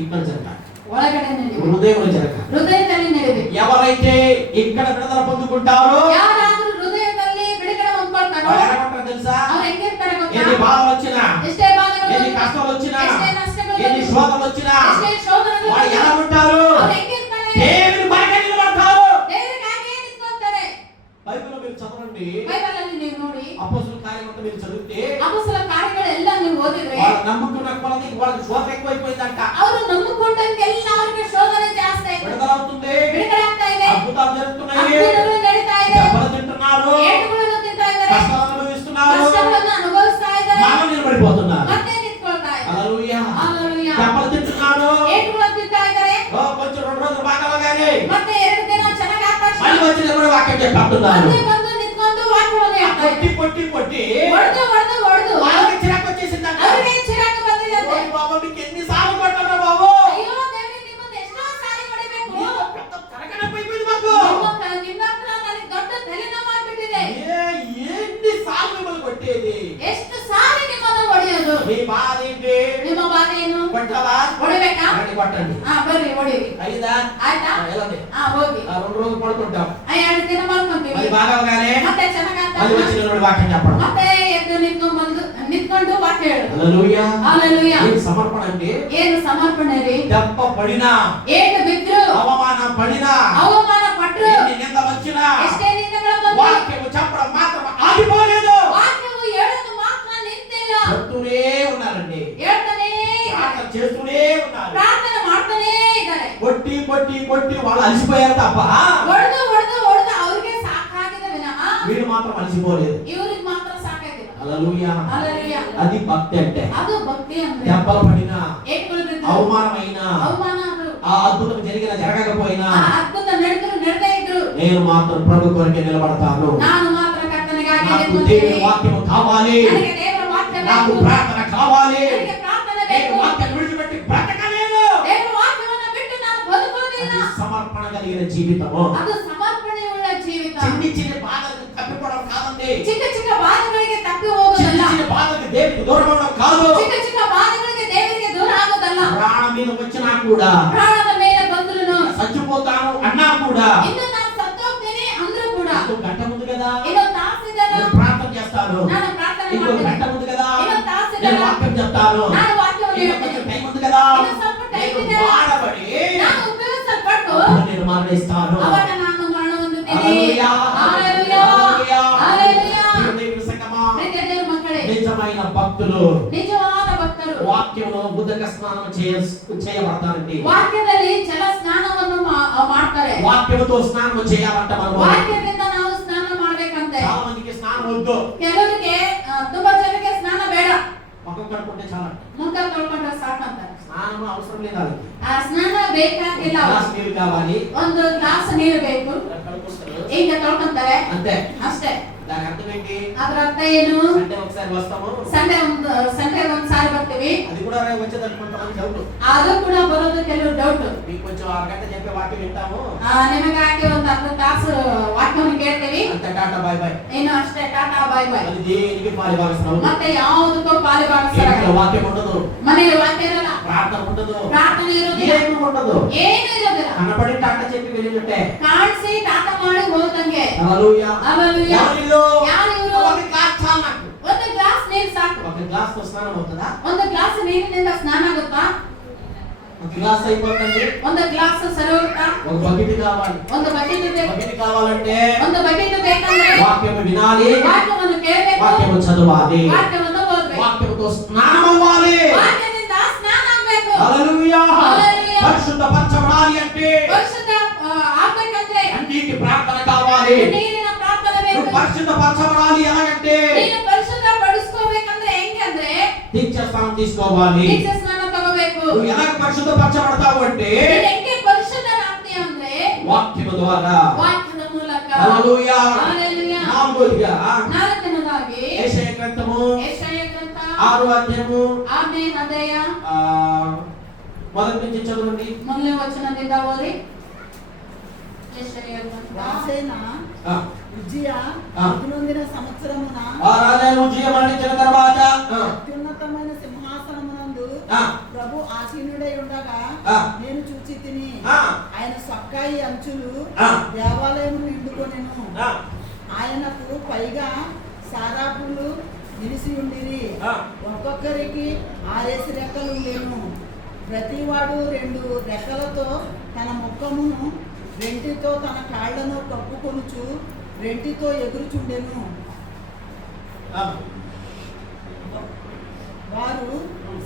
ఇక్కడ జరగాలి, ಒಳಗಡೆ ನಡಿಬೇಕು, హృదయంలో జరగాలి. ಹೃದಯದಲ್ಲಿ ನಡಿಬೇಕು. ఎవరైతే ఇక్కడ విడుదల పొందుకుంటారో ಯಾರಾದ್ರೂ ಹೃದಯದಲ್ಲಿ ಬಿಡುಗಡೆ ಹೊಂದ್ಕೊಳ್ತಾರೋ వాళ్ళు ఎలాగుంటారో తెలుసా? ಅವ್ರು ಹೆಂಗಿರ್ತಾರೆ ಗೊತ್ತಾ? ఎన్ని బాధలు వచ్చినా, ಎಷ್ಟೇ ಬಾಧೆಗಳು, ఎన్ని కష్టాలు వచ్చినా, ಎಷ್ಟೇ ನಷ್ಟಗಳು, ఎన్ని శోధనలు వచ్చినా ಎಷ್ಟೇ ಶೋಧನೆಗಳು, వాళ్ళు ఎలా ఉంటారు? ಅವ್ರು ಹೆಂಗಿರ್ತಾರೆ? దేవుని పైకి నిలబడతారు. ದೇವರಿಗಾಗಿ ನಿಂತ್ಕೊಳ್ತಾರೆ. బైబిల్లో మీరు చదవండి, ಬೈಬಲ್ ಅಲ್ಲಿ ನೀವು ನೋಡಿ అపోస్తుల కార్యమంతా మీరు చదివితే ಅಪೊಸ್ತಲ ಕಾರ್ಯಗಳೆಲ್ಲ ನೀವು ಓದಿದ್ರೆ వాళ్ళు నమ్ముకున్న కొలది వాళ్ళకి శోధన ఎక్కువైపోయిందంట. ಅವರು ನಂಬಿಕೊಂಡಂಗೆಲ್ಲ ಅವರಿಗೆ ಶೋಧನೆ ಜಾಸ್ತಿ ಆಯ್ತು, విడుదల అవుతుంది, ಬಿಡುಗಡೆ ಆಗ್ತಾ ಇದೆ, అద్భుతాలు జరుగుతున్నాయి, ಅದ್ಭುತಗಳು ನಡೀತಾ ಇದೆ, దెబ్బలు తింటున్నారు, ಏಟುಗಳನ್ನು ತಿಂತಾ ಇದ್ದಾರೆ, కష్టాలు అనుభవిస్తున్నారు, ಕಷ್ಟಗಳನ್ನು ಅನುಭವಿಸ್ತಾ ಇದ್ದಾರೆ, మానవ నిలబడిపోతున్నారు. ಮತ್ತೆ నిಂತ್ಕೊಳ್ತಾ ఇದ್ದಾರೆ. హల్లెలూయా. హల్లెలూయా. దెబ్బలు తింటున్నారు, ಏಟುಗಳನ್ನು ತಿಂತಾ ಇದ್ದಾರೆ, కొంచెం 2 రోజులు బాగానే ಮತ್ತೆ 2 ದಿನ ಚೆನ್ನಾಗಿ ಆದ ತಕ್ಷಣ మళ్ళీ వచ్చి నిలబడి వాక్యం చెప్తున్నారు. ಮತ್ತೆ ಬಂದು ನಿಂತ್ಕೊಂಡು ವಾಕ್ಯವನ್ನು ಹೇಳ್ತಾ పొట్టి ಇದ್ದಾರೆ. పొట్టి పొట్టి ಹೊಡೆದು వాళ్ళకి చిరాకు వచ్చేసిందంట. ಅವರಿಗೆ ಚಿರಾಕು ಬಂದಿದೆ. ఓయ్ బాబా మీకు ఎన్నిసార్లు కొట్టారా బాబు? ಅಯ್ಯೋ ದೇವರೇ, ನಿಮ್ಮನ್ನು ಎಷ್ಟೋ ಸಾರಿ ಹೊಡಿಬೇಕು, నీకు పెద్ద తలకాయనొప్పైపోయింది మాకు. ನಿಮ್ಮ ಹತ್ರ ನನಗೆ ದೊಡ್ಡ ತಲೆನೋವು ಆಗ್ಬಿಟ್ಟಿದೆ. ఎన్నిసార్లు మిమ్మల్ని కొట్టేది? ಎಷ್ಟು ಸಾರಿ ನಿಮ್ಮನ್ನು నీ బాధ ఏంటి? ನಿಮ್ಮ ಬಾಧೆ ಏನು? కొట్టావా? ಹೊಡಿಬೇಕಾ? రండి, కొట్టండి. ಬರ್ರಿ ಹೊಡೀರಿ. అయిందా? ಆಯ್ತಾ? వెళ్ళండి. ಹೋಗಿ 2 రోజులు పడుకుంటాం. 2 ದಿನ ಮಾಡ್ಕೊಂತೀವಿ. మరి బాగా అవగానే ಮತ್ತೆ ಚೆನ್ನಾಗಾತ అది వచ్చిన వాడు వాక్యం చెప్పడం. ಮತ್ತೆ ಎದ್ದು ನಿಂತ್ಕೊಂಡು ವಾಕ್ಯ ಹೇಳು. హల్లెలూయా. హల్లెలూయా. ఇది సమర్పణ అంటే ಏನು ಸಮರ್ಪಣೆ ರೀ? దెబ్బ పడినా, ಏಟು ಬಿದ್ರು, అవమానం పడినా, ಅವಮಾನ ಪಟ್ರು, ఎన్ని నింద వచ్చినా ಎಷ್ಟೇ ನಿಂದೆಗಳು ಬಂದ್ರು, వాక్యము చెప్పడం మాత్రం ఆగిపోలేదు. ವಾಕ್ಯವು ಹೇಳೋದು ಮಾತ್ರ ನಿಂತಿಲ್ಲ. చెప్తూనే ఉన్నారండి. ಹೇಳ್ತಾನೇ ప్రార్థన చేస్తూనే ఉన్నారు. ಪ್ರಾರ್ಥನೆ ಮಾಡ್ತಾನೇ ಇದ್ದಾರೆ. కొట్టి కొట్టి కొట్టి వాళ్ళు అలసిపోయారు తప్ప ಹೊಡೆದು ಅವ್ರಿಗೆ ಸಾಕಾಗಿದೆ ವಿನಃ వీళ్ళు మాత్రం అలసిపోలేదు. ಇವ್ರಿಗೆ ಮಾತ್ರ ಸಾಕಾಗಿದೆ. హల్లెలూయా. హల్లెలూయా. అది భక్తి అంటే. ಅದು ಭಕ್ತಿ ಅಂದ್ರೆ దెబ్బలు పడినా, ಏಟುಗಳು ಬಿದ್ರು, అవమానమైనా, ಅವಮಾನ ಆದ್ರು, ఆ అద్భుతం జరగకపోయినా ಆ ಅದ್ಭುತ ನಡೆದೇ ಇದ್ರು, నేను మాత్రం ప్రభు కొరకే నిలబడతాను. ನಾನು మాత్ర ಕರ್ತನಿಗಾಗಿ నాకు ನಿಂತ್ಕೊಂತೀನಿ. దేవుని వాక్యము కావాలి, ನನಗೆ ದೇವರ ವಾಕ್ಯ నాకు ಬೇಕು, ప్రార్థన కావాలి. ನನಗೆ ಪ್ರಾರ್ಥನೆ నేను ಬೇಕು. వాక్యం విడిచిపెట్టి బ్రతకలేను. ದೇವರ ವಾಕ್ಯವನ್ನು ಬಿಟ್ಟು ನಾನು ಬದುಕೋದಿಲ್ಲ. అది సమర్పణ కలిగిన జీవితము. ಅದು ಸಮರ್ಪಣೆಯುಳ್ಳ ಜೀವಿತ. చిన్ని చిన్ని బాధలకు తప్పిపోవడం కాదండి. ಚಿಕ್ಕ ಚಿಕ್ಕ ಬಾಧೆಗಳಿಗೆ ತಪ್ಪಿ చిన్ని ಹೋಗೋದಲ್ಲ. చిన్ని బాధలకు దేవునికి దూరం అవడం కాదు. ಚಿಕ್ಕ ಚಿಕ್ಕ ಬಾಧೆಗಳಿಗೆ ದೇವರಿಗೆ ದೂರ ಆಗೋದಲ್ಲ. ప్రాణం మీద వచ్చినా కూడా, ಪ್ರಾಣದ ಮೇಲೆ ಬಂದ್ರುನು, చచ్చిపోతాను అన్నా కూడా, ಇನ್ನು ನಾನು ಸತ್ತೋಗ್ತೇನೆ ಅಂದ್ರೂ ಕೂಡ, ఇంకో గంట ఉంది కదా ಇನ್ನೊಂದು ತಾಸಿದನು నేను ప్రార్థన చేస్తాను, ನಾನು ಪ್ರಾರ್ಥನೆ ఇంకో ಮಾಡ್ತೇನೆ, గంట ఉంది కదా ಇನ್ನೊಂದು ತಾಸಿದನು నేను వాక్యం చెప్తాను, ನಾನು ವಾಕ್ಯವನ್ನು ఇంకో ಹೇಳ್ತೇನೆ, కొంచెం టైం ఉంది కదా ಇನ್ನು ಸ್ವಲ್ಪ ಟೈಮ್ నేను ಇದೆ, వాడబడి ನಾನು ಉಪಯೋಗಿಸಲ್ಪಟ್ಟು అప్పుడు నేను మరణిస్తాను. ಅವಾಗ ನಾನು ಮರಣ ಹೊಂದುತ್ತೇನೆ. హల్లెలూయా. హల్లెలూయా. హల్లెలూయా. హల్లెలూయా. దేవుని సంగమా, ప్రియ ದೇವರ ಮಕ್ಕಳೇ, నిజమైన భక్తులు ನಿಜವಾದ ಭಕ್ತರು వాక్యంలో ఉదక స్నానం చేయబడతారండి. ವಾಕ್ಯದಲ್ಲಿ ಜಲ ಸ್ನಾನವನ್ನು ಮಾಡ್ತಾರೆ. వాక్యముతో స్నానం చేయాలంట మనము. ವಾಕ್ಯದಿಂದ ನಾವು ಸ್ನಾನ ಮಾಡ್ಬೇಕಂತೆ. చాలా మందికి స్నానం వద్దు. ಕೆಲವರಿಗೆ ತುಂಬಾ ಜನಕ್ಕೆ ಸ್ನಾನ ಬೇಡ, ముఖం కడుక్కుంటే చాలా. ಮುಖ ತೊಳ್ಕೊಂಡ್ರೆ ಸಾಕಂತಾರೆ. స్నానం అవసరం లేదు వాళ్ళకి. ಆ ಸ್ನಾನ ಬೇಕಾಗಿಲ್ಲ. గ్లాస్ నీళ్ళు కావాలి, ಒಂದು ಗ್ಲಾಸ್ ನೀರು ಬೇಕು, కడుక్కుంటారు. ಈಗ ತೊಳ್ಕೊಂತಾರೆ అంతే. ಅಷ್ಟೇ. దాని అర్థం ఏంటి? ಅದ್ರ ಅರ್ಥ ಏನು? అంటే ఒకసారి వస్తాము, ಸಂಡೆ ಒಂದ್ಸಾರಿ ಬರ್ತೀವಿ, అది కూడా వచ్చేది కొంతమంది డౌట్. ಅದು ಕೂಡ ಬರೋದು ಕೆಲವು ಡೌಟ್. మీకు కొంచెం అరగంట చెప్పే వాక్యం ವಿಂಟಾము, ನಿಮಗಾಗಿ ಒಂದು ಅರ್ಧ ತಾಸು ವಾಕ್ಯವನ್ನು ಕೇಳ್ತೀವಿ, అంతే టాటా బాయ్ బాయ్. ಇನ್ನು ಅಷ್ಟೇ ಟಾಟಾ ಬಾಯ್ ಬಾಯ್. అది దేనికి పాలి భాగస్తున్నావు. ಮತ್ತೆ ಯಾವುದಕ್ಕೂ ಪಾಲಿಭಾಗಿಸಲ್ಲ. వాక్యం ఉండదు, ಮನೆಯಲ್ಲಿ ವಾಕ್ಯ ಇರಲ್ಲ, ప్రార్థన ఉండదు, ಪ್ರಾರ್ಥನೆ ಇರೋದಿಲ್ಲ, ఏమీ ఉండదు. ಏನು ಇರೋದಿಲ್ಲ. కనపడి టాటా చెప్పి వెళ్ళినట్టే. ಕಾಣಿಸಿ ಟಾಟಾ ಮಾಡಿ ಹೋದಂಗೆ. హల్లెలూయా. హల్లెలూయా. ఎవరిలో? ಯಾರು ಇವರು? ఒక గ్లాస్ చాలు నాకు. ಒಂದು ಗ್ಲಾಸ್ ನೀರು ಸಾಕು. ఒక గ్లాస్ తో స్నానం అవుతుందా? ಒಂದು ಗ್ಲಾಸ್ ನೀರಿನಿಂದ ಸ್ನಾನ ಆಗುತ್ತಾ? ఒక గ్లాస్ అయిపోతుంది. ಒಂದು ಗ್ಲಾಸ್ ಸರಿ ಹೋಗುತ್ತಾ? ఒక బకెట్ కావాలి. ಒಂದು ಬಕೆಟ್ ಬೇಕು. బకెట్ కావాలంటే ಒಂದು ಬಕೆಟ್ ಬೇಕಂದ್ರೆ వాక్యము వినాలి, ವಾಕ್ಯವನ್ನು ಕೇಳಬೇಕು, వాక్యము చదవాలి, ವಾಕ್ಯವನ್ನು ಓದಬೇಕು, వాక్యముతో స్నానం అవ్వాలి. ವಾಕ್ಯದಿಂದ ಸ್ನಾನ ಆಗಬೇಕು. హల్లెలూయా. హల్లెలూయా. పరిశుద్ధపరచబడాలి అంటే ಪರಿಶುದ್ಧ ಆಗ್ಬೇಕಂದ್ರೆ అన్నిటికి ప్రార్థన కావాలి. ನೀರಿನ ಪ್ರಾರ್ಥನೆ ಬೇಕು. నువ్వు పరిశుద్ధపరచబడాలి ఎలాగంటే ನೀನು ಪರಿಶುದ್ಧ ಪಡಿಸ್ಕೋಬೇಕಂದ್ರೆ ಹೆಂಗಂದ್ರೆ దీక్షాస్నానం తీసుకోవాలి. ದೀಕ್ಷಾ ಸ್ನಾನ ತಗೋಬೇಕು. నువ్వు ఎలాగ పరిశుద్ధపరచబడతావు అంటే ನೀನು ಹೆಂಗೆ ಪರಿಶುದ್ಧನಾಗ್ತೀಯ ಅಂದ್ರೆ వాక్యము ద్వారా. ವಾಕ್ಯದ ಮೂಲಕ. హల్లెలూయా. హల్లెలూయా. నాలుగోదిగా ನಾಲ್ಕನೇದಾಗಿ యెషయా గ్రంథము ಯೆಶಾಯ ಗ್ರಂಥ 6వ అధ్యాయము 6ನೇ ಅಧ್ಯಾಯ మొదటి నుంచి చదవండి. ಮೊದಲನೇ ವಚನದಿಂದ ಓದಿ. ಯೆಶಾಯ ಗ್ರಂಥ రాసేన ఆ, ఉజ్జియా ఆ. అభినందిన సంవత్సరమున ఆ రాజు ఉజ్జియా మరణించిన తర్వాత అత్యున్నతమైన సింహాసనమునందు ఆ, ప్రభు ఆసీనుడై ఉండగా ఆ. నేను చూచి తిని ఆ. ఆయన సొక్కాయి అంచులు ఆ. దేవాలయము నిండుకొనెను. ఆ, ఆయనకు పైగా సారాపులు నిలిసి ఉండిరి. ఆ. ఒక్కొక్కరికి 6 రెక్కలు ఉండేను. ప్రతివాడు 2 రెక్కలతో తన ముఖమును, రెంటితో తన కాళ్లను కప్పుకొనుచు, రెంటితో ఎగురుచుండెను. ఆ. వారు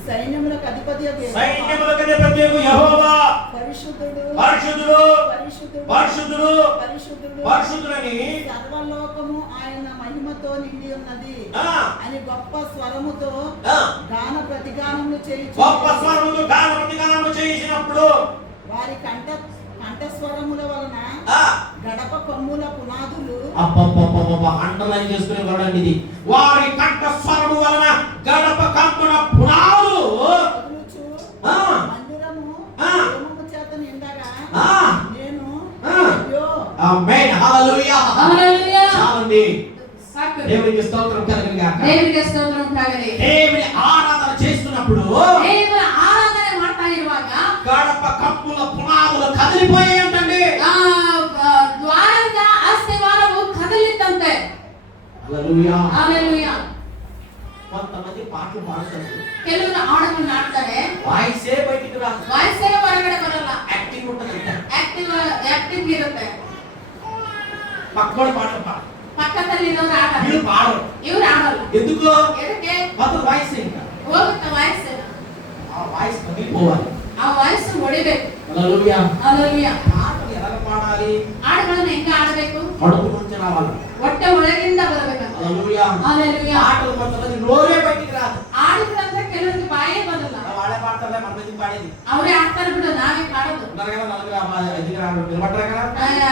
సైన్యములకు అధిపతి సైన్యములకు అధిపతి యెహోవా పరిశుద్ధుడు పరిశుద్ధుడు పరిశుద్ధుడు పరిశుద్ధుడు పరిశుద్ధుడు పరిశుద్ధుడని సర్వలోకము ఆయన మహిమతో నిండి ఉన్నది ఆ. అని గొప్ప స్వరముతో ఆ. గాన ప్రతిగానములు గొప్ప చేయుచు స్వరముతో గాన ప్రతిగానము చేసినప్పుడు వారి కంఠస్వరముల వలన ఆ. గడప కొమ్ముల పునాదులు అబ్బబ్బబ్బబ్బ అండర్లైన్ చేసుకునే వర్డ్ ఇది. వారి కంఠ స్వరము వలన గడప కంటున పునాదులు కదులుచు ఆ. మందిరము ఆ. హోమము చేత నిండగా ఆ. నేను ఆ. అయ్యో ఆమేన్. హల్లెలూయా. హల్లెలూయా. చాలండి. ಸಾಕು. దేవునికి స్తోత్రం కలుగును గాక. ದೇವರಿಗೆ ಸ್ತೋತ್ರ ಉಂಟಾಗಲಿ. దేవుని ఆరాధన చేస్తున్నప్పుడు ದೇವರ ಆರಾಧನೆ ಮಾಡ್ತಾ ಇರುವಾಗ గడప కప్పుల పునాదులు కదిలిపోయాయంటండి. ದ್ವಾರದ ಆಸ್ತಿವಾರವು ಕದಲಿತ್ತಂತೆ. హల్లెలూయా. హల్లెలూయా. కొంతమంది పాటలు పాడుతారు, ಕೆಲವರು ಹಾಡುಗಳನ್ನ ಹಾಡ್ತಾರೆ, వాయిసే బయటికి రాదు, ವಾಯ್ಸೇ ಹೊರಗಡೆ ಬರಲ್ಲ, యాక్టింగ్ ఉంటదంట. ಆಕ್ಟಿಂಗ್ ಇರುತ್ತೆ. పక్కన పాటలు పాడు, ಪಕ್ಕದಲ್ಲಿ ಇರೋರು ಆಡಲ್ಲ, వీళ్ళు పాడరు. ಇವ್ರು ಆಡಲ್ಲ. ఎందుకు? ಎದಕ್ಕೆ? మొత్తం వాయిస్ ఇంకా ಹೋಗುತ್ತೆ ವಾಯ್ಸ್, ఆ వాయిస్ పగిలిపోవాలి. ಆ ವಾಯ್ಸ್ ಹೊಡಿಬೇಕು. హల్లెలూయా. హల్లెలూయా. పాటలు ఎలా పాడాలి? ಹಾಡುಗಳನ್ನ ಹೆಂಗ ಆಡಬೇಕು? కడుపు నుంచి రావాలి. ಹೊಟ್ಟೆ ಒಳಗಿಂದ ಬರಬೇಕಂತ. హల్లెలూయా. హల్లెలూయా. పాటలు కొంతమంది నోరే బయటికి రాదు. ಹಾಡುಗಳಂದ್ರೆ ಕೆಲವರಿಗೆ ಬಾಯೇ ಬರಲ್ಲ. వాళ్ళే పాడతారులే, మన మీద పాడేది. ಅವರೇ ಆಡ್ತಾರೆ ಬಿಡು, ನಾವೇ ಕಾಡೋದು. ఉన్నారు కదా నలుగురు, ఐదుగురు నిలబడ్డారు కదా,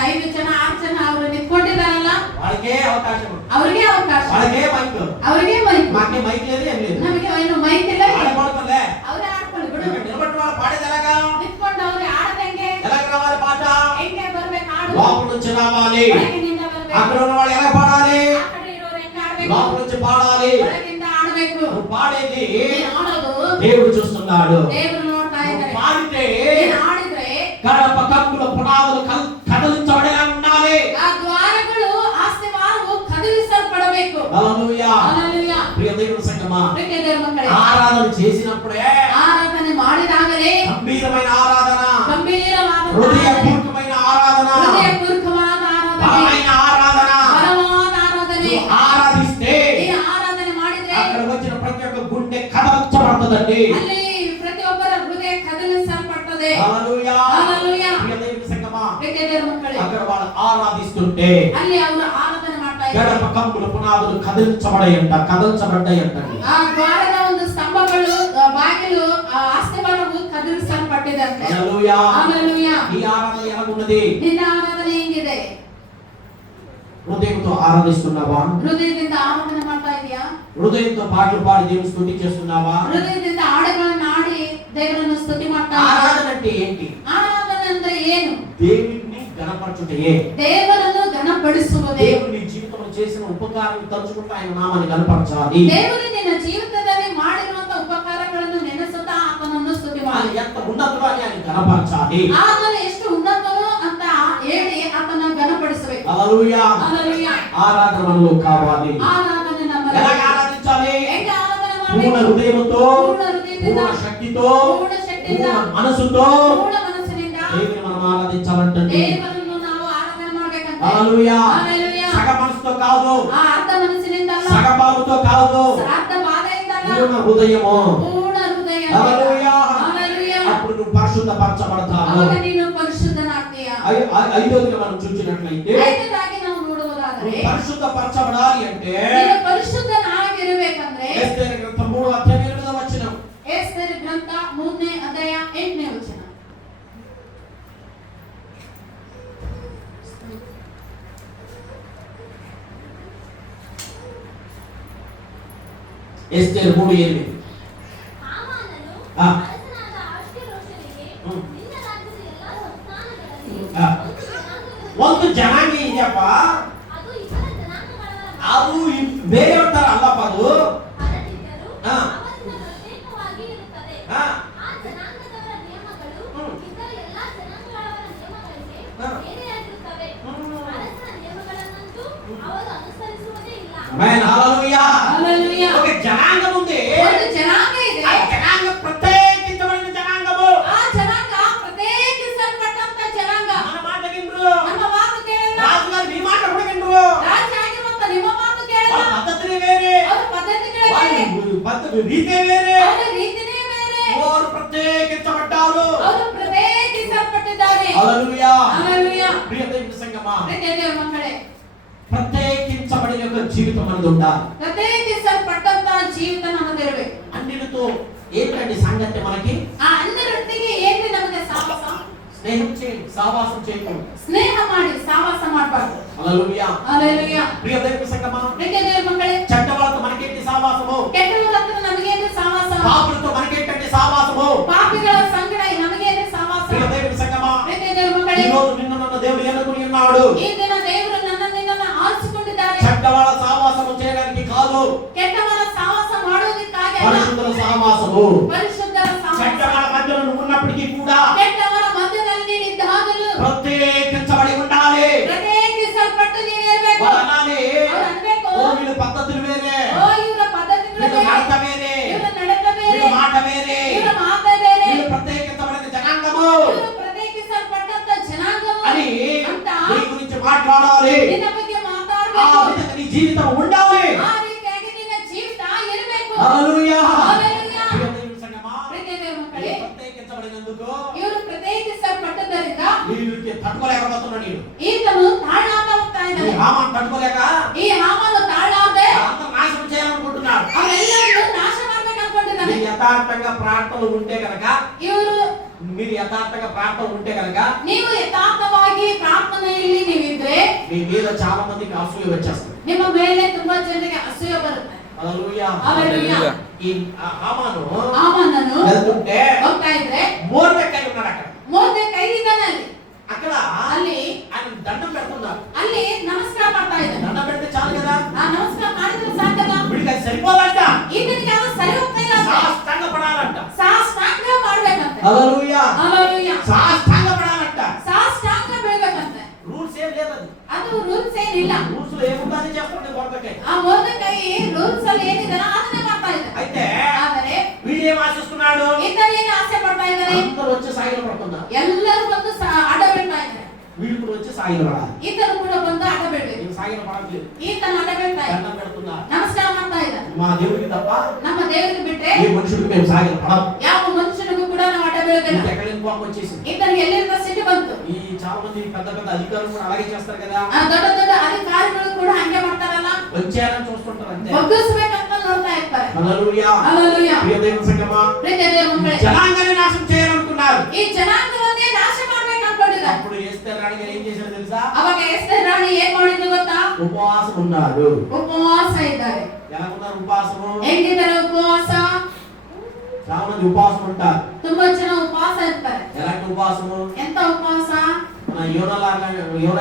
5 ಜನ 6 ಜನ ಅವರು ನಿಂತ್ಕೊಂಡಿದಾರಲ್ಲ, వాళ్ళకే అవకాశం, ಅವ್ರಿಗೆ ಅವಕಾಶ, వాళ్ళకే మైక్. ಅವ್ರಿಗೆ ಮೈಕ್. మాకే మైక్ లేదు, ఏం లేదు. ನಮಗೆ ಏನು ಮೈಕ್ ಇಲ್ಲ, వాళ్ళే పాడుతుందే. ಅವರೇ ಆಡ್ಕೊಳ್ಳಿ ಬಿಡು. నిలబడిన వాళ్ళు పాడేది ఎలాగా? ನಿಂತ್ಕೊಂಡು ಅವ್ರೆ ಆಡದಂಗೆ ఎలాగ రావాలి పాట? ಹೆಂಗೆ ಬರ್ಬೇಕು ಹಾಡು? లోపల నుంచి రావాలి. ಒಳಗಿನಿಂದ ಬರ್ಬೇಕು. అక్కడ ఉన్న వాళ్ళు ఎలా పాడాలి? ಆ ಕಡೆ ಇರೋರು ಹೆಂಗೆ ಆಡ್ಬೇಕು? లోపల నుంచి పాడాలి. ಒಳಗಿಂದ ಆಡ್ಬೇಕು. నువ్వు పాడేది ನೀನು ಆಡೋದು దేవుడు చూస్తున్నాడు. ದೇವರು ನೋಡ್ತಾ నువ్వు ಇದ್ದಾರೆ. పాడితే ನೀನು ಆಡಿದ್ರೆ గడప కప్పుల పునాదులు కదలించబడేలా ఉండాలి. ಆ ದ್ವಾರಗಳು ಆಸ್ತಿವಾರವು ಕದಲಿಸಲ್ಪಡಬೇಕು. హల్లెలూయా. హల్లెలూయా. ప్రియ దేవుని సంగమా, ಪ್ರಿಯ ದೇವರ ಮಕ್ಕಳೇ, ఆరాధన చేసినప్పుడే ಆರಾಧನೆ ಮಾಡಿದಾಗಲೇ గంభీరమైన ఆరాధన, ಗಂಭೀರವಾದ హృదయపూర్వకమైన ఆరాధన, ಹೃದಯಪೂರ್ವಕವಾದ ಆರಾಧನೆ, బలమైన ఆరాధన. ಬಲವಾದ ಆರಾಧನೆ. నువ్వు ఆరాధిస్తే ನೀನು ಆರಾಧನೆ ಮಾಡಿದ್ರೆ అక్కడ వచ్చిన ప్రతి ఒక్క గుండె కదలించబడుతుందండి. ಅಲ್ಲಿ ಪ್ರತಿಯೊಬ್ಬರ ಹೃದಯ ಕದಲಿಸಲ್ಪಡುತ್ತದೆ. హల్లెలూయా. హల్లెలూయా. ప్రియ దేవుని సంగమా, ಪ್ರಿಯ ದೇವರ ಮಕ್ಕಳೇ, అక్కడ వాళ్ళు ఆరాధిస్తుంటే ಅಲ್ಲಿ ಅವರು ಆರಾಧನೆ ಮಾಡ್ತಾ ಇದ್ದಾರೆ. గడప కప్పుల పునాదులు కదలించబడ్డాయంటండి. ಆ ದ್ವಾರದ ಒಂದು ಸ್ತಂಭಗಳು, ಬಾಗಿಲು, ಆಸ್ತಿವಾರವು ಕದಲಿಸಲ್ಪಟ್ಟಿದಂತೆ. హల్లెలూయా. హల్లెలూయా. ఈ ఆరాధన ఎలాగున్నది? ನಿನ್ನ ಆರಾಧನೆ ಹೆಂಗಿದೆ? హృదయంతో ఆరాధిస్తున్నావా? ಹೃದಯದಿಂದ ಆರಾಧನೆ ಮಾಡ್ತಾ ಇದೀಯಾ? హృదయంతో పాటలు పాడి దేవుని స్తుతి చేస్తున్నావా? ಹೃದಯದಿಂದ ಹಾಡುಗಳನ್ನು ಹಾಡಿ ದೇವರನ್ನು ಸ್ತುತಿ ಮಾಡ್ತಾ ಇದೀಯಾ? ఆరాధన అంటే ఏంటి? ಆರಾಧನೆ ಅಂದ್ರೆ ಏನು? దేవుని గణపరచుటయే. ದೇವರನ್ನು ಘನಪಡಿಸುವುದೇ. దేవుని నీ జీవితంలో చేసిన ఉపకారం తలుచుకుంటూ ఆయన నామాన్ని గణపరచాలి. ದೇವರು ನಿನ್ನ ಜೀವಿತದಲ್ಲಿ ಮಾಡಿರುವಂತ ಉಪಕಾರಗಳನ್ನು ನೆನೆಸುತ್ತಾ ಆತನನ್ನು ಸ್ತುತಿ ఆయన ಮಾಡಿ. ఎంత ఉన్నతుడో అని ఆయన గణపరచాలి. ಆತನು ಎಷ್ಟು ಉನ್ನತನೋ ಅಂತ ಹೇಳಿ ಆತನ ಘನಪಡಿಸಬೇಕು. హల్లెలూయా. హల్లెలూయా. ఆరాధన మనలో కావాలి. ಆರಾಧನೆ ನಮ್ಮಲ್ಲಿ. ఎలా ఆరాధించాలి? ಹೆಂಗೆ ಆರಾಧನೆ పూర్ణ ಮಾಡಬೇಕು? హృదయంతో, పూర్ణ హృదయದಿಂದ, పూర్ణ శక్తితో, పూర్ణ శక్ತಿಯಿಂದ, పూర్ణ మనసుతో పూರ್ಣ ಮನಸ್ಸಿನಿಂದ దేవుని మనం ఆరాధించాలంటే. ದೇವರನ್ನು ನಾವು ಆರಾಧನೆ ಮಾಡಬೇಕಂತೆ. హల్లెలూయా. హల్లెలూయా. సగ మనసుతో కాదు, ಆ ಅರ್ಧ ಮನಸ್ಸಿನಿಂದ ಅಲ್ಲ, సగ బాలుతో కాదు, ಅರ್ಧ ಬಾಧೆಯಿಂದ ಅಲ್ಲ, పూర్ణ హృదయము. ಪೂರ್ಣ ಹೃದಯ. హల్లెలూయా. హల్లెలూయా. అప్పుడు నువ్వు పరిశుద్ధపరచబడతావు. ಅವಾಗ ನೀನು ಪರಿಶುದ್ಧನಾಗ್ತೀಯ. ఐదోదిగా మనం చూసినట్లయితే ಐದನೇದಾಗಿ ನಾವು ನೋಡುವುದಾದರೆ, నువ్వు పరిశుద్ధపరచబడాలి అంటే ನೀನು ಪರಿಶುದ್ಧನಾಗಿರಬೇಕಂದ್ರೆ ఎస్తేరు గ్రంథం 3వ అధ్యాయం 8వ వచనం. ಎಸ್ತೇರ್ ಗ್ರಂಥ 3ನೇ ಅಧ್ಯಾಯ 8ನೇ ವಚನ. ఎస్తేరు 3:8. ಹಾಮಾನನು ಆ. ಅರಸನಾದ ಅಹಷ್ವೇರೋಷನಿಗೆ ನಿನ್ನ ರಾಜ್ಯದ ಎಲ್ಲಾ ಸಂಸ್ಥಾನಗಳಲ್ಲಿ ಆ. ಒಂದು ಜನಾಂಗವಿದೆ. ಒಂದು ಜನಾಂಗ ಇದೆಯಪ್ಪ, ಅದು ಇತರ ಜನಾಂಗಗಳ ಅದು ಬೇರೆ ತರ ಅಲ್ಲಪ್ಪ. ಅದು ಹರಡಿದ್ದರೂ ಆ. ಅವರಿಂದ ಪ್ರತ್ಯೇಕವಾಗಿ ಇರುತ್ತದೆ. ಆ. ಆ ಜನಾಂಗದವರ ನಿಯಮಗಳು ಇತರ ಎಲ್ಲಾ ಜನಾಂಗಗಳವರ ನಿಯಮಗಳಿಗೆ ಆ. ಬೇರೆಯಾಗಿರುತ್ತವೆ. ಅರಸನ ನಿಯಮಗಳನ್ನಂತೂ ಅವರು ಅನುಸರಿಸುವುದೇ ಇಲ್ಲ. ఆమేన్. హల్లెలూయా. హల్లెలూయా. ఒక జనాంగం ఉంది. ಒಂದು ಜನಾಂಗ ಇದೆ. ఆ జనాంగం ప్రత్యేకించబడిన జనాంగము. ಆ ಜನಾಂಗ ಪ್ರತ್ಯೇಕಿಸಲ್ಪಟ್ಟಂತ ಜನಾಂಗ. మన మాట వినరు. ನಮ್ಮ ಮಾತು ಕೇಳಲ್ಲ. రాజుగారు మీ మాట కూడా వినరు. ರಾಜ ಆಗಿರುವಂತ ನಿಮ್ಮ ಮಾತು ಕೇಳಲ್ಲ. వాళ్ళ పద్ధతులే వేరే, ಅವರ ಪದ್ಧತಿಗಳೇ వాళ్ళ ಬೇರೆ. పద్ధతి రీతే వేరే. ಅವರ ರೀತಿನೇ ಬೇರೆ. వారు ప్రత్యేకించబడ్డారు. ಅವರು ಪ್ರತ್ಯೇಕಿಸಲ್ಪಟ್ಟಿದ್ದಾರೆ. హల్లెలూయా. హల్లెలూయా. ప్రియ దైవ సంగమా, ಪ್ರಿಯ ದೇವರ ಮಕ್ಕಳೇ, ప్రత్యేకించబడిన ఒక జీవితం మనది ఉండాలి. ಪ್ರತ್ಯೇಕಿಸಲ್ಪಟ್ಟಂತ ಜೀವಿತ ನಮ್ಮದಿರಬೇಕು. అన్నిటితో ఏంటండి సంగతి మనకి? ಆ అందರೊಟ್ಟಿಗೆ ಏನ್ರಿ ನಮಗೆ ಸಹವಾಸ? స్నేహం చేయండి, సావాసం చేయకూడదు. ಸ್ನೇಹ ಮಾಡಿ ಸಹವಾಸ ಮಾಡಬಾರ್ದು. హల్లెలూయా. హల్లెలూయా. ప్రియ దైవ సంగమా, ಪ್ರಿಯ ದೇವರ ಮಕ್ಕಳೇ, చెడ్డ వాళ్ళతో మనకేంటి సావాసము? ಕೆಟ್ಟವರ ಹತ್ರ ನಮಗೇನು ಸಹವಾಸ? పాపులతో మనకేంటండి సావాసము? ಪಾಪಿಗಳ ಸಂಗಡ ನಮಗೇನು ಸಹವಾಸ? ప్రియ దైవ సంగమా, ಪ್ರಿಯ ದೇವರ ಮಕ್ಕಳೇ, ఈ రోజు నిన్న నన్ను దేవుడు ఎన్నుకుని ఉన్నాడు. ಈ ದಿನ ದೇವರು ನನ್ನನ್ನು ಆರಿಸಿಕೊಂಡಿದ್ದಾರೆ. చెడ్డ వాళ్ళ సావాసము చేయడానికి కాదు, ಕೆಟ್ಟವರ ಸಹವಾಸ ಮಾಡೋದಕ್ಕಾಗಿ ಅಲ್ಲ, పరిశుద్ధుల సహవాసము. సహవాసము పరిశుద్ధರ చెడ్డ ಸಹವಾಸ వాళ్ళ మధ్యలో నువ్వు ఉన్నప్పటికీ కూడా ಕೆಟ್ಟವರ ಮಧ್ಯದಲ್ಲಿ ನೀನಿದ್ದಾಗಲೂ ప్రత్యేకించబడి ఉండాలి. ಪ್ರತ್ಯೇಕಿಸಲ್ಪಟ್ಟು ನೀನಿರಬೇಕು. వాళ్ళు అనాలి, ಅವರು ಅನ್ಬೇಕು, ఓ వీళ్ళ పద్ధతులు వేరే, ಓ ಇವರ ಪದ್ಧತಿಗಳು వీళ్ళ ಬೇರೆ, నడత వేరే, ಇವರ ನಡತೆ ಬೇರೆ, వీళ్ళ మాట వేరే, ಇವರ ಮಾತು ಬೇರೆ, వీళ్ళు ప్రత్యేకించబడిన జనాంగము ಇವರು ಪ್ರತ್ಯೇಕಿಸಲ್ಪಟ್ಟಂತ ಜನಾಂಗವು అని ಅಂತ నీ గురించి మాట్లాడాలి. ನಿನ್ನ ಬಗ್ಗೆ ఆ ಮಾತಾಡಬೇಕು. విధంగా నీ జీవితం ఉండాలి. ಆ ರೀತಿಯಾಗಿ ನಿನ್ನ ಜೀವಿತ ಇರಬೇಕು. హల్లెలూయా. హల్లెలూయా. ప్రియ దేవుని సంగమా, ಪ್ರೀತಿಯ ದೇವರ ಮಕ್ಕಳೇ, ప్రత్యేకించబడినందుకు ಇವರು ಪ್ರತ್ಯೇಕಿಸಲ್ಪಟ್ಟದ್ದರಿಂದ వీళ్ళకి తట్టుకోలేకపోతున్నాడు. వీడు ಈತನು ತಾಳಾಡ್ತಾ ಹೋಗ್ತಾ ఈ ಇದ್ದಾನೆ. హామాను తట్టుకోలేక ಈ ಹಾಮಾನು ತಾಳಾಡದೆ అంత నాశనం చేయాలనుకుంటున్నాడు. ಅವರೆಲ್ಲರನ್ನು ನಾಶ ಮಾಡ್ಬೇಕು ಅನ್ಕೊಂಡಿದ್ದಾನೆ. మీరు యథార్థంగా ప్రార్థనలు ఉంటే కనుక ಇವರು మీరు యథార్థంగా ప్రార్థనలు ఉంటే కనుక ನೀವು ಯಥಾರ್ಥವಾಗಿ ಪ್ರಾರ್ಥನೆಯಲ್ಲಿ ನೀವಿದ್ರೆ మీ మీద చాలా మందికి అసూయ వచ్చేస్తుంది. ನಿಮ್ಮ ಮೇಲೆ ತುಂಬಾ ಜನರಿಗೆ ಅಸೂಯೆ ಬರುತ್ತೆ. హల్లెలూయా. హల్లెలూయా. ఈ హామాను ಹಾಮಾನನು వెళ్తుంటే ಹೋಗ್ತಾ ಇದ್ರೆ మోర్దెకై ఉన్నాడు అక్కడ. ಮೊರ್ದೆಕೈ ಇದ್ದಾನೆ ಅಲ್ಲಿ. అక్కడ ಅಲ್ಲಿ ఆయన దండం పెడుతున్నారు. ಅಲ್ಲಿ ನಮಸ್ಕಾರ ಮಾಡ್ತಾ ಇದ್ದಾನೆ. దండం పెడితే చాలు కదా, ಆ ನಮಸ್ಕಾರ ಮಾಡಿದ್ರೆ ಸಾಕಲ್ಲ? వీడికి అది సరిపోదంట. ಈತನಿಗೆ ಅದು ಸರಿ ಹೋಗ್ತಾ ಇಲ್ಲ ಅಂತೆ. సాష్టాంగ పడాలంట. ಸಾಷ್ಟಾಂಗ ಮಾಡ್ಬೇಕಂತೆ. హల్లెలూయా. ಹల్లೆಲೂಯಾ. సాష్టాంగ పడాలంట. ಸಾಷ್ಟಾಂಗ ಬೀಳ್ಬೇಕಂತೆ. రూల్స్ ఏం లేదు, అది ಅದು ರೂಲ್ಸ್ ಏನಿಲ್ಲ. రూల్స్ లో ఏముందని చెప్పండి మోర్దెకై. ಆ ಮೊರ್ದೆಕೈ ರೂಲ್ಸ್ ಅಲ್ಲಿ ಏನಿದಾರ ಅದನ್ನೇ ಮಾಡ್ತಾ ಇದ್ದಾನೆ. అయితే ಆದರೆ వీడు ఏం ఆశిస్తున్నాడు? ಈತನು ಏನು ಆಸೆ ಪಡ್ತಾ ಇದ್ದಾನೆ? అందరూ వచ్చి సాగిలు పడుతున్నారు. ಎಲ್ಲರೂ ಬಂದು ಅಡ್ಡ ಬೀಳ್ತಾ ಇದ್ದಾರೆ. వీళ్ళు కూడా వచ్చి సాగిలు పడాలి. ಈತನು ಕೂಡ ಬಂದು ಅಡ್ಡ ಬೀಳ್ಬೇಕು. నేను సాగిలు పడట్లేదు, ಈತನು ಅಡ್ಡ ಬೀಳ್ತಾ ಇದ್ದಾನೆ. దండం పెడుతున్నారు. ನಮಸ್ಕಾರ ಮಾಡ್ತಾ ಇದ್ದಾನೆ. మా దేవుడికి తప్ప ನಮ್ಮ ದೇವರಿಗೆ ಬಿಟ್ರೆ ఏ మనుషుడికి మేము సాగిలు పడం. ಯಾವ మనుషునిಗೂ కూడా ನಾವು అడ్ಡ బీಳೋದಿಲ್ಲ. ఎక్కడ కోపం వచ్చేసింది. ఈతనికి ఎಲ್ಲಿಂದ ಸಿಟ್ಟು ಬಂತು. ఈ చాలా మంది పెద్ద పెద్ద అధికారులు కూడా అలాగే చేస్తారు కదా, ಆ ದೊಡ್ಡ ದೊಡ್ಡ ಅಧಿಕಾರಿಗಳು ಕೂಡ ಹಂಗೆ ಮಾಡ್ತಾರಲ್ಲ, వచ్చారని చూస్తుంటారు అంతే. ಬಗ್ಗಿಸ್ಬೇಕಂತ ನೋಡ್ತಾ ಇರ್ತಾರೆ. హల్లెలూయా. హల్లెలూయా. ప్రియ దేవుని సంగమా, ಪ್ರೀತಿಯ ದೇವರ ಮಕ್ಕಳೇ, జనాంగాన్ని నాశనం చేయాలనుకున్నారు. ಈ ಜನಾಂಗವನ್ನೇ ನಾಶ ಮಾಡ್ಬೇಕು ಅನ್ಕೊಂಡಿದ್ದಾರೆ. అప్పుడు ఎస్తేర్ రాణి గారు ఏం చేశారు తెలుసా? ಅವಾಗ ಎಸ್ತೇರ್ ರಾಣಿ ಏನ್ ಮಾಡಿದ್ರು ಗೊತ್ತಾ? ఉపవాసం ఉన్నారు. ಉಪವಾಸ ಇದ್ದಾರೆ. ఎలా ఉన్నారు ఉపవాసము? ಹೆಂಗಿದ್ದಾರೆ ಉಪವಾಸ? చాలా మంది ఉపవాసం ఉంటారు. ತುಂಬಾ ಜನ ಉಪವಾಸ ಇರ್ತಾರೆ. ఎలాంటి ఉపవాసము? ಎಂತ ಉಪವಾಸ? మన యోన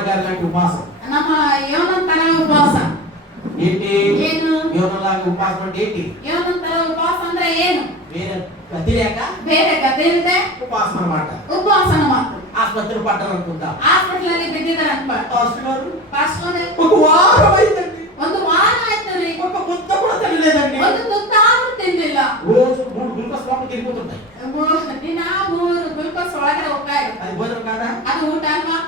గారి లాంటి ఉపవాసం. ನಮ್ಮ ಯೋನನ್ ತರ ಉಪವಾಸ. ఏంటి ಏನು? యోన లాగా ఉపవాసం అంటే ఏంటి? ಯೋನನ್ ತರ ಉಪವಾಸ ಅಂದ್ರೆ ಏನು? వేరే గతి లేక ಬೇರೆ ಗತಿ ಇಲ್ಲದೆ ఉపవాసం అన్నమాట. ಉಪವಾಸನ ಮಾತು. ఆసుపత్రి పట్టారు అనుకుంటా. ಹಾಸ್ಪಿಟಲ್ ಅಲ್ಲಿ ಬಿದ್ದಿದ್ದಾರೆ ಅನ್ಕೊಳ್ಳಿ. పాస్టర్ గారు, ಪಾಸ್ಟರ್ ఒక వారం అయిందండి, ಒಂದು ವಾರ ಆಯ್ತು ರೀ, ఒక ముద్ద కూడా తినలేదండి. ಒಂದು ತುತ್ತಾದ್ರೂ ತಿಂದಿಲ್ಲ. రోజు 3 గ్లూకోజ్ లోపలికి వెళ్ళిపోతుంటాయి. ದಿನ 3 ಗ್ಲೂಕೋಸ್ ಒಳಗಡೆ ಹೋಗ್ತಾ ಇರುತ್ತೆ. అది భోజనం కాదా? ಅದು ಊಟ ಅಲ್ವಾ?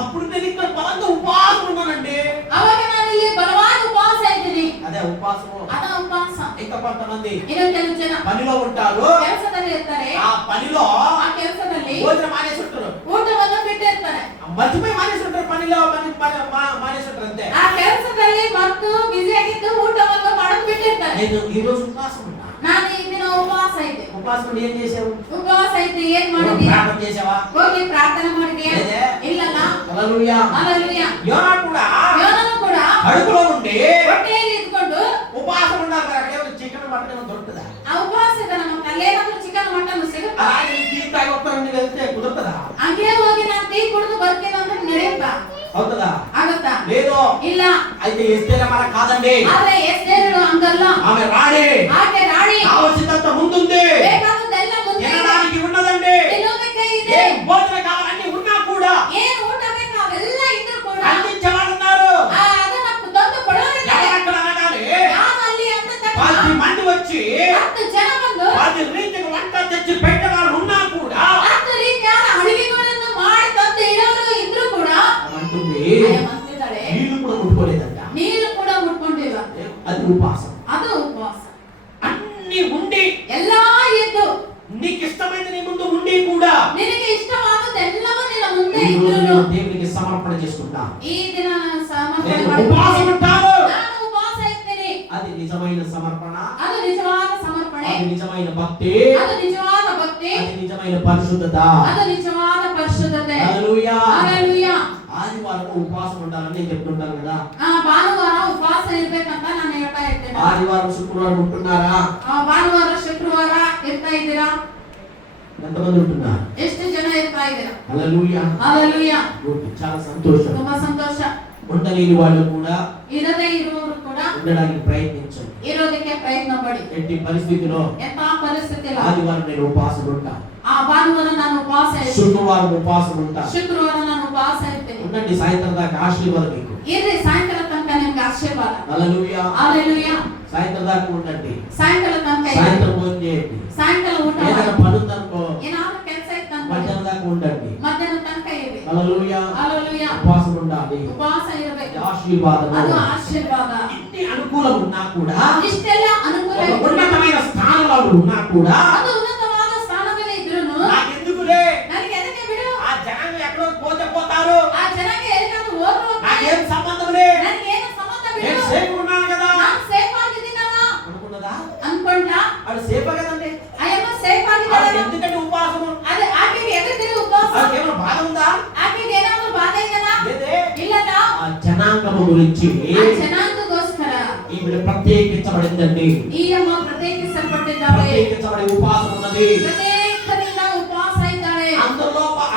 అప్పుడు నేను ఇక్కడ బలంగా ఉపవాసం ఉన్నానండి. ಅವಾಗ ನಾನು ಇಲ್ಲಿ ಬಲವಾದ ಉಪವಾಸ ಇದ್ದೀನಿ. అదే ఉపవాసము. ಅದ ಉಪವಾಸ. ఇంకా కొంతమంది ಇನ್ನು ಕೆಲವು ಜನ పనిలో ఉంటారు. ಕೆಲಸದಲ್ಲಿ ಇರ್ತಾರೆ. ఆ పనిలో ಆ ಕೆಲಸದಲ್ಲಿ భోజనం మానేసి ఉంటారు. ಊಟವನ್ನು ಬಿಟ್ಟಿರ್ತಾರೆ. మర్చిపోయి మానేసి ఉంటారు. పనిలో మానేసి ఉంటారు అంతే. ಆ ಕೆಲಸದಲ್ಲಿ ಮತ್ತು ಬ್ಯುಸಿ ಆಗಿದ್ದು ಊಟವನ್ನು ಮಾಡೋದು ಬಿಟ್ಟಿರ್ತಾರೆ. నేను ఈ రోజు ఉపవాసం ఉన్నా. ನಾನು ಈ ದಿನ ಉಪವಾಸ ಇದ್ದೆ. ఉపవాసం ఏం చేసావు? ಉಪವಾಸ ಇದ್ದು ಏನ್ ಮಾಡಿದ್ಯಾ? ప్రార్థన చేసావా? ಹೋಗಿ ಪ್ರಾರ್ಥನೆ ಮಾಡಿದ್ಯಾ? లేదే. ಇಲ್ಲಲ್ಲ. హల్లెలూయా. ಹల్లెಲೂಯಾ. యోనా కూడా ಯೋನನು ಕೂಡ కడుపులో ఉండి ಹೊಟ್ಟೆಯಲ್ಲಿ ಇದ್ಕೊಂಡು ఉపవాసం ఉండాలి. మరి అక్కడ ఏమైనా చికెన్ మటన్ ఏమైనా దొరుకుతుందా? ಆ ಉಪವಾಸ ಇದೆ. ನಮ್ಮ ಅಲ್ಲೇನಾದ್ರೂ ಚಿಕನ್ ಮಟನ್ ಸಿಗುತ್ತಾ? అలాగే టీ తాగి వస్తానండి వెళ్తే కుదురుతుందా? ಹಂಗೆ ಹೋಗಿ ನಾನು ಟೀ ಕುಡಿದು ಬರ್ತೀನಿ ಅಂದ್ರೆ ನಡೆಯುತ್ತಾ? అవుతుందా? ಆಗತ್ತಾ? లేదు. ಇಲ್ಲ. అయితే ఎస్తేల మన కాదండి. ಆದ್ರೆ ಎಸ್ತೇರಳು ಹಂಗಲ್ಲ. ఆమె రాణి. ಆಕೆ ರಾಣಿ. కావలసినంత ముందుంది. ಬೇಕಾದದ್ದೆಲ್ಲ ಮುಂದೆ ಇದೆ. తినడానికి ఉన్నదండి. ತಿನ್ನೋದಕ್ಕೆ ಇದೆ. ఏం భోజనం కావాలన్నీ ఉన్నా కూడా ಏನು ಊಟ ಬೇಕು ಅವೆಲ್ಲ ಇದ್ರು ಕೂಡ అందించేవాళ్ళు ఉన్నారు. ಅದನ್ನ ತಂದು ಕೊಡೋರಿದ್ದಾರೆ. ఎవరక్కడ అనగానే ನಾನು ಅಲ್ಲಿ ಅಂತ 10 మంది వచ్చి 10 ಜನ ಬಂದು 10 రీతికి వంట తెచ్చి పెట్టేవాళ్ళు ఉన్నా కూడా 10 ರೀತಿಯಾದ ಅಡುಗೆಗಳನ್ನು ಮಾಡಿ ತಂದು ಇಡೋರು ಇದ್ರು ಕೂಡ అంటుంది ಅಂತಿದ್ದಾಳೆ, నీళ్లు కూడా ముట్టుకోలేదంట. ನೀರು ಕೂಡ ಮುಟ್ಕೊಂಡಿಲ್ಲ. అది ఉపవాసం. ಅದು ಉಪವಾಸ. అన్ని ఉండి ಎಲ್ಲಾ ಇದ್ದು నీకు ఇష్టమైనది నీ ముందు ఉండి కూడా ನಿನಗೆ ಇಷ್ಟವಾದದ್ದೆಲ್ಲವೂ ನಿನ್ನ ಮುಂದೆ ఈ రోజు ಇದ್ರು నేను దేవునికి సమర్పణ చేసుకుంటా. ಈ ದಿನ ನಾನು ಸಮರ್ಪಣೆ నేను ಮಾಡ್ತೀನಿ. ఉపవాసం ఉంటాను. ನಾನು ಉಪವಾಸ ಇರ್ತೀನಿ. అది నిజమైన సమర్పణ. ಅದು నిಜವಾದ ಸಮರ್ಪಣೆ. అది నిజమైన భక్తి. ಅದು ನಿಜವಾದ ಭಕ್ತಿ. అది నిజమైన పరిశుద్ధత. ಅದು నిజವಾದ ಪರಿಶುದ್ಧತೆ. హల్లెలూయా. హల్లెలూయా. ఆదివారం ఉపవాసం ఉండాలని నేను చెప్తుంటాను కదా. ಭಾನುವಾರ ಉಪವಾಸ ಇರ್ಬೇಕಂತ ನಾನು ಹೇಳ್ತಾ ಇರ್ತೇನೆ. ఆదివారం శుక్రవారం ఉంటున్నారా? ಭಾನುವಾರ ಶುಕ್ರವಾರ ಇರ್ತಾ ಇದ್ದೀರಾ? ఎంతమంది ఉంటున్నారు? ಎಷ್ಟು ಜನ ಇರ್ತಾ ಇದ್ದೀರಾ? హల్లెలూయా. హల్లెలూయా. ఓకే, చాలా సంతోషం. ತುಂಬಾ ಸಂತೋಷ. ఉండలేని వాళ్ళు కూడా ಇರದೇ ಇರುವವರು ಕೂಡ ఉండడానికి ప్రయత్నించండి. ಇರೋದಕ್ಕೆ ಪ್ರಯತ್ನ ಪಡಿ. ఎట్టి పరిస్థితిలో ಎಂತ ಪರಿಸ್ಥಿತಿಲ್ಲ ఆదివారం నేను ఉపవాసం ఉంటా, ಆ ಭಾನುವಾರ ನಾನು ಉಪವಾಸ ಇರ್ತೀನಿ, శుక్రవారం ఉపవాసం ఉంటా. ಶುಕ್ರವಾರ ನಾನು ಉಪವಾಸ ಇರ್ತೀನಿ. ఉండండి, సాయంత్రం దాకా ఆశీర్వాదం మీకు. ಇರ್ರಿ, ಸಾಯಂಕಾಲ ತನಕ ನಿಮ್ಗೆ ಆಶೀರ್ವಾದ. హల్లెలూయా. హల్లెలూయా. సాయంత్రం దాకా ఉండండి, ಸಾಯಂಕಾಲ ತನಕ ಇರ್ರಿ. సాయంత్రం భోజనం చేయండి. ಸಾಯಂಕಾಲ ಊಟ ఏదైనా ಮಾಡಿ. పని ఉందనుకో ಏನಾದ್ರು ಕೆಲಸ ಇತ್ತಂದ್ರೆ మధ్యాహ్నం దాకా ఉండండి. ಮಧ್ಯಾಹ್ನ ತನಕ ಇರ್ರಿ. హల్లెలూయా. హల్లెలూయా. ఉపవాసం ఉండాలి. ಉಪವಾಸ ಇರಬೇಕು. ఆశీర్వాదము. ಅದು ಆಶೀರ್ವಾದ. ఇన్ని అనుకూలం ఉన్నా కూడా, ಇಷ್ಟೆಲ್ಲ ಅನುಕೂಲ ఒక ಇದ್ರು, ఉన్నతమైన స్థానంలో ఉన్నా కూడా, ಅದು ಉನ್ನತವಾದ ಸ್ಥಾನದಲ್ಲಿ ಇದ್ರುನು నాకెందుకులే, ನನಗೆ ಎದಕ್ಕೆ ಬಿಡು, ఆ జనాలు ఎక్కడో పోతే పోతారు, ಆ ಜನಕ್ಕೆ ಎಲ್ಲಿಗಾದ್ರೂ ಹೋದ್ರು నాకేం సంబంధంలే, ನನಗೆ ಏನು ಸಂಬಂಧ నేను ಬಿಡು, సేఫ్ ఉన్నాను కదా ನಾನು ಸೇಫ್ ಆಗಿದ್ದೀನಲ್ಲ అనుకున్నదా? ಅನ್ಕೊಂಡ. అది సేఫ్ కదండి. ಅಯ್ಯಮ್ಮ ಸೇಫ್ అది ಆಗಿದ್ದಾಳೆ. ఎందుకంటే ఉపవాసము, ಅದು ಆಕೆಗೆ ಎದಕ್ಕೆ ಉಪವಾಸ, అది ఏమైనా బాధ ఉందా? ಆಕೆಗೆ ಏನಾದ್ರು ಬಾಧೆ ಇದೆನಾ? లేదే. ಇಲ್ಲದ. ఆ జనాంగము గురించి ಆ ಜನಾಂಗಗೋಸ್ಕರ ఈవిడ ప్రత్యేకించబడిందండి. ಈ ಅಮ್ಮ ಪ್ರತ್ಯೇಕಿಸಲ್ಪಟ್ಟಿದ್ದಾಳೆ. ప్రత్యేకించబడి ఉపవాసం ఉన్నది. ಪ್ರತ್ಯೇಕದಿಂದ ಉಪವಾಸ ಇದ್ದಾಳೆ.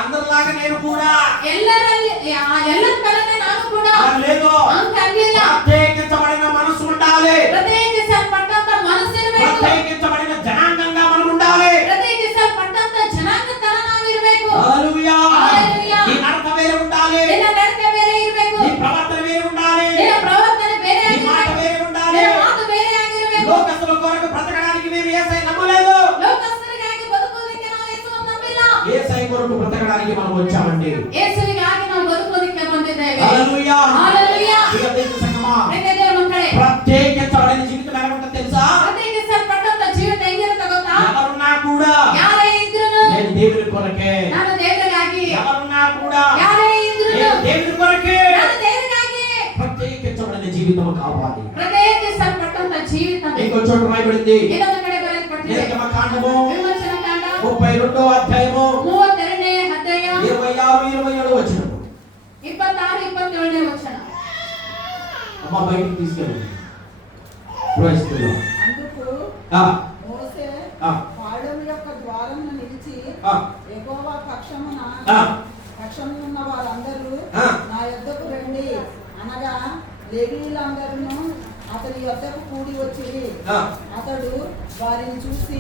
అందరిలాగా నేను కూడా ಎಲ್ಲರಲ್ಲಿ ಎಲ್ಲರ ಕಡೆನೇ ನಾನು ಕೂಡ అలా లేదు. ಹಂಗಾಗ್ಲಿಲ್ಲ. ప్రత్యేకించబడిన మనసు ఉండాలి, ಪ್ರತ್ಯೇಕಿಸಲ್ಪಟ್ಟಂತ ಮನಸ್ಸಿರ್ಬೇಕು, ప్రత్యేకించబడిన జనాంగంగా మనం ఉండాలి. ಪ್ರತ್ಯೇಕಿಸಲ್ಪಟ್ಟಂತ ಜನಾಂಗ ತರ ನಾವಿರ್ಬೇಕು. హల్లెలూయా. హల్లెలూయా. ఈ నడత వేరే ఉండాలి, ನಿನ್ನ ನಡತೆ ಬೇರೆ ಇರ್ಬೇಕು, ఈ ప్రవర్తన వేరే ఉండాలి, ನಿನ್ನ ಪ್ರವರ್ತನೆ ಬೇರೆ ఈ మాట ಆಗಿರ್ಬೇಕು, వేరే ఉండాలి. ನಿನ್ನ ಮಾತು ಬೇರೆ ಆಗಿರ್ಬೇಕು. లోకస్తుల కొరకు బ్రతకడానికి మేము యేసయ్య నమ్మలేదు, ಲೋಕಸ್ಥರಿಗಾಗಿ ಬದುಕೋದಕ್ಕೆ ನಾವು ಯೇಸುವನ್ನು ನಂಬಿಲ್ಲ. యేసయ్య కొరకు బ్రతకడానికి మనం వచ్చామండి. ಯೇಸುವಿಗಾಗಿ ನಾವು ಬದುಕೋದಕ್ಕೆ ಬಂದಿದ್ದೇವೆ. హల్లెలూయా. హల్లెలూయా. ఇక దేవుని సంగమా, ಪ್ರೀತಿಯ ದೇವರ ಮಕ್ಕಳೇ, ప్రత్యేకించబడిన జీవితం ఎలా ఉంటుందో తెలుసా? ಪ್ರತ್ಯೇಕಿಸಲ್ಪಟ್ಟಂತ ಜೀವಿತ ಹೆಂಗಿರುತ್ತೆ ಗೊತ್ತಾ? ఎవరున్నా కూడా ಯಾರೇ ಇದ್ರುನು నేను దేవుని కొరకే, ನಾನು ದೇವರಿಗಾಗಿ, ఎవరున్నా కూడా ಯಾರೇ ಇದ್ರುನು నేను దేవుని కొరకే. ನಾನು ದೇವರಿಗಾಗಿ. ప్రత్యేకించబడిన జీవితం కావాలి. ಪ್ರತ್ಯೇಕಿಸಲ್ಪಟ್ಟಂತ ಜೀವಿತ ಬೇಕು. ఇంకో చోట రాయబడింది, ಇನ್ನೊಂದು ಕಡೆ ಬರೆಯಲ್ಪಟ್ಟಿದೆ. నిర్గమకాండము ವಿಮೋಚನ ಕಾಂಡ 32వ అధ్యాయము 32ನೇ ಅಧ್ಯಾಯ 26, 27 వచనము. 26, 27ನೇ ವಚನ. అమ్మ బయటికి తీసుకెళ్ళండి. ప్రవేశిస్తున్నాం. అందుకు ఆ, మోసే ఆ, పాళెం యొక్క ద్వారమును నిలిచి ఆ, యెహోవా పక్షమున ఆ. పక్షమున్న వారందరూ ఆ. నా యొద్దకు రండి అనగా లేవీయులందరూ అతని యొద్దకు కూడి వచ్చిరి. ఆ. అతడు వారిని చూసి,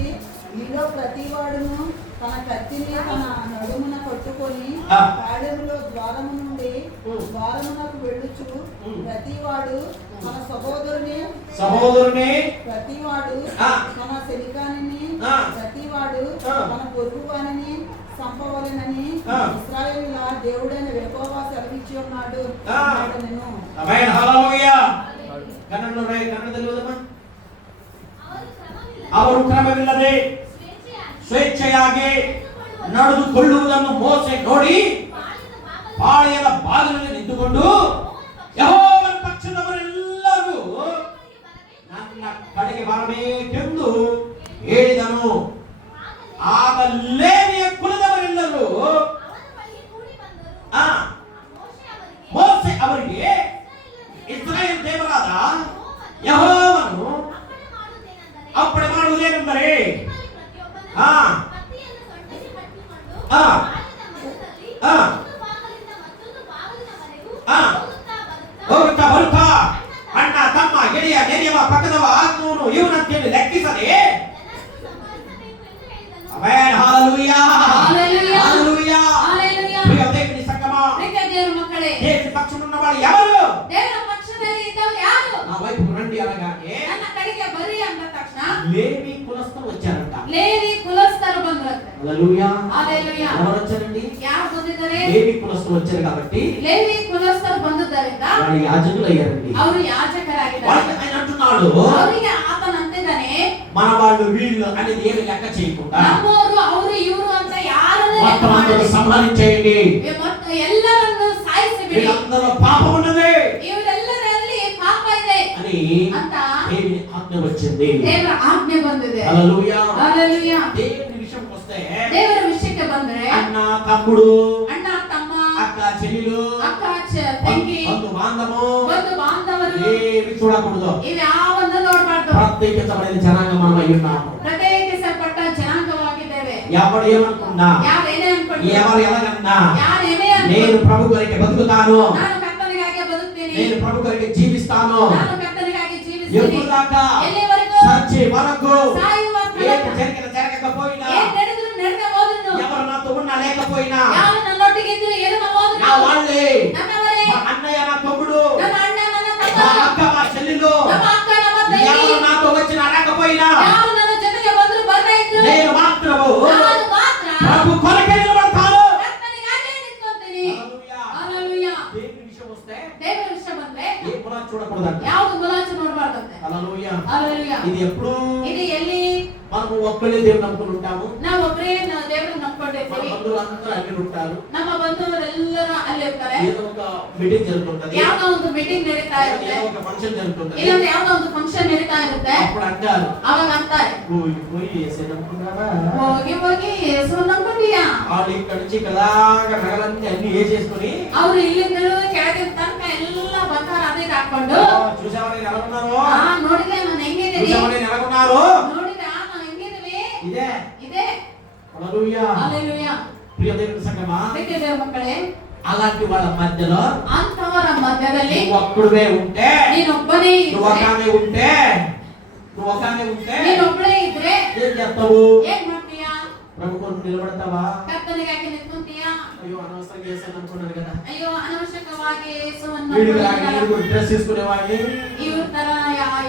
మీలో ప్రతివాడును తన కత్తిని తన నడుమున కొట్టుకొని ఆ. పాళెములో ద్వారము నుండి ఉమ్. ద్వారమునకు వెళ్ళుచు ఉమ్. ప్రతివాడు తన సహోదరుని ప్రతివాడు ఆ. తన శనికానిని ఆ. ప్రతివాడు ఆ. తన పొరుగువానిని సంపవలెనని ఆ. ఇశ్రాయేలుల దేవుడైన యెహోవా సెలవిచ్చి ఉన్నాడు ఆ. అన్నాడు. నేను ఆమేన్. హల్లెలూయా. కన్నడలో రాయి, కన్నడ తెలుగుదమ్మా. ಅವರು ಕ್ರಮವಿಲ್ಲದೆ ಸ್ವೇಚ್ಛೆಯಾಗಿ ನಡೆದುಕೊಳ್ಳುವುದನ್ನು ಮೋಸೆ ನೋಡಿ ಪಾಳೆಯದ ಬಾಗಿಲಲ್ಲಿ ನಿಂತುಕೊಂಡು ಯೆಹೋವನ ಪಕ್ಷದವರೆಲ್ಲರೂ ನನ್ನ ಕಡೆಗೆ ಬರಬೇಕೆಂದು ಹೇಳಿದನು. ಆಗ ಲೇವಿಯ ಕುಲದವರೆಲ್ಲರೂ ಮೋಸೆ ಅವರಿಗೆ ಇಸ್ರಾಯೇಲ್ ದೇವರಾದ ಯೆಹೋವನು ಅಪ್ಪಣೆ ಮಾಡುವುದೇನೆಂದರೆ ಹೋಗುತ್ತಾ ಬರುತ್ತಾ ಅಣ್ಣ ತಮ್ಮ ಗೆಳೆಯ ನೆನೆಯವ ಪಕ್ಕದವ ಆತ್ಮನು ಇವನಂತೇಳಿ ಲೆಕ್ಕಿಸದೆ. ಆಮೆನ್. ಹಲ್ಲೆಲೂಯಾ. హల్లెలూయా. హల్లెలూయా. హల్లెలూయా. ಪ್ರಿಯ ದೇವರ ಸಂಗಮ, ಪ್ರೀತಿಯ ದೇವರ ಮಕ್ಕಳೇ, ದೇವರ ಪಕ್ಷವನ್ನುన్నవాడు ఎవరు? ದೇವರ ಪಕ್ಷದಲ್ಲಿ ಇದ್ದವರು ಯಾರು? నా వైపు రండి అనగానే ನನ್ನ ಕಡೆಗೆ ಬರಿ ಅಂದ ತಕ್ಷಣ లేవి కులస్తులు వచ్చారంట. ಲೇವಿ ಕುಲಸ್ಥರು ಬಂದ್ರಂತೆ. హల్లెలూయా. హల్లెలూయా. ఎవరు వచ్చారండి? ಯಾರು ಬಂದಿದ್ದಾರೆ? లేవి కులస్తులు వచ్చారు కాబట్టి ಲೇವಿ ಕುಲಸ್ಥರು ಬಂದಿದ್ದರಿಂದ వాళ్ళు యాజకులు అయ్యారండి. ಅವರು యాజಕರಾಗಿದ್ದಾರೆ. వాళ్ళకి ఆయన అంటున్నాడు, ಅವರಿಗೆ ಆತನ ಅಂತಿದ್ದಾನೆ, మన వాళ్ళు వీళ్ళు అనేది ఏమి లెక్క చేయకుండా ನಮ್ಮವರು ಅವರು ಇವರು ಅಂತ ಯಾರನ್ನೂ ಲೆಕ್ಕ మొత్తం అందరూ ಮಾಡದೆ సంహరించేయండి. ಮತ್ತು ಎಲ್ಲರನ್ನು ಸಾಯಿಸಿಬಿಡಿ, వీళ్ళందరూ పాపం ఉన్నది ಇವರೆಲ್ಲರಲ್ಲಿ ಪಾಪ ಇದೆ అని ಅಂತ దేవుని ఆజ్ఞ వచ్చింది. ದೇವರ ಆಜ್ಞೆ ಬಂದಿದೆ. హల్లెలూయా. హల్లెలూయా. దేవుని విషయంకి వస్తే ದೇವರ ವಿಷಯಕ್ಕೆ ಬಂದ್ರೆ అన్న తమ్ముడు, ಅಣ್ಣ ತಮ್ಮ, అక్క చెల్లెలు, ಅಕ್ಕ ತಂಗಿ, బంధు బాంధము ಬಂಧು ಬಾಂಧವರು ఏమి చూడకూడదు. ಇವ್ಯಾವನ್ನೂ ನೋಡಬಾರ್ದು. ప్రత్యేకించబడిన జనాంగం మనం అయి ఉన్నాము. ಪ್ರತ್ಯೇಕಿಸಲ್ಪಟ್ಟ ಜನಾಂಗವಾಗಿದ್ದೇವೆ. ఎవడు ఏమనుకున్నా, ಯಾರೇನೇ ಅನ್ಕೊಂಡ್ರು, ఎవరు ఎలాగన్నా, ಯಾರೇನೇ నేను ಅನ್ಕೊಂಡ್ರು, ప్రభు కొరకు బతుకుతాను, ನಾನು ಕರ್ತನಿಗಾಗಿ ಬದುಕ್ತೀನಿ, నేను ప్రభు కొరకు జీవిస్తాను ನಾನು ಕರ್ತನಿಗಾಗಿ ಜೀವಿಸ್ತೀನಿ జీవిస్తుంది ఎప్పుడు దాకా ఎన్ని వరకు సచ్చే వరకు సాయి ఏది జరగకపోయినా ఎవరు నాతో ఉన్నా లేకపోయినా ಯಾರು ನನ್ನೊಟ್ಟಿಗಿದ್ರು ಏನು నా ನಮ್ಮೋದ್ರು వాళ్ళే ನನ್ನವರೇ మా అన్నయ్య నా తమ్ముడు ನನ್ನ ಅಣ್ಣ ನನ್ನ మా ತಮ್ಮ అక్క మా చెల్లెలు ನಮ್ಮ ಅಕ್ಕ ನಮ್ಮ ತಂಗಿ ఎవరు నాతో వచ్చినా రాకపోయినా ಯಾರು ನನ್ನ ಜೊತೆಗೆ ಬಂದ್ರು ಬರ್ತಾ ಇದ್ರು నేను మాత్రము ನಾನು ಮಾತ್ರ ప్రభు కొరకే నిలబడతాను. ಕರ್ತನಿಗಾಗಿ ನಿಂತ್ಕೊಂತೀನಿ హల్లెలూయా. ಹalleluya దేవుని విషయం వస్తే ದೇವರ ವಿಷಯ ಬಂದ್ರೆ ఏ పునాది చూడకూడదంట. ಯಾವುದು ಮುಲಾಚು ನೋಡಬಾರ್ದಂತೆ హల్లెలూయా. ಹalleluya ఇది ఎప్పుడు ಇದು ಎಲ್ಲಿ మనము ఒక్కడే దేవుని నమ్ముకుని ఉంటాము. ನಾವು ಒಬ್ಬರೇ ದೇವರನ್ನ మన ನಂಬಿಕೊಂಡಿರ್ತೀವಿ బంధువులందరూ అన్ని ఉంటారు. ನಮ್ಮ ಬಂಧುವರೆಲ್ಲರೂ ಅಲ್ಲಿ ಇರ್ತಾರೆ ఏదో ఒక మీటింగ్ జరుగుతుంటది, ಯಾವ್ದೋ ಒಂದು ಮೀಟಿಂಗ್ ನಡೀತಾ ಇರುತ್ತೆ ఏదో ఒక ఫంక్షన్ జరుగుతుంటది. ಇಲ್ಲಾಂದ್ರೆ ಯಾವ್ದೋ ಒಂದು ಫಂಕ್ಷನ್ ನಡೀತಾ ಇರುತ್ತೆ అప్పుడు అంటారు ಅವಾಗ ಅಂತಾರೆ పోయి యేసే నమ్ముకున్నావా? ಹೋಗಿ ಹೋಗಿ ಯೇಸು ನಂಬ್ಕೊಂಡಿಯಾ వాళ్ళు ఇక్కడ నుంచి కదాగా నగలన్నీ అన్ని ఏ చేసుకుని ಅವ್ರು ಇಲ್ಲಿಂದಲೂ ಕೆಳಗಿನ ತನಕ ಎಲ್ಲ ಬಂಗಾರ ಅದೇ ಹಾಕೊಂಡು చూసావా నేను ఎలా ఉన్నాను, ನೋಡಿದೆ ನಾನು ಹೆಂಗಿದ್ದೀನಿ చూసావా నేను ఎలా ఉన్నాను. ನೋಡಿದ ನಾವು ಹೆಂಗಿದೀವಿ ఇదే ಇದೆ హల్లెలూయా. ಹalleluya ప్రియ దేవుని సంగమా, ಪ್ರೀತಿಯ ದೇವರ ಮಕ್ಕಳೇ అలాంటి వాళ్ళ మధ్యలో ಅಂತವರ ಮಧ್ಯದಲ್ಲಿ నువ్వు ఒక్కడువే ఉంటే, ನೀನೊಬ್ಬನೇ నువ్వు ಇದ್ರೆ ఒక్కనే ఉంటే, నువ్వు ఒక్కనే ఉంటే ನೀನೊಬ್ಬನೇ ಇದ್ರೆ ఏం చేస్తావు? ಏನ್ ಮಾಡ್ತೀಯಾ? ప్రభు కొరకు నిలబడతావా? ಕರ್ತನಿಗಾಗಿ ನಿಂತ್ಕೊಂತೀಯಾ? అయ్యో అనవసరంగా చేశాను అనుకున్నాను కదా, ಅಯ್ಯೋ ಅನವಶ್ಯಕವಾಗಿ ಯೇಸುವನ್ನು వీడిలాగా ನಂಬಿಕೊಂಡಲ್ಲ. నేను కూడా డ్రెస్ వేసుకునేవాడిని, ಇವ್ರ ತರ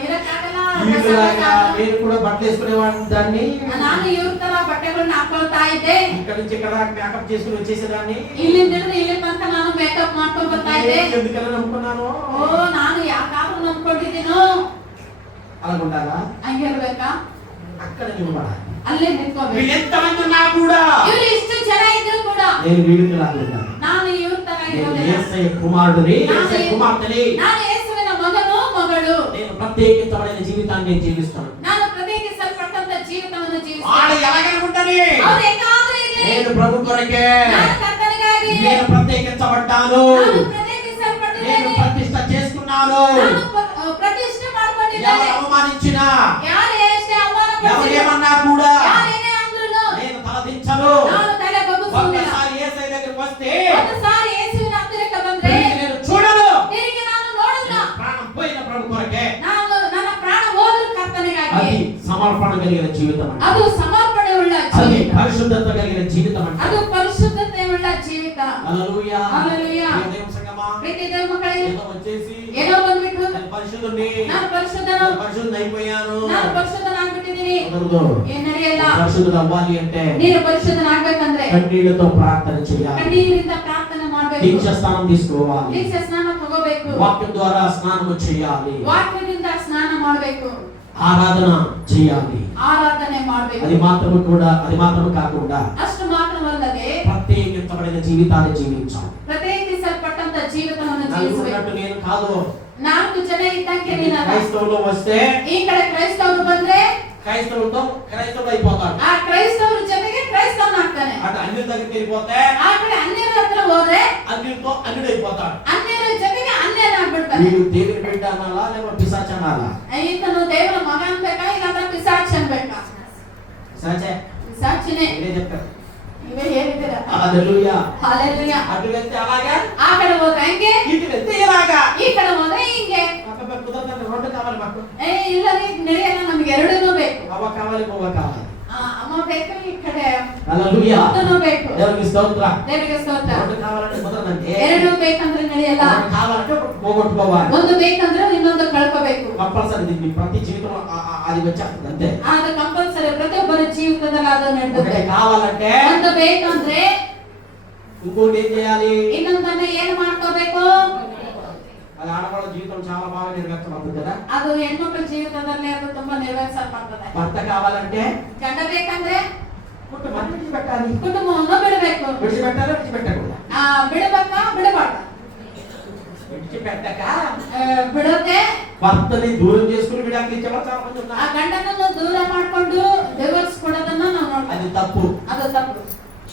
ಇರಕ್ಕಾಗಲ್ಲ, వీడిలాగా నేను కూడా బట్టలు వేసుకునేవాడిని, దాన్ని ನಾನು ಇವ್ರ ತರ ಬಟ್ಟೆಗಳನ್ನ ಹಾಕೊಳ್ತಾ ಇದ್ದೆ. ఇక్కడ నుంచి ఇక్కడ మేకప్ చేసుకుని వచ్చేసేదాన్ని. ಇಲ್ಲಿಂದ ಹಿಡಿದು ಇಲ್ಲಿ ತನಕ ನಾನು ಮೇಕಪ್ ಮಾಡ್ಕೊಂಡ್ ಬರ್ತಾ ಇದ್ದೆ. ఎందుకలా నమ్ముకున్నాను? ಓ ನಾನು ಯಾಕಾದ್ರೂ ನಂಬ್ಕೊಂಡಿದ್ದೀನೋ అలా ఉండాలా? ಹಂಗಿರ್ಬೇಕಾ? అక్కడ నిలబడాలి. ಅಲ್ಲೇ ನಿಂತ್ಕೋಬೇಕು. వీళ్ళు ఎంతమంది ఉన్నా కూడా ಇವ್ರು ಇಷ್ಟು ಜನ ಇದ್ರು ಕೂಡ నేను వీడికి రాకుండా, ನಾನು ಇವ್ರ ತರ నేను ಇರೋದಿಲ್ಲ. యేసయ్య కుమారుడిని, యేసయ్య కుమార్తెని, ನಾನು ಯೇಸುವಿನ ಮಗನು ಮಗಳು. నేను ప్రత్యేకితమైన జీవితాన్ని నేను జీవిస్తాను. ನಾನು ಪ್ರತ್ಯೇಕಿಸಲ್ಪಟ್ಟಂತ ಜೀವಿತವನ್ನು వాడు ಜೀವಿಸ್ತೇನೆ. ఎలాగనుకుంటని ಅವ್ರು ಹೆಂಗಾದ್ರೂ ಇರ್ಲಿ, నేను ప్రభు కొరకే, ನಾನು ಕರ್ತನಿಗಾಗಿ నేను ప్రత్యేకించబడ్డాను, ನಾನು నేను ಪ್ರತ್ಯೇಕಿಸಲ್ಪಟ್ಟಿದ್ದೇನೆ. ప్రతిష్ట చేసుకున్నాను. ನಾನು ಪ್ರತಿಷ್ಠೆ ఎవరు ಮಾಡ್ಕೊಂಡಿದ್ದೇನೆ. అవమానించినా, ಯಾರು ಎಷ್ಟೇ ఎవరు ಅವಮಾನ ఏమన్నా కూడా ಯಾರೇನೇ ಅಂದ್ರೂ నేను తలదించను. ನಾನು ತಲೆ ಬಗ್ಗಿಸುವುದಿಲ್ಲ. ఒక్కసారి యేసయ్య దగ్గరికి వస్తే ಒಂದು ಸಾರಿ ಯೇಸುವಿನ ಹತ್ತಿರಕ್ಕೆ ಬಂದ್ರೆ తిరిగి నేను చూడను. ತಿರುಗಿ ನಾನು ನೋಡಲ್ಲ. ప్రాణం పోయిన ప్రభు కొరకే. ನಾನು ನನ್ನ ಪ್ರಾಣ ಹೋದ್ರು ಕರ್ತನಿಗಾಗಿ. అది సమర్పణ కలిగిన జీవితం అంటే, ಅದು ಸಮರ್ಪಣೆ ಉಳ್ಳ అది ಜೀವಿತ. పరిశుద్ధత కలిగిన జీవితం అంటే. ಅದು ಪರಿಶುದ್ಧತೆ ಉಳ್ಳ ಜೀವಿತ. హల్లెలూయా. హల్లెలూయా. ప్రియ దేవుని సంగమా, ಪ್ರೀತಿ ದೇವ ಮಕ್ಕಳೇ, ఏదో వచ్చేసి ಏನೋ ಬಂದ್ಬಿಟ್ಟು నేను పరిశుద్ధుడిని, ನಾನು ಪರಿಶುದ್ಧನು, నేను పరిశుద్ధుని అయిపోయాను. ನಾನು ಪರಿಶುದ್ಧನಾಗ್ಬಿಟ್ಟಿದ್ದೀನಿ. కుదరదు. ಏನ್ ನಡೆಯಲ್ಲ. పరిశుద్ధుడు అవ్వాలి అంటే ನೀನು ಪರಿಶುದ್ಧನಾಗ್ಬೇಕಂದ್ರೆ కన్నీళ్లతో ప్రార్థన చేయాలి, ಕಣ್ಣೀರಿಂದ ಪ್ರಾರ್ಥನೆ ಮಾಡ್ಬೇಕು. దీక్ష స్నానం తీసుకోవాలి, ದೀಕ್ಷಾ ಸ್ನಾನ ತಗೋಬೇಕು. వాక్యం ద్వారా స్నానం చేయాలి, ವಾಕ್ಯದಿಂದ ಸ್ನಾನ ಮಾಡ್ಬೇಕು. ఆరాధన చేయాలి. ಆರಾಧನೆ ಮಾಡ್ಬೇಕು. అది మాత్రమే కాకుండా ಅಷ್ಟು ಮಾತ್ರವಲ್ಲದೆ ప్రత్యేకించబడిన జీవితాన్ని జీవించాలి. ಪ್ರತ್ಯೇಕಿಸಲ್ಪಟ್ಟಂತ ಜೀವಿತವನ್ನು నాకు ಜೀವಿಸಬೇಕು. ఉన్నట్టు నేను కాదు. 4 ಜನ ಇದ್ದಂಗೆ ನೀನಲ್ಲ. క్రైస్తవులు వస్తే ಈ ಕಡೆ ಕ್ರೈಸ್ತವರು ಬಂದ್ರೆ క్రైస్తవుడు అయిపోతాడు. ಆ ಕ್ರೈಸ್ತವ್ರ ಜೊತೆಗೆ ಕ್ರೈಸ್ತವನಾಗ್ತಾನೆ. అటు అన్యుల దగ్గరికి వెళ్ళిపోతే ಆ ಕಡೆ ಅನ್ಯರ ಹತ್ರ ಹೋದ್ರೆ అన్యులతో అన్యుడు అయిపోతాడు. ಅನ್ಯರ ಜೊತೆಗೆ ಅನ್ಯನಾಗ್ಬಿಡ್ತಾನೆ. వీడు దేవుని బిడ్డ అనాలా లేకపోతే పిశాచ అనాలా? ಈತನು ದೇವರ ಮಗ ಅನ್ಬೇಕಾ ಇಲ್ಲಾಂದ್ರೆ ಪಿಸಾಚ್ ಅನ್ಬೇಕಾ? పిశాచే. ಪಿಸಾಚಿನೇ. నేనే చెప్తాను. ನೀವೇ ಹೇಳಿದ್ದೀರಾ. హల్లెలూయా. హల్లెలూయా. అటు వెళ్తే అలాగా, ಆ ಕಡೆ ಹೋದ್ರೆ ಹಂಗೆ, ఇటు వెళ్తే ఇలాగా. ಈ ಕಡೆ ಹೋದ್ರೆ ಹಿಂಗೆ. అక్కడ కుదరదండి, రెండు కావాలి మాకు. ಇಲ್ಲ ರೀ, ನಡೆಯಲ್ಲ, ನಮ್ಗೆ ಎರಡನ್ನೂ ಬೇಕು. అవ్వ కావాలి, బొవ్వ కావాలి. ಅಮ್ಮ ಬೇಕು, ಈ ಕಡೆ హల్లెలూయా. ಎರಡನ್ನೂ ಬೇಕು. దేవునికి స్తోత్ర. ದೇವರಿಗೆ ಸ್ತೋತ್ರ. రెండు కావాలంటే కుదరదండి. ಎರಡು ಬೇಕಂದ್ರೆ ನಡೆಯಲ್ಲ. ఒకటి కావాలంటే ఒకటి పోగొట్టుకోవాలి. ಒಂದು ಬೇಕಂದ್ರೆ ಇನ್ನೊಂದು ಕಳ್ಕೋಬೇಕು. కంపల్సరీ ఇది మీ ప్రతి జీవితంలో అది వచ్చేస్తుంది అంతే. ಅದು ಕಂಪಲ್ಸರಿ ಪ್ರತಿಯೊಬ್ಬರ ಜೀವಿತದಲ್ಲಿ ಅದು ನಡೆಯುತ್ತೆ. ఒకటి కావాలంటే ಒಂದು ಬೇಕಂದ್ರೆ ఇంకోటి ఏం చేయాలి? ಇನ್ನೊಂದನ್ನ ಏನು ಮಾಡ್ಕೋಬೇಕು? అది ఆడవాళ్ళ జీవితం చాలా బాగా నెరవేర్చబడుతుంది కదా. ಅದು ಹೆಣ್ಮಕ್ಳ ಜೀವಿತದಲ್ಲಿ ಅದು ತುಂಬಾ ನೆರವೇರಿಸಲ್ಪಡ್ತದೆ. భర్త కావాలంటే ಗಂಡ ಬೇಕಂದ್ರೆ కుటుంబాన్ని విడిచిపెట్టాలి. ಕುಟುಂಬವನ್ನು ಬಿಡಬೇಕು. విడిచిపెట్టాలి, విడిచిపెట్టకూడదు. ಬಿಡಬೇಕಾ ಬಿಡಬಾರ್ದ? విడిచిపెట్టక ಬಿಡದೆ భర్తని దూరం చేసుకుని విడాకులు ఇచ్చేవాళ్ళు చాలా మంది ಆ ఉన్నారు. ಗಂಡನನ್ನು ದೂರ ಮಾಡ್ಕೊಂಡು ಡಿವೋರ್ಸ್ ಕೊಡೋದನ್ನ ನಾವು ನೋಡ್ತೀವಿ. అది తప్పు. ಅದು ತಪ್ಪು.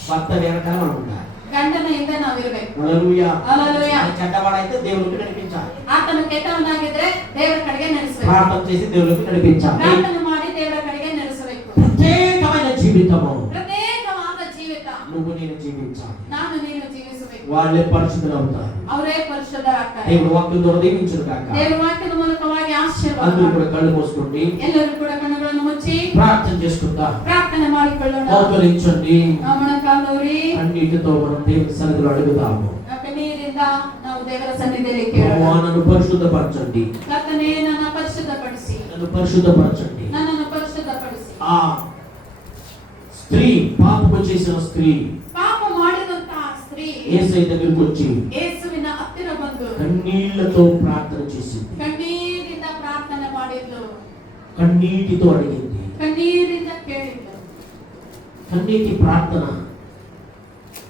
భర్త వెనకాల మనం ఉండాలి. ಗಂಡನ ಹಿಂದೆ ನಾವು ಇರಬೇಕು. హల్లెలూయా. హల్లెలూయా. అది చెడ్డవాడైతే దేవునికి నడిపించాలి. ಆತನು ಕೆಟ್ಟವನಾಗಿದ್ರೆ ದೇವರ ಕಡೆಗೆ ನಡೆಸಬೇಕು. ప్రార్థన చేసి దేవునికి నడిపించాలి. ಪ್ರಾರ್ಥನೆ ಮಾಡಿ ದೇವರ ಕಡೆಗೆ ನಡೆಸಬೇಕು. ప్రత్యేకమైన జీవితము ಪ್ರತ್ಯೇಕವಾದ ಜೀವಿತ నువ్వు నేను జీవించాలి. ನಾನು ನೀನು ಜೀವಿಸಬೇಕು. వాళ్ళే పరిశుద్ధులు అవుతారు. ಅವರೇ ಪರಿಶುದ್ಧರಾಗ್ತಾರೆ. దేవుడు వాక్యం ద్వారా దీవించును గాక. ದೇವರ ವಾಕ್ಯದ ಮೂಲಕವಾಗಿ ಆಶೀರ್ವಾದ. అందరూ కూడా కళ్ళు మూసుకోండి, ಎಲ್ಲರೂ ಕೂಡ ಕಣ್ಣುಗಳನ್ನು ಮುಚ್ಚಿ ప్రార్థన చేసుకుందాం. ಪ್ರಾರ್ಥನೆ ಮಾಡಿಕೊಳ್ಳೋಣ. మోకరించండి, ಮೊಣಕಾಲೂರಿ కన్నీటితో మనం దేవుని సన్నిధిలో అడుగుదాము. ಕಣ್ಣೀರಿಂದ ನಾವು ದೇವರ ಸನ್ನಿಧಿಯಲ್ಲಿ ಕೇಳೋಣ. ప్రభువా, నన్ను పరిశుద్ధపరచండి, ಕರ್ತನೇ ನನ್ನ ಪರಿಶುದ್ಧಪಡಿಸಿ, నన్ను పరిశుద్ధపరచండి. ನನ್ನನ್ನು ಪರಿಶುದ್ಧಪಡಿಸಿ. ఆ స్త్రీ, పాపము చేసిన స్త్రీ ಪಾಪ ಮಾಡಿದಂತಹ ಸ್ತ್ರೀ యేసయ్య దగ్గరికి వచ్చి ಯೇಸುವಿನ ಹತ್ತಿರ ಬಂದು కన్నీళ్లతో ప్రార్థన చేసింది, ಕಣ್ಣೀರಿಂದ ಪ್ರಾರ್ಥನೆ ಮಾಡಿದ್ಲು, కన్నీటితో అడిగింది. ಕಣ್ಣೀರಿಂದ ಕೇಳಿದ್ಲು. కన్నీటి ప్రార్థన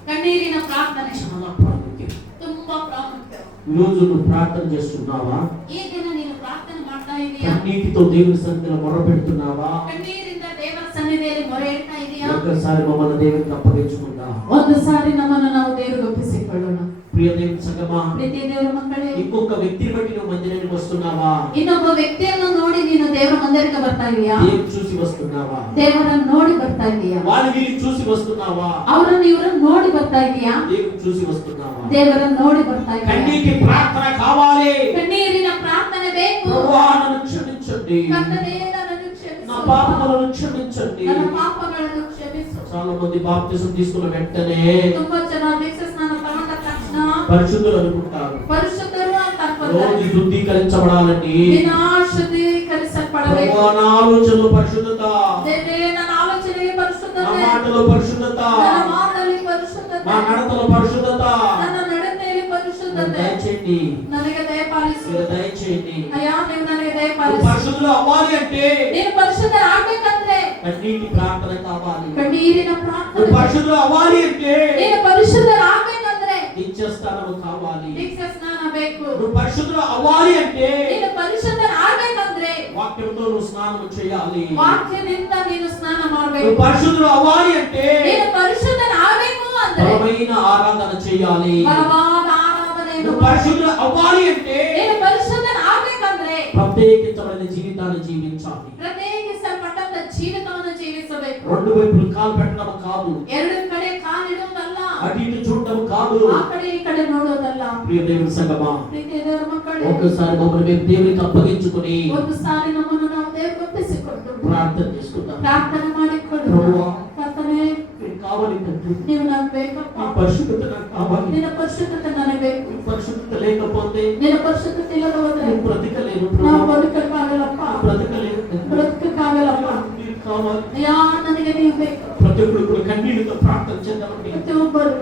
ಕಣ್ಣೀರಿನ ಪ್ರಾರ್ಥನೆ చాలా ప్రాముఖ్యం. ತುಂಬಾ ಪ್ರಾಮುಖ್ಯ. ఈ రోజు నువ్వు ప్రార్థన చేస్తున్నావా? ಈ ದಿನ ನೀನು ಪ್ರಾರ್ಥನೆ ಮಾಡ್ತಾ ಇದೀಯಾ? కన్నీటితో దేవుని సన్నిధిలో మొర పెడుతున్నావా? ಕಣ್ಣೀರಿಂದ ದೇವರ ಸನ್ನಿಧಿಯಲ್ಲಿ ಮೊರೆ ಇಡ್ತಾ ಇದೀಯಾ? ఒక్కసారి మమ్మల్ని దేవునికి అప్పగించుకుందాం. ಒಂದು ಸಾರಿ ನಮ್ಮನ್ನು ನಾವು ದೇವರಿಗೆ ಒಪ್ಪಿಸಿಕೊಳ್ಳೋಣ. ప్రియ దేవుని సంగమా, ಪ್ರೀತಿಯ ದೇವರ ಮಕ್ಕಳೇ, ఇంకొక వ్యక్తిని బట్టి నువ్వు మందిరానికి వస్తున్నావా? ಇನ್ನೊಬ್ಬ ವ್ಯಕ್ತಿಯನ್ನು ನೋಡಿ ನೀನು ದೇವರ ಮಂದಿರಕ್ಕೆ ಬರ್ತಾ ಇದೀಯಾ? దేవుని చూసి వస్తున్నావా? ದೇವರನ್ನು ನೋಡಿ ಬರ್ತಾ ಇದೀಯಾ? వాళ్ళని వీరిని చూసి వస్తున్నావా? ಅವರನ್ನು ಇವರನ್ನು ನೋಡಿ ಬರ್ತಾ ಇದೀಯಾ? దేవుని చూసి వస్తున్నావా? ದೇವರನ್ನು ನೋಡಿ ಬರ್ತಾ ಇದೀಯಾ? కన్నీటి ప్రార్థన కావాలి. ಕಣ್ಣೀರಿನ ಪ್ರಾರ್ಥನೆ ಬೇಕು. ప్రభువా, నన్ను క్షమించండి, ಕರ್ತನೇ, ನನ್ನನ್ನು ಕ್ಷಮಿಸು. నా పాపములను క్షమించండి. ನನ್ನ ಪಾಪಗಳನ್ನು ಕ್ಷಮಿಸು. చాలా మంది బాప్తిసం తీసుకున్న వెంటనే ತುಂಬಾ ಜನ ದೀಕ್ಷಾ ಸ್ನಾನ ತಗೊಂಡ ತಕ್ಷಣ పరిశుద్ధులు అనుకుంటారు. ಪರಿಶುದ್ಧರು ಅಂತ రోజు ಅನ್ಕೊಂತಾರೆ. శుద్ధీకరించబడాలని. ದಿನ ಶುದ್ಧೀಕರಿಸಲ್ಪಡಬೇಕು. ప్రభువా, నా ఆలోచనలో పరిశుద్ధత, ದೇವರೇ, ನನ್ನ ಆಲೋಚನೆಗೆ నా ಪರಿಶುದ್ಧತೆ, మాటలో పరిశుద్ధత, ನನ್ನ ಮಾತಲ್ಲಿ ಪರಿಶುದ್ಧತೆ, నా నడతలో పరిశుద్ధత ನನ್ನ ನಡತೆಯಲ್ಲಿ ಪರಿಶುದ್ಧತೆ దయచేయండి. ನನಗೆ ದಯಪಾಲಿಸು. మీరు దయచేయండి. ಅಯ್ಯಾ, ನೀವು ನನಗೆ నువ్వు ದಯಪಾಲಿಸು. పరిశుద్ధులు అవ్వాలి అంటే ನೀನು ಪರಿಶುದ್ಧರಾಗಬೇಕಂದ್ರೆ కన్నీటి ప్రార్థన కావాలి. ಕಣ್ಣೀರಿನ నువ్వు ಪ್ರಾರ್ಥನೆ. పరిశుద్ధులు అవ్వాలి అంటే ನೀನು ಪರಿಶುದ್ಧರಾಗಬೇಕಂದ್ರೆ నిత్యస్థానము కావాలి. ದೀಕ್ಷಾ ಸ್ನಾನ ಬೇಕು. నువ్వు పరిశుద్ధులు అవ్వాలి అంటే ನೀನು ಪರಿಶುದ್ಧರಾಗಬೇಕಂದ್ರೆ వాక్యంతో నువ్వు స్నానం చేయాలి. ವಾಕ್ಯದಿಂದ ನೀನು ಸ್ನಾನ నువ్వు ಮಾಡಬೇಕು. పరిశుద్ధులు అవ్వాలి అంటే ನೀನು ಪರಿಶುದ್ಧರಾಗಬೇಕು ಅಂದ್ರೆ బలమైన ఆరాధన చేయాలి. ಬಲವಾದ ಆರಾಧನೆಯನ್ನು నువ్వు ಮಾಡು. పరిశుద్ధులు అవ్వాలి అంటే ನೀನು ಪರಿಶುದ್ಧರಾಗಬೇಕಂದ್ರೆ ప్రత్యేకించబడిన జీవితాన్ని జీవించాలి. ಪ್ರತ್ಯೇಕಿಸಲ್ಪಟ್ಟಂತ ಜೀವಿತವನ್ನು ಜೀವಿಸಬೇಕು. రెండు వైపులు కాలు పెట్టడం కాదు, ಎರಡು ಕಡೆ ಕಾಲಿಡುವುದಲ್ಲ, అటు ఇటు చూడటం కాదు. ಆ ಕಡೆ ಈ ಕಡೆ ನೋಡೋದಲ್ಲ. ప్రియ దేవుని సంగమా, ಪ್ರೀತಿಯ ದೇವರ ಮಕ್ಕಳೇ, ఒక్కసారి మమ్మల్ని మేము దేవునికి అప్పగించుకుని ಒಂದು ಸಾರಿ ನಮ್ಮನ್ನು ನಾವು ದೇವರಿಗೆ ಒಪ್ಪಿಸಿಕೊಂಡು ప్రార్థన చేసుకుందాం. ಪ್ರಾರ್ಥನೆ ಮಾಡಿಕೊಳ್ಳೋಣ. ప్రభువా, ಕರ್ತನೇ, నీకు కావాలి తండ్రి, ನೀವು నాకు ಬೇಕಪ್ಪ. ఈ పరిశుద్ధత నాకు కావాలి. ನಿನ್ನ ಪರಿಶುದ್ಧತೆ ನನಗೆ ಬೇಕು. ఈ పరిశుద్ధత లేకపోతే ನಿನ್ನ ಪರಿಶುದ್ಧತೆ ಇಲ್ಲದ ಹೋದ್ರೆ నేను బ్రతకలేను. ನಾವು ప్రభువా, ಬದುಕಕ್ಕಾಗಲ್ಲಪ್ಪ, బ్రతకలేను తండ్రి. ಬ್ರತಕಕ್ಕಾಗಲ್ಲಪ್ಪ. నీకు కావాలి. ಅಯ್ಯಾ, ನನಗೆ ನೀವು ಬೇಕು. ప్రతి ఒక్కరు కూడా కన్నీటితో ప్రార్థన చేద్దామండి. ಪ್ರತಿಯೊಬ್ಬರು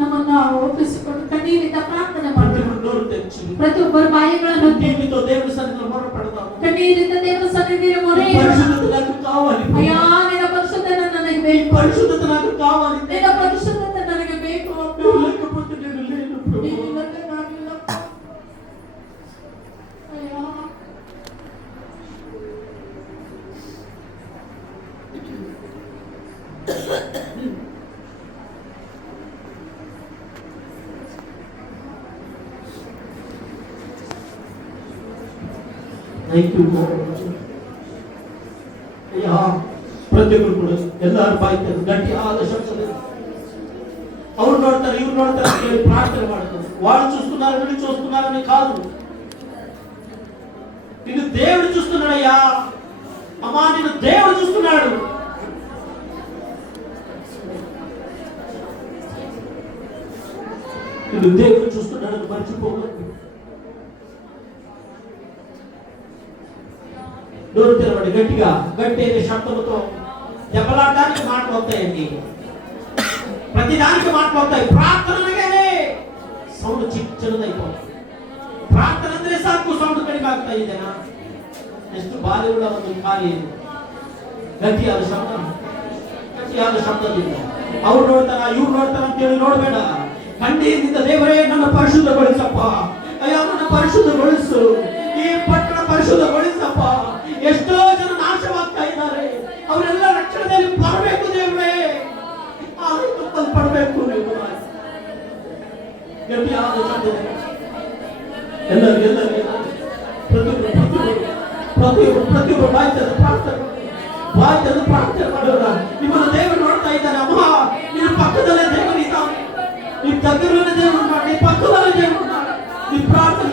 ನಮ್ಮನ್ನು ನಾವು ಒಪ್ಪಿಸಿಕೊಂಡು ಕಣ್ಣೀರಿಂದ ಪ್ರಾರ್ಥನೆ ప్రతి ಮಾಡೋಣ. ఒక్కరు నోరు తెరిచి ಪ್ರತಿಯೊಬ್ಬರ ಬಾಯಿಗಳನ್ನು కన్నీటితో దేవుని సన్నిధిలో మొర పెడదాము. ಕಣ್ಣೀರಿಂದ ದೇವರ ಸನ್ನಿಧಿಯಲ್ಲಿ ಮೊರೆ ಇಡೋಣ. పరిశుద్ధత నాకు కావాలి. ಅಯ್ಯಾ, ನಿನ್ನ ಪರಿಶುದ್ಧತೆ ನನಗೆ ఈ ಬೇಕು. పరిశుద్ధత నాకు కావాలి. ನಿನ್ನ ಪರಿಶುದ್ಧತೆ ನನಗೆ ಬೇಕು ಅಪ್ಪ. నువ్వు లేకపోతే నేను లేను ನೀನು ప్రభువా. ಇಲ್ಲದೆ ನಾನಿಲ್ಲಪ್ಪ. ಅಯ್ಯಾ, Thank you, Lord. అయ్యా, ప్రతి ఒక్కరు కూడా ಎಲ್ಲರೂ ಬಾಯ್ತಾರೆ, ಗಟ್ಟಿ ಆದ ಶಬ್ದ. ಅವ್ರು ನೋಡ್ತಾರೆ, ಇವ್ರು ನೋಡ್ತಾರೆ ಅಂತ ಹೇಳಿ ಪ್ರಾರ್ಥನೆ ಮಾಡ್ತಾರೆ. వాళ్ళు చూస్తున్నారు, వీళ్ళు చూస్తున్నారని కాదు, నిన్ను దేవుడు చూస్తున్నాడయ్యా. అమ్మా, నిన్ను దేవుడు చూస్తున్నాడు. నిన్ను దేవుడు చూస్తున్నాడని మర్చిపోవద్దు. నోరు తెరవండి గట్టిగా, గట్టి అయిన శబ్దంతో. దెబ్బలాడడానికి మాటలు వస్తాయండి, ప్రతి దానికి మాటలు వస్తాయి. ప్రార్థన అనగానే సౌండ్ చిన్నదైపోతుంది. ಪ್ರಾರ್ಥನೆ ಅಂದ್ರೆ ಸಾಕು, ಸೌಂಡ್ ಕಡಿಮೆ ಆಗ್ತಾ ಇದೆನಾ? ಎಷ್ಟು ಬಾಲಿವುಡ್ ಒಂದು ಖಾಲಿ ಗಟ್ಟಿಯಾದ ಶಬ್ದದಿಂದ ಅವ್ರು ನೋಡ್ತಾರ, ಇವ್ರು ನೋಡ್ತಾರ ಅಂತೇಳಿ ನೋಡ್ಬೇಡ. ಕಣ್ಣೀರಿನಿಂದ ದೇವರೇ ನನ್ನ ಪರಿಶುದ್ಧಗೊಳಿಸಪ್ಪ, ಅಯ್ಯೋ ನನ್ನ ಪರಿಶುದ್ಧಗೊಳಿಸು, ಈ ಪಟ್ಟಣ ಪರಿಶುದ್ಧಗೊಳಿಸಪ್ಪ. ಎಷ್ಟೋ ಜನ ನಾಶವಾಗ್ತಾ ಇದ್ದಾರೆ, ಅವರೆಲ್ಲ ರಕ್ಷಣೆಯಲ್ಲಿ ಬರಬೇಕು ದೇವರೇ, ಪಡಬೇಕು. ಗಟ್ಟಿಯಾದ ಶಬ್ದದಿಂದ ಎಲ್ಲರೂ ಪ್ರತಿಯೊಬ್ಬರು ಬಾಯ್ತದ ಪ್ರಾರ್ಥನೆ ಮಾಡೋಣ. ನಿಮ್ಮನ್ನು ದೇವರು ನೋಡ್ತಾ ಇದ್ದಾನೆ. ಅಮ್ಮ, ನಿನ್ನ ಪಕ್ಕದಲ್ಲೇ ದೇವರು ಇದ್ದಾನೆ, ನಿಮ್ಮ దగ్గరలోనే దేవుడు ఉన్నాడు, నీ పక్కದಲ್ಲೇ దేవుడు ఉన్నాడు. నీ ప్రార్థన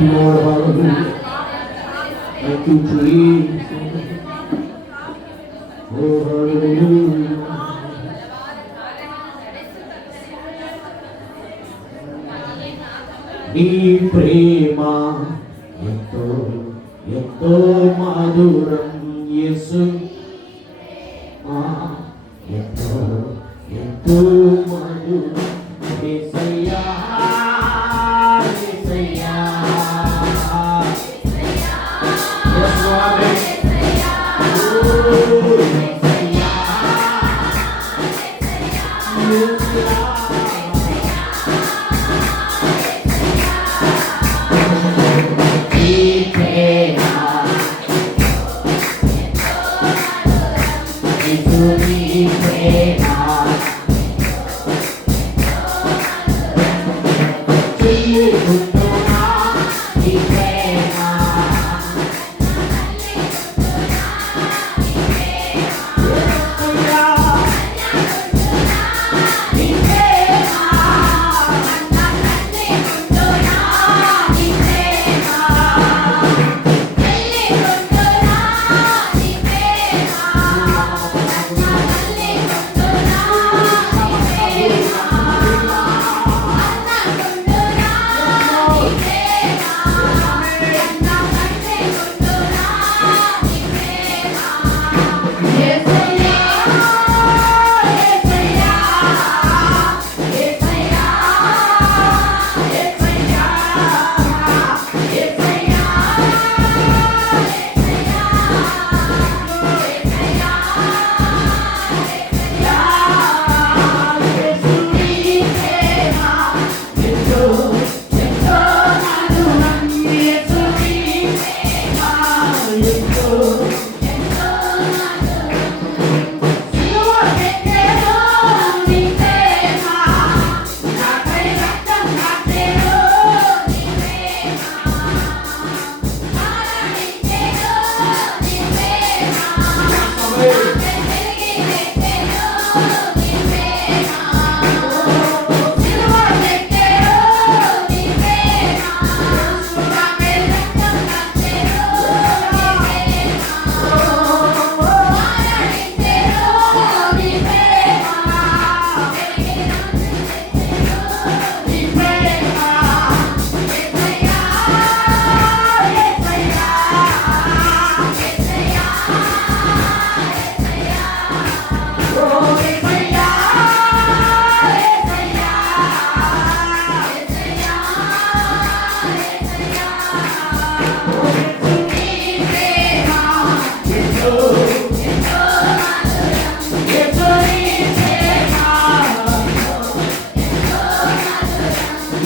Lord, hallelujah. Thank you, Jesus. Oh, hallelujah. నీ ప్రేమ ఎంతో ఎంతో మధురం యేసు, ఎంతో ఎంతో మధురం యేసయ్యా, యేసయ్యా. Yes, Lord. Oh, యేసయ్యా,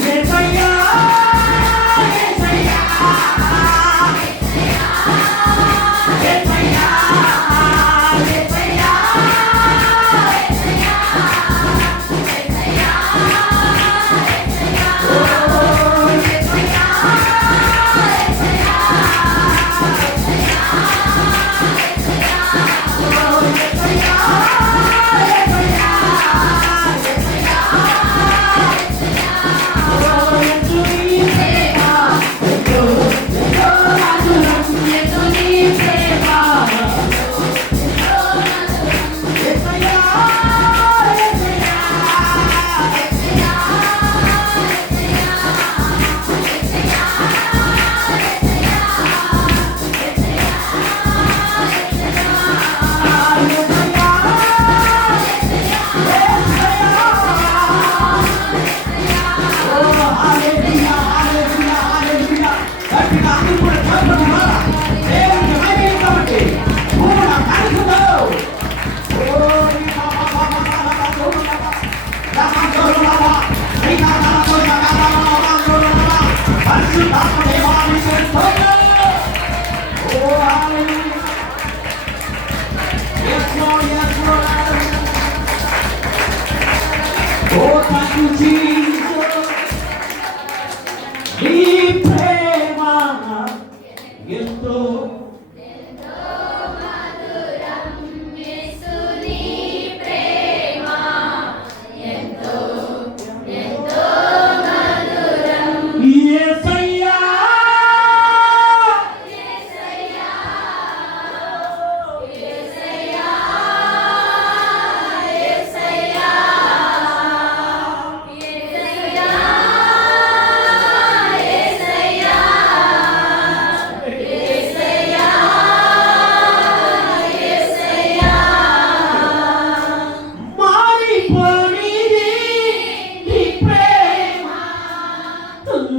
యేసయ్యా.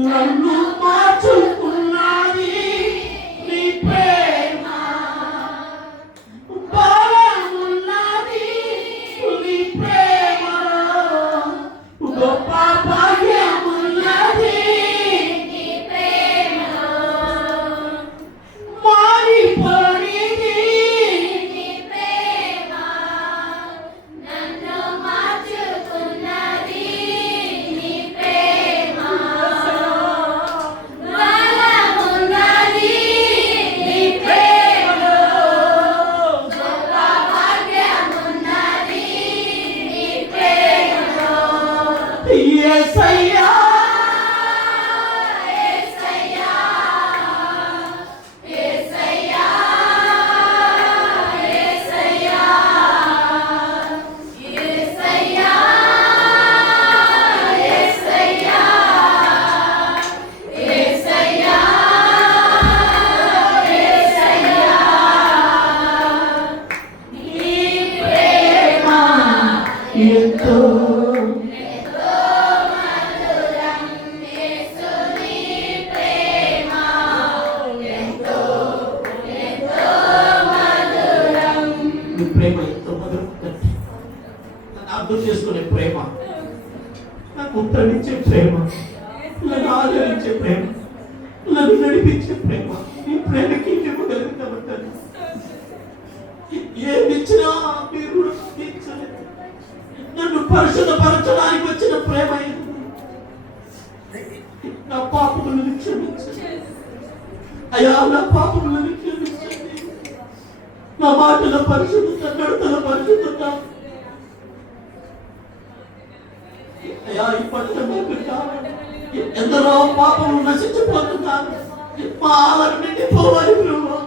నన్ను మార్చుకున్నది నీ ప్రేమ, బలమున్నది నీ ప్రేమలో, గొప్ప భాగ్యమున్నది నీ ప్రేమలో, మారిపోనిది నీ ప్రేమ నన్ను మార్చుకున్నది నీ ప్రేమ బలమున్నది నీ ప్రేమలో గొప్ప భాగ్యమున్నది నీ ప్రేమలో యేసయ్యా యేసయ్యా యేసయ్యా యేసయ్యా యేసయ్యా యేసయ్యా యేసయ్యా యేసయ్యా నీ ప్రేమ ఎంతో యేసు నీ ప్రేమ ఎంతో ఎంతో మధురం నీ ప్రేమ ఎంతో మధురం తండ్రి. నన్ను అర్థం చేసుకునే ప్రేమ, నాకు ఉత్తరించే ప్రేమ, నన్ను ఆదరించే ప్రేమ, నన్ను నడిపించే ప్రేమ, ఈ ప్రేమకి ఇవ్వగలుగుతాము తండ్రి. ఏమిచ్చినా మీరు తీర్చలేదు. నన్ను పరిశుద్ధపరచడానికి వచ్చిన ప్రేమ ఇది. నా పాపములను క్షమించండి అయ్యా, నా పాపములను క్షమించండి. నా మాటల పరిశుద్ధత, నడతల పరిశుద్ధత అయ్యా, ఈ పట్ల నాకు కావాలి. ఎందరో పాపములు నశించిపోతున్నారు, మా ఆలకు నిండిపోవాలి ప్రభు,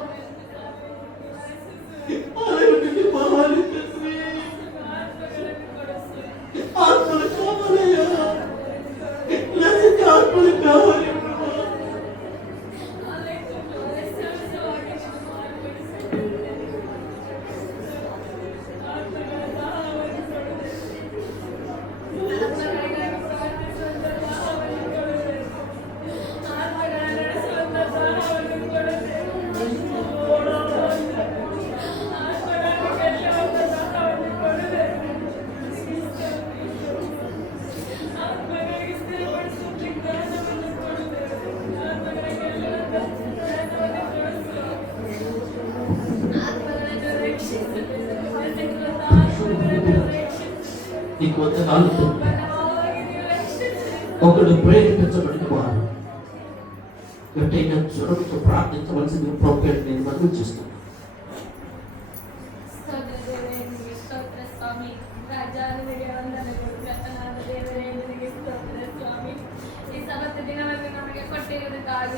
ఆలకు నిండిపోవాలి తండ్రి. ఆత్మలు కావాలయ్యా, నశించే ఆత్మలు కావాలి ప్రభు. నీకు వందనాలు తండ్రి. ఒకడు ప్రేరేపించబడిన వారు గట్టైన జ్వరంతో ప్రార్థించవలసింది ప్రోగ్రాం నేను మనవి చేస్తున్నాను. స్తోత్ర స్వామి రాజాను వందనలు స్వామి ఈ సభ దినవరకు నಮಗೆ ಕೊಟ್ಟಿರುವುದು